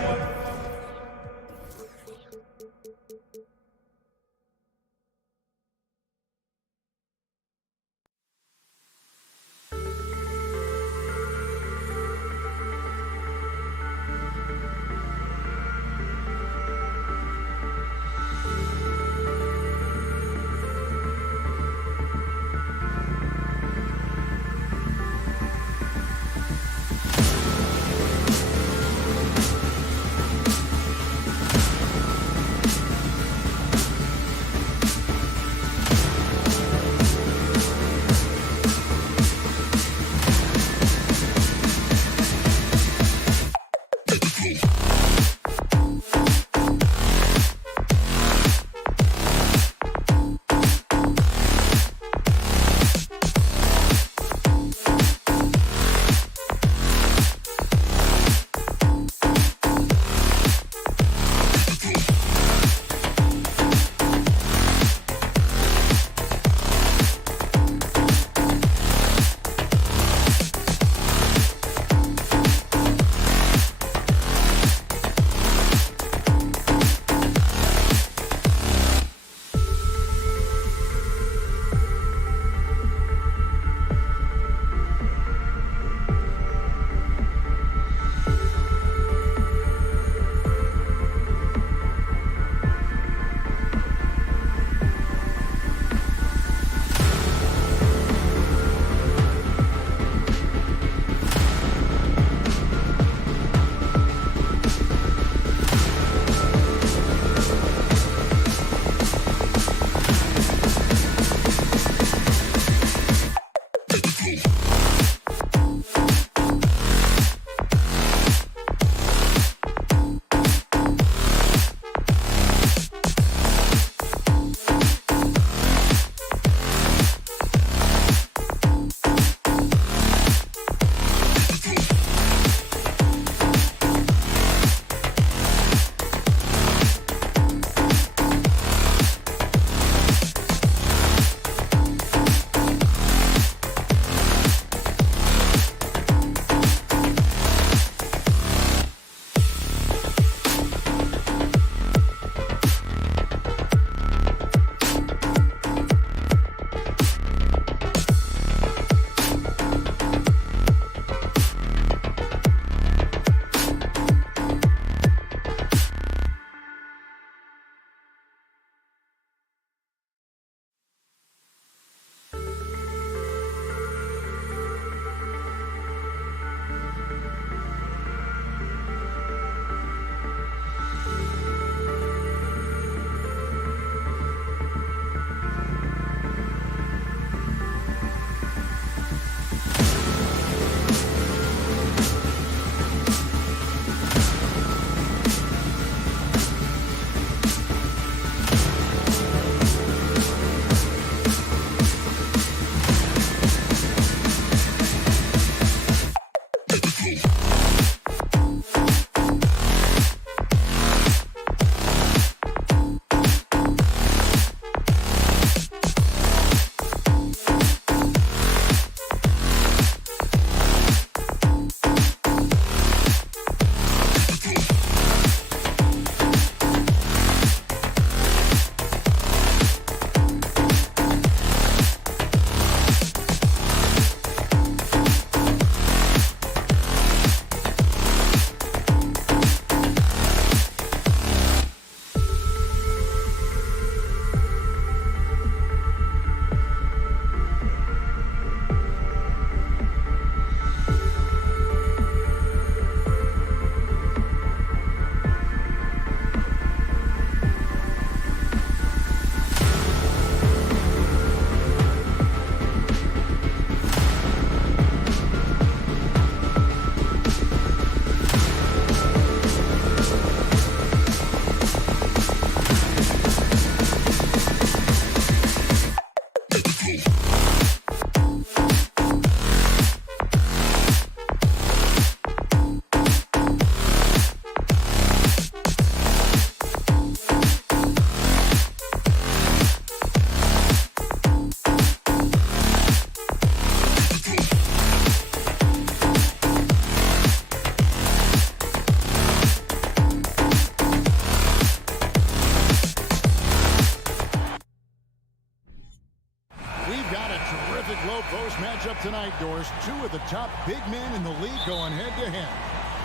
Low-post matchup tonight, Doris. Two of the top big men in the league going head-to-head.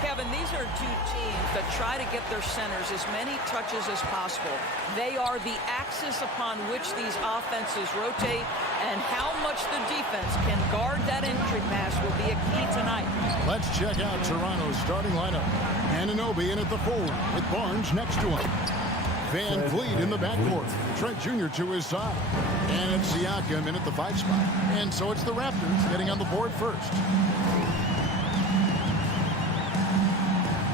Kevin, these are two teams that try to get their centers as many touches as possible. They are the axis upon which these offenses rotate, and how much the defense can guard that entry pass will be a key tonight. Let's check out Toronto's starting lineup. Anunoby in at the forward with Barnes next to him. Van Vliet in the backcourt. Trent Jr. to his side. And it's Siakam in at the 5 spot. And so it's the Raptors getting on the board first.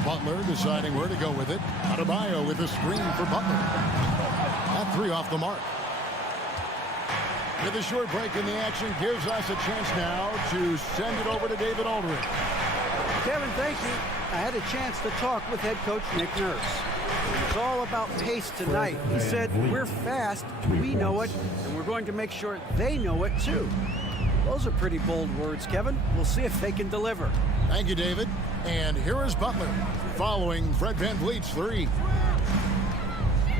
Butler deciding where to go with it. Adebayo with a screen for Butler. That 3 off the mark. With a short break in the action gives us a chance now to send it over to David Aldridge. Kevin, thank you. I had a chance to talk with head coach Nick Nurse. It's all about pace tonight. He said, we're fast, we know it, and we're going to make sure they know it too. Those are pretty bold words, Kevin. We'll see if they can deliver. Thank you, David. And here is Butler, following Fred VanVleet's 3.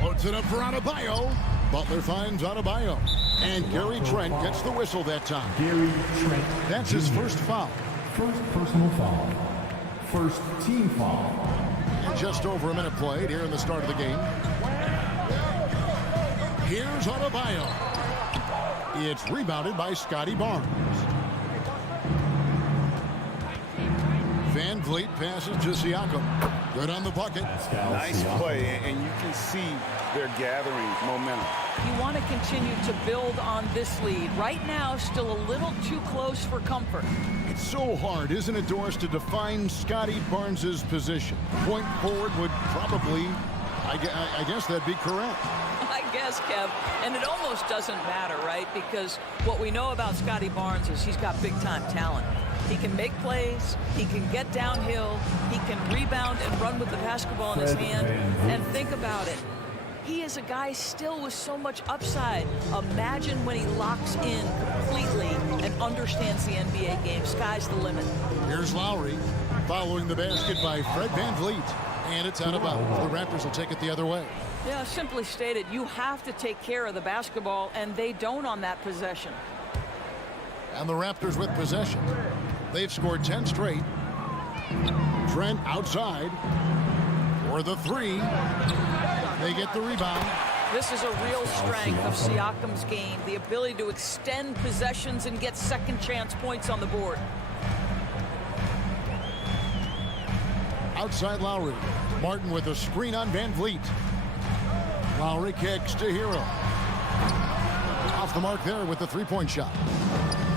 Loads it up for Adebayo. Butler finds Adebayo. And Gary Trent gets the whistle that time. Gary Trent. That's his first foul. First personal foul. First team foul. And just over a minute played here in the start of the game. Here's Adebayo. It's rebounded by Scotty Barnes. Van Vliet passes to Siakam. Good on the bucket. Nice play, and you can see they're gathering momentum. You want to continue to build on this lead. Right now, still a little too close for comfort. It's so hard, isn't it, Doris, to define Scotty Barnes' position? Point forward would probably, I guess that'd be correct. I guess, Kev. And it almost doesn't matter, right? Because what we know about Scotty Barnes is he's got big-time talent. He can make plays, he can get downhill, he can rebound and run with the basketball in his hand. And think about it. He is a guy still with so much upside. Imagine when he locks in completely and understands the NBA game. Sky's the limit. Here's Lowry following the basket by Fred VanVleet. And it's out of bounds. The Raptors will take it the other way. Yeah, simply stated, you have to take care of the basketball, and they don't on that possession. And the Raptors with possession. They've scored 10 straight. Trent outside for the 3. They get the rebound. This is a real strength of Siakam's game, the ability to extend possessions and get second chance points on the board. Outside Lowry. Martin with a screen on VanVleet. Lowry kicks to Hero. Off the mark there with the 3-point shot.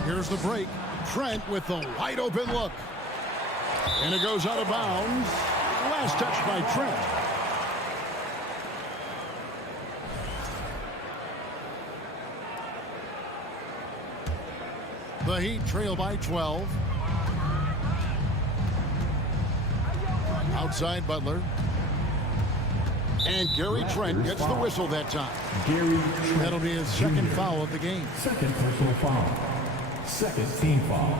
Here's the break. Trent with the wide open look. And it goes out of bounds. Last touch by Trent. The Heat trail by 12. Outside Butler. And Gary Trent gets the whistle that time. That'll be his second foul of the game. Second personal foul. Second team foul.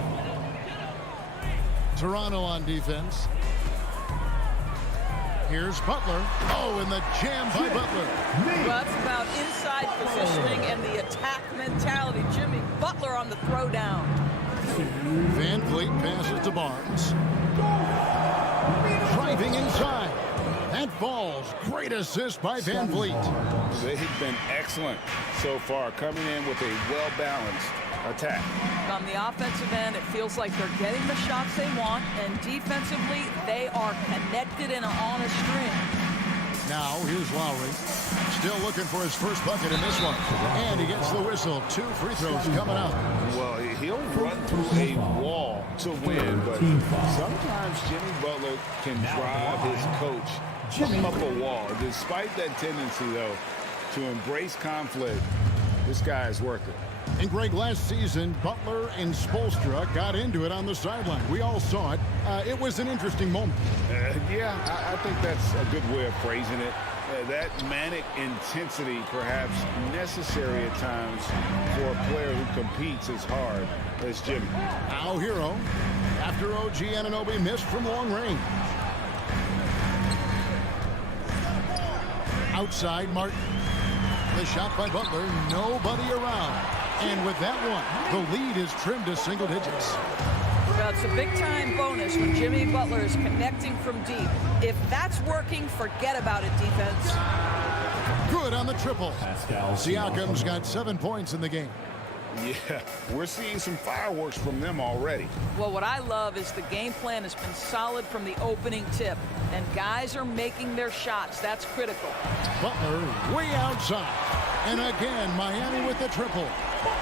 Toronto on defense. Here's Butler. Oh, and the jam by Butler. Well, that's about inside positioning and the attack mentality. Jimmy Butler on the throwdown. VanVleet passes to Barnes. Driving inside. That falls. Great assist by VanVleet. They've been excellent so far, coming in with a well-balanced attack. On the offensive end, it feels like they're getting the shots they want, and defensively, they are connected and on a string. Now, here's Lowry. Still looking for his first bucket in this one. And he gets the whistle. 2 free throws coming up. Well, he'll run through a wall to win, but sometimes Jimmy Butler can drive his coach up a wall. Despite that tendency, though, to embrace conflict, this guy is working. And Greg, last season, Butler and Spoelstra got into it on the sideline. We all saw it. It was an interesting moment. Yeah, I think that's a good way of phrasing it. That manic intensity, perhaps necessary at times for a player who competes as hard as Jimmy. Now Hero, after OG Anunoby missed from long range. Outside Martin. The shot by Butler, nobody around. And with that one, the lead is trimmed to single digits. Well, it's a big-time bonus when Jimmy Butler is connecting from deep. If that's working, forget about it, defense. Good on the triple. Siakam's got 7 points in the game. Yeah, we're seeing some fireworks from them already. Well, what I love is the game plan has been solid from the opening tip, and guys are making their shots. That's critical. Butler way outside. And again, Miami with the triple.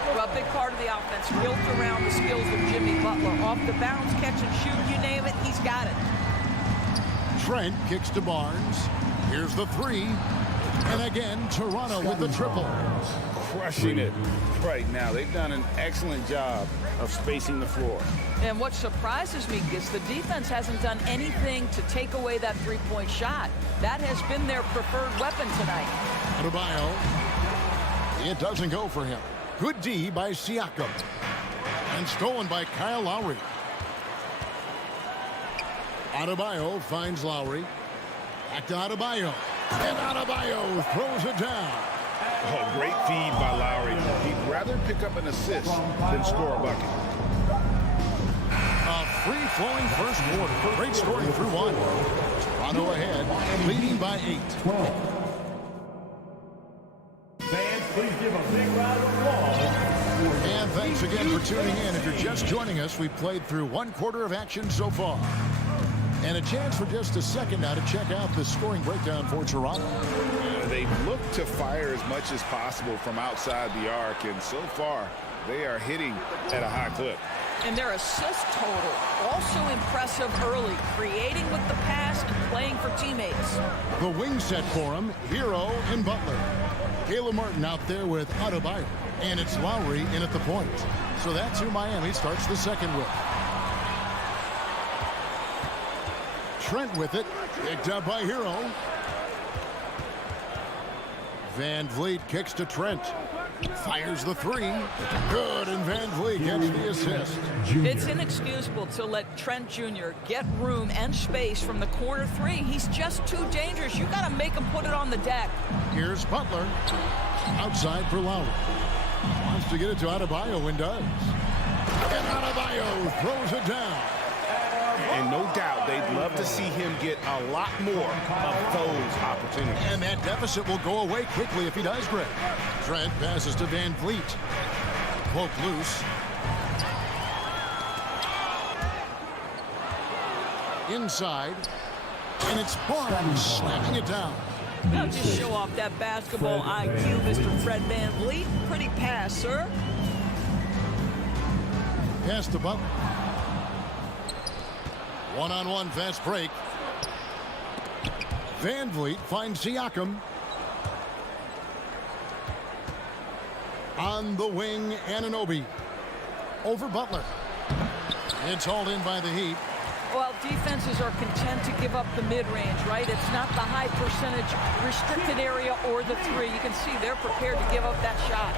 Well, a big part of the offense built around the skills of Jimmy Butler. Off the bounce, catch and shoot, you name it, he's got it. Trent kicks to Barnes. Here's the three. And again, Toronto with the triple. Crushing it right now. They've done an excellent job of spacing the floor. And what surprises me is the defense hasn't done anything to take away that three-point shot. That has been their preferred weapon tonight. Adebayo. It doesn't go for him. Good D by Siakam. And stolen by Kyle Lowry. Adebayo finds Lowry. Back to Adebayo. And Adebayo throws it down. Oh, great feed by Lowry. He'd rather pick up an assist than score a bucket. A free-flowing first quarter. Great scoring through one. Toronto ahead, leading by 8. Fans, please give a big round of applause. And thanks again for tuning in. If you're just joining us, we've played through one quarter of action so far. And a chance for just a second now to check out the scoring breakdown for Toronto. They look to fire as much as possible from outside the arc, and so far, they are hitting at a high clip. And their assist total, also impressive early, creating with the pass and playing for teammates. The wing set for him, Hero and Butler. Caleb Martin out there with Adebayo. And it's Lowry in at the point. So that's who Miami starts the second with. Trent with it, picked up by Hero. Van Vliet kicks to Trent. Fires the three. Good, and Van Vliet gets the assist. It's inexcusable to let Trent Jr. get room and space from the corner three. He's just too dangerous. You got to make him put it on the deck. Here's Butler. Outside for Lowry. Wants to get it to Adebayo and does. And Adebayo throws it down. And no doubt they'd love to see him get a lot more of those opportunities. And that deficit will go away quickly if he does, Greg. Trent passes to Van Vliet. Poke loose. Inside. And it's Barnes slamming it down. Now just show off that basketball IQ, Mr. Fred Van Vliet. Pretty pass, sir. Pass to Butler. One-on-one fast break. Van Vliet finds Siakam. On the wing, Anunoby. Over Butler. It's hauled in by the Heat. Well, defenses are content to give up the mid-range, right? It's not the high percentage restricted area or the three. You can see they're prepared to give up that shot.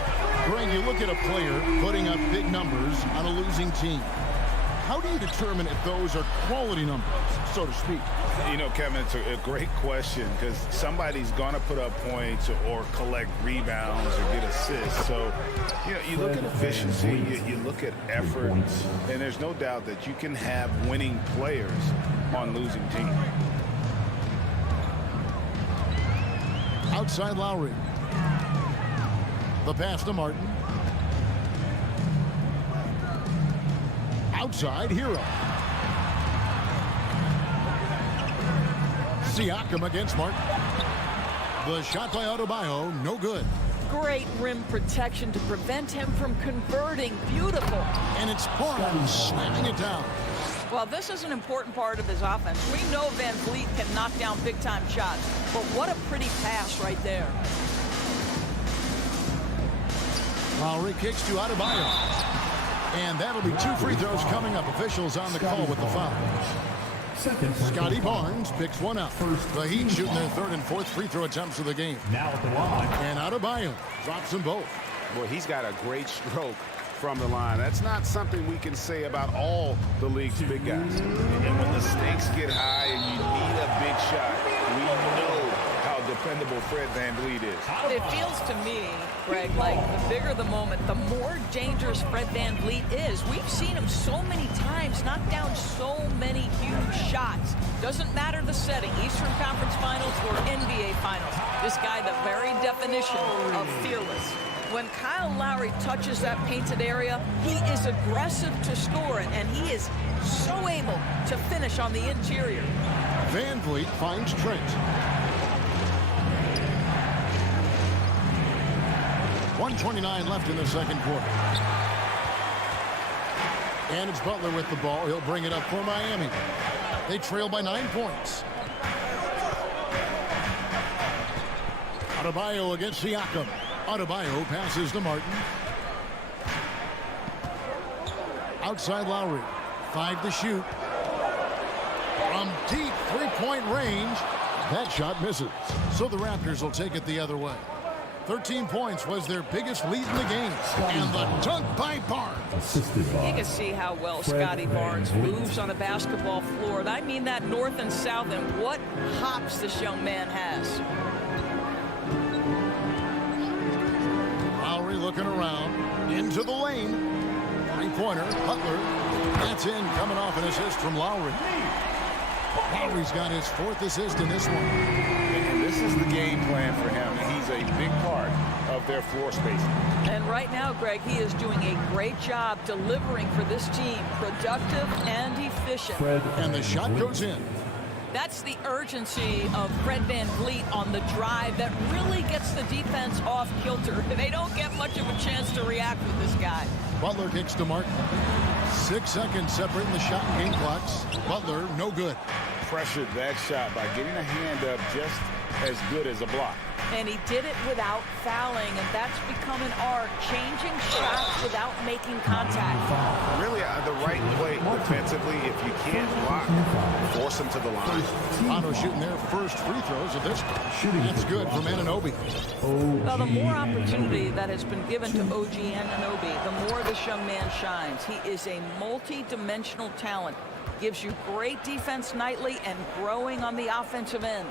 Greg, you look at a player putting up big numbers on a losing team. How do you determine if those are quality numbers, so to speak? You know, Kevin, it's a great question because somebody's going to put up points or collect rebounds or get assists. So, you know, you look at efficiency, you look at effort, and there's no doubt that you can have winning players on losing teams. Outside Lowry. The pass to Martin. Outside Hero. Siakam against Martin. The shot by Adebayo, no good. Great rim protection to prevent him from converting. Beautiful. And it's Barnes slamming it down. Well, this is an important part of his offense. We know Van Vliet can knock down big-time shots, but what a pretty pass right there. Lowry kicks to Adebayo. And that'll be 2 free throws coming up. Officials on the call with the foul. Scotty Barnes picks one up. The Heat shooting their 3rd and 4th free throw attempts of the game. Now at the line. And Adebayo drops them both. Boy, he's got a great stroke from the line. That's not something we can say about all the league's big guys. And when the stakes get high and you need a big shot, we know how dependable Fred VanVleet is. It feels to me, Greg, like the bigger the moment, the more dangerous Fred VanVleet is. We've seen him so many times knock down so many huge shots. Doesn't matter the setting, Eastern Conference Finals or NBA Finals. This guy, the very definition of fearless. When Kyle Lowry touches that painted area, he is aggressive to score it, and he is so able to finish on the interior. VanVleet finds Trent. 1:29 left in the second quarter. And it's Butler with the ball. He'll bring it up for Miami. They trail by 9 points. Adebayo against Siakam. Adebayo passes to Martin. Outside Lowry. 5 to shoot. From deep 3-point range. That shot misses. So the Raptors will take it the other way. 13 points was their biggest lead in the game. And the dunk by Barnes. You can see how well Scotty Barnes moves on a basketball floor. I mean that north and south, and what hops this young man has. Lowry looking around. Into the lane. 3-pointer. Butler. That's in. Coming off an assist from Lowry. Lowry's got his 4th assist in this one. And this is the game plan for him. And he's a big part of their floor spacing. And right now, Greg, he is doing a great job delivering for this team. Productive and efficient. And the shot goes in. That's the urgency of Fred VanVleet on the drive that really gets the defense off kilter. They don't get much of a chance to react with this guy. Butler kicks to Martin. 6 seconds separating the shot and game clocks. Butler, no good. Pressured that shot by getting a hand up just as good as a block. And he did it without fouling, and that's become an art, changing shots without making contact. Really the right play defensively. If you can't block, force them to the line. Pharos shooting their first free throws of this. That's good from Anunoby. Well, the more opportunity that has been given to OG Anunoby, the more this young man shines. He is a multi-dimensional talent. Gives you great defense nightly and growing on the offensive end.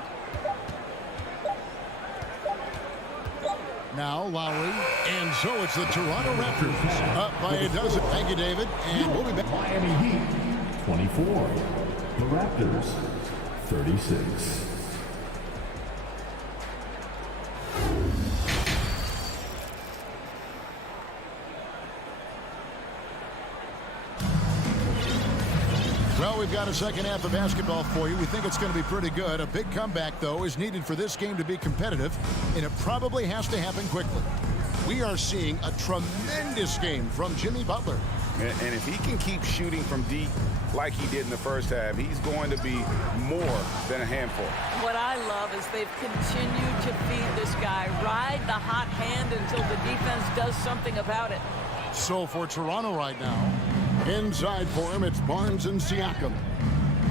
Now Lowry, and so it's the Toronto Raptors up by a dozen. Thank you, David, and we'll be back. Miami Heat 24, the Raptors 36. Well, we've got a second half of basketball for you. We think it's going to be pretty good. A big comeback, though, is needed for this game to be competitive, and it probably has to happen quickly. We are seeing a tremendous game from Jimmy Butler. And if he can keep shooting from deep like he did in the first half, he's going to be more than a handful. What I love is they've continued to feed this guy, ride the hot hand until the defense does something about it. So for Toronto right now, inside for him, it's Barnes and Siakam.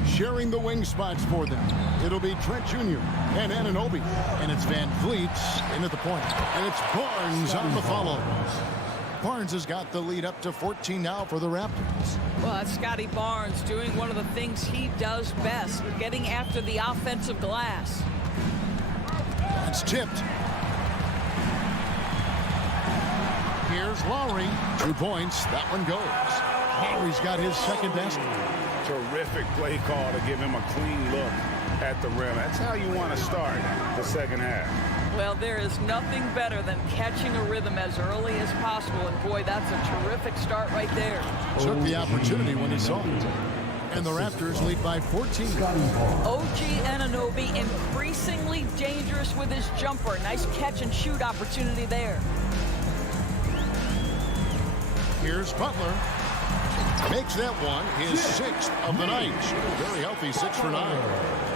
Sharing the wing spots for them, it'll be Trent Jr. and Anunoby. And it's VanVleet in at the point. And it's Barnes on the follow. Barnes has got the lead up to 14 now for the Raptors. Well, that's Scotty Barnes doing one of the things he does best, getting after the offensive glass. It's tipped. Here's Lowry. 2 points. That one goes. Lowry's got his second basket. Terrific play call to give him a clean look at the rim. That's how you want to start the second half. Well, there is nothing better than catching a rhythm as early as possible. And boy, that's a terrific start right there. Took the opportunity when he saw it. And the Raptors lead by 14. OG Anunoby increasingly dangerous with his jumper. Nice catch and shoot opportunity there. Here's Butler. Makes that one his 6th of the night. Very healthy, 6 for 9.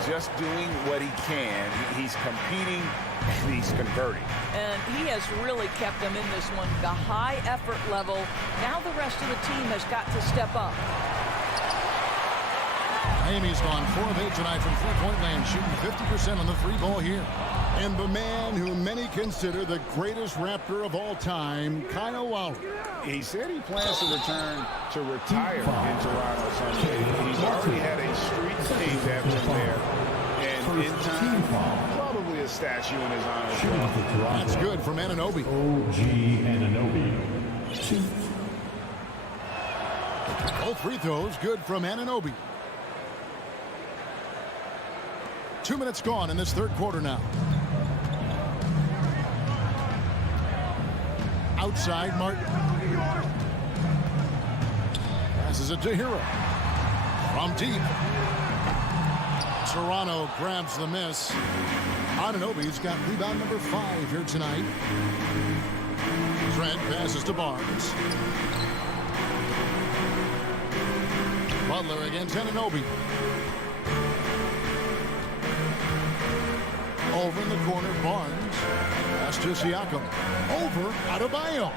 Just doing what he can. He's competing and he's converting. And he has really kept them in this one. The high effort level. Now the rest of the team has got to step up. Miami's gone 4 of 8 tonight from three-point land, shooting 50% on the 3-ball here. And the man who many consider the greatest Raptor of all time, Kyle Lowry. He said he plans to return to retire in Toronto Sunday. He's already had a streak named after him there. And in time, probably a statue in his honor. That's good from Anunoby. OG Anunoby. Both free throws good from Anunoby. 2 minutes gone in this third quarter now. Outside, Martin. Passes it to Hero. From deep. Toronto grabs the miss. Anunoby's got rebound number 5 here tonight. Trent passes to Barnes. Butler against Anunoby. Over in the corner, Barnes. Pass to Siakam. Over, Adebayo.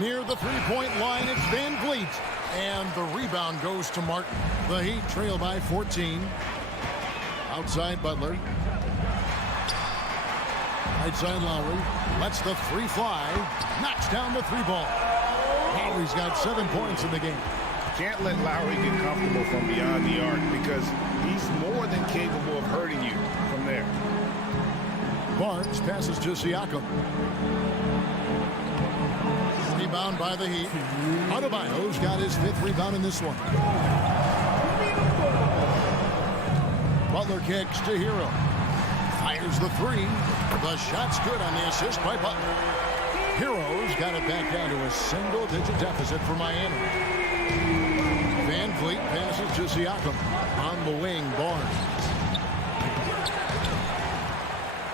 Near the three-point line, it's Van Vliet. And the rebound goes to Martin. The Heat trail by 14. Outside, Butler. Right side, Lowry. Lets the 3 fly. Knocks down the 3-ball. Lowry's got 7 points in the game. Can't let Lowry get comfortable from beyond the arc because he's more than capable of hurting you from there. Barnes passes to Siakam. Rebound by the Heat. Adebayo's got his 5th rebound in this one. Butler kicks to Hero. Fires the 3. The shot's good on the assist by Butler. Hero's got it back down to a single-digit deficit for Miami. Van Vliet passes to Siakam. On the wing, Barnes.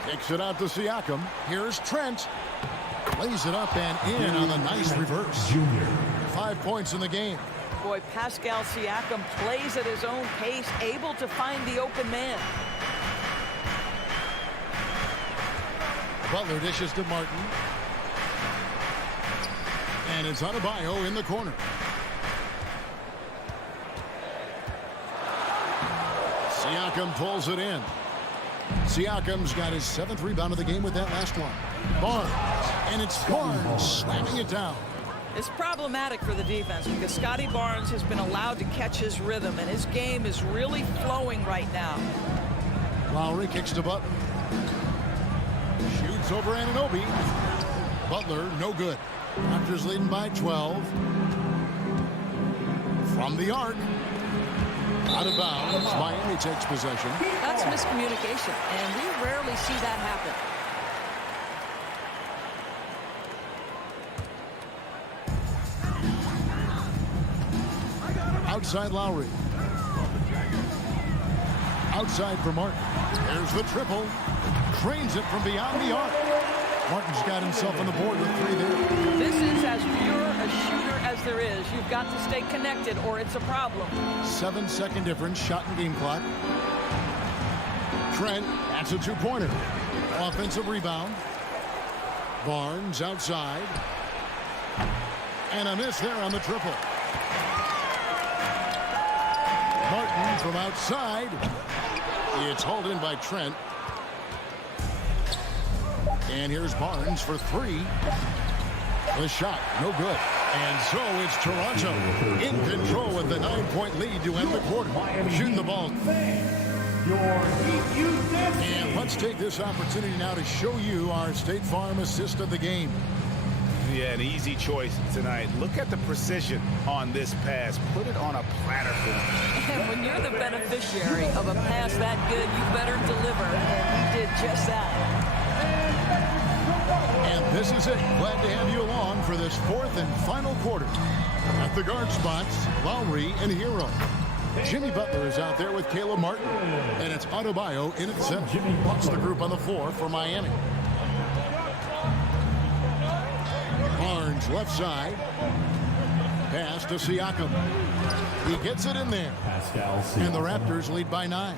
Kicks it out to Siakam. Here's Trent. Lays it up and in on the nice reverse. 5 points in the game. Boy, Pascal Siakam plays at his own pace, able to find the open man. Butler dishes to Martin. And it's Adebayo in the corner. Siakam pulls it in. Siakam's got his 7th rebound of the game with that last one. Barnes. And it's Barnes slamming it down. It's problematic for the defense because Scotty Barnes has been allowed to catch his rhythm, and his game is really flowing right now. Lowry kicks to Butler. Shoots over Anunoby. Butler, no good. Raptors leading by 12. From the arc. Out of bounds. Miami takes possession. That's miscommunication, and we rarely see that happen. Outside Lowry. Outside for Martin. There's the triple. Trains it from beyond the arc. Martin's got himself on the board with 3 there. This is as pure a shooter as there is. You've got to stay connected or it's a problem. 7-second difference, shot and game clock. Trent, that's a 2-pointer. Offensive rebound. Barnes outside. And a miss there on the triple. Martin from outside. It's hauled in by Trent. And here's Barnes for 3. The shot, no good. And so it's Toronto in control with the 9-point lead to end the quarter. Shooting the ball. And let's take this opportunity now to show you our State Farm assist of the game. Yeah, an easy choice tonight. Look at the precision on this pass. Put it on a platter for him. And when you're the beneficiary of a pass that good, you better deliver. And he did just that. And this is it. Glad to have you along for this 4th and final quarter. At the guard spots, Lowry and Hero. Jimmy Butler is out there with Caleb Martin. And it's Adebayo in at center. That's the group on the floor for Miami. Barnes left side. Pass pass to Siakam. He gets it in there. And the Raptors lead by 9.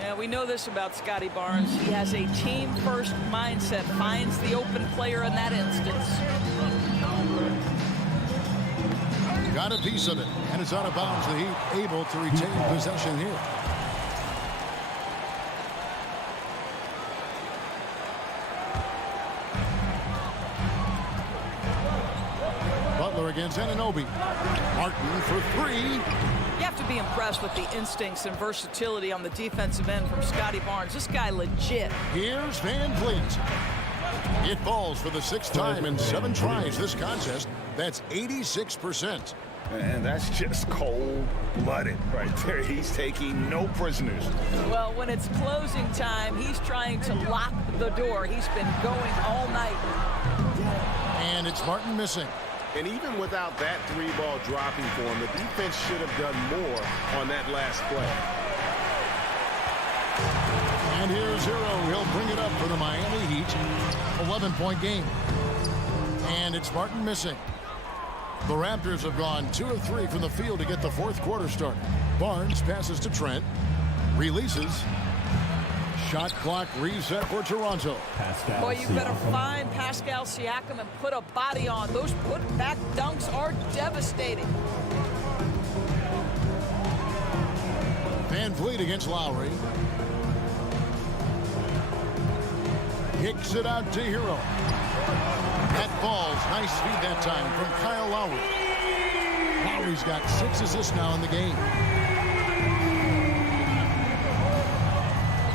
Yeah, we know this about Scotty Barnes. He has a team-first mindset, finds the open player in that instance. Got a piece of it, and it's out of bounds. The Heat able to retain possession here. Butler against Anunoby. Martin for 3. You have to be impressed with the instincts and versatility on the defensive end from Scotty Barnes. This guy legit. Here's Van Vliet. It falls for the 6th time in 7 tries this contest. That's 86%. And that's just cold-blooded right there. He's taking no prisoners. Well, when it's closing time, he's trying to lock the door. He's been going all night. And it's Martin missing. And even without that 3-ball dropping for him, the defense should have done more on that last play. And here's Hero. He'll bring it up for the Miami Heat. 11-point game. And it's Martin missing. The Raptors have gone 2 of 3 from the field to get the 4th quarter started. Barnes passes to Trent. Releases. Shot clock reset for Toronto. Boy, you better find Pascal Siakam and put a body on. Those put-back dunks are devastating. Van Vliet against Lowry. Kicks it out to Hero. That falls. Nice feed that time from Kyle Lowry. Lowry's got 6 assists now in the game.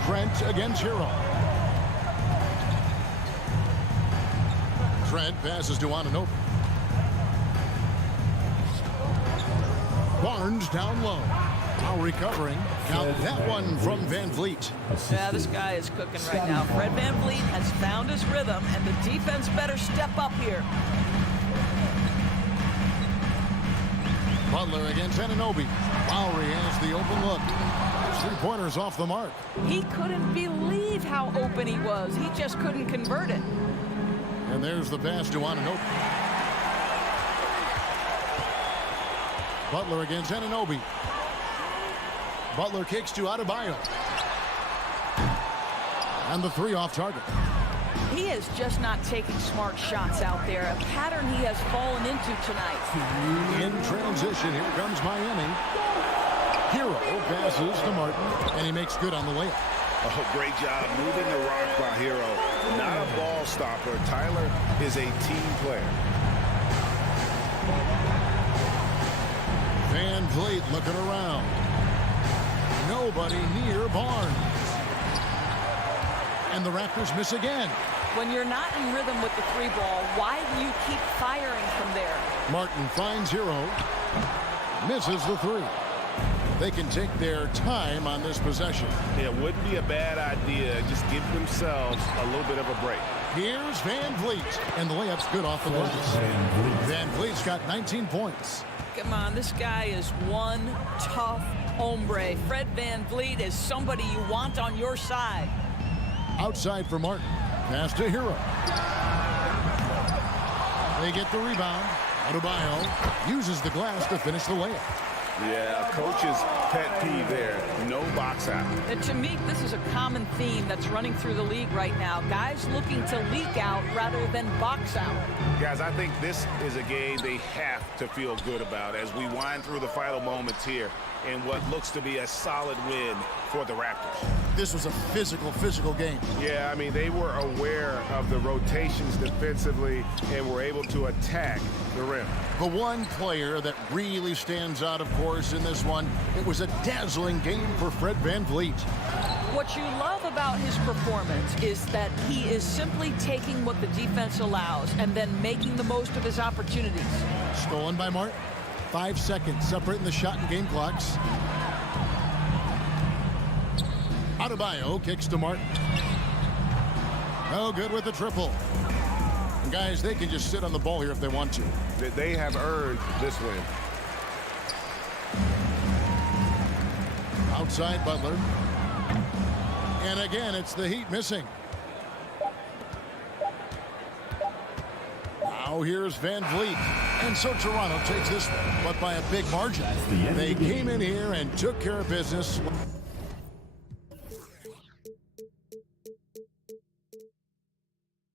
Trent against Hero. Trent passes to Anunoby. Barnes down low. Now recovering. Count that one from Van Vliet. Yeah, this guy is cooking right now. Fred Van Vliet has found his rhythm, and the defense better step up here. Butler against Anunoby. Lowry has the open look. 3-pointers off the mark. He couldn't believe how open he was. He just couldn't convert it. And there's the pass to Anunoby. Butler against Anunoby. Butler kicks to Adebayo. And the 3 off target. He is just not taking smart shots out there. A pattern he has fallen into tonight. In transition, here comes Miami. Hero passes to Martin, and he makes good on the layup. Oh, great job moving the rock by Hero. Not a ball stopper. Tyler is a team player. Van Vliet looking around. Nobody near Barnes. And the Raptors miss again. When you're not in rhythm with the 3-ball, why do you keep firing from there? Martin finds Hero. Misses the 3. They can take their time on this possession. It wouldn't be a bad idea. Just give themselves a little bit of a break. Here's Van Vliet. And the layup's good off the glass. Van Vliet's got 19 points. Come on, this guy is one tough hombre. Fred Van Vliet is somebody you want on your side. Outside for Martin. Pass to Hero. They get the rebound. Adebayo uses the glass to finish the layup. Yeah, coach's pet peeve there. No box out. And to me, this is a common theme that's running through the league right now. Guys looking to leak out rather than box out. Guys, I think this is a game they have to feel good about as we wind through the final moments here in what looks to be a solid win for the Raptors. This was a physical game. Yeah, I mean, they were aware of the rotations defensively and were able to attack the rim. The one player that really stands out, of course, in this one, it was a dazzling game for Fred Van Vliet. What you love about his performance is that he is simply taking what the defense allows and then making the most of his opportunities. Stolen by Martin. 5 seconds separating the shot and game clocks. Adebayo kicks to Martin. No good with the triple. And guys, they can just sit on the ball here if they want to. They have earned this win. Outside Butler. And again, it's the Heat missing. Now here's Van Vliet. And so Toronto takes this one, but by a big margin. They came in here and took care of business.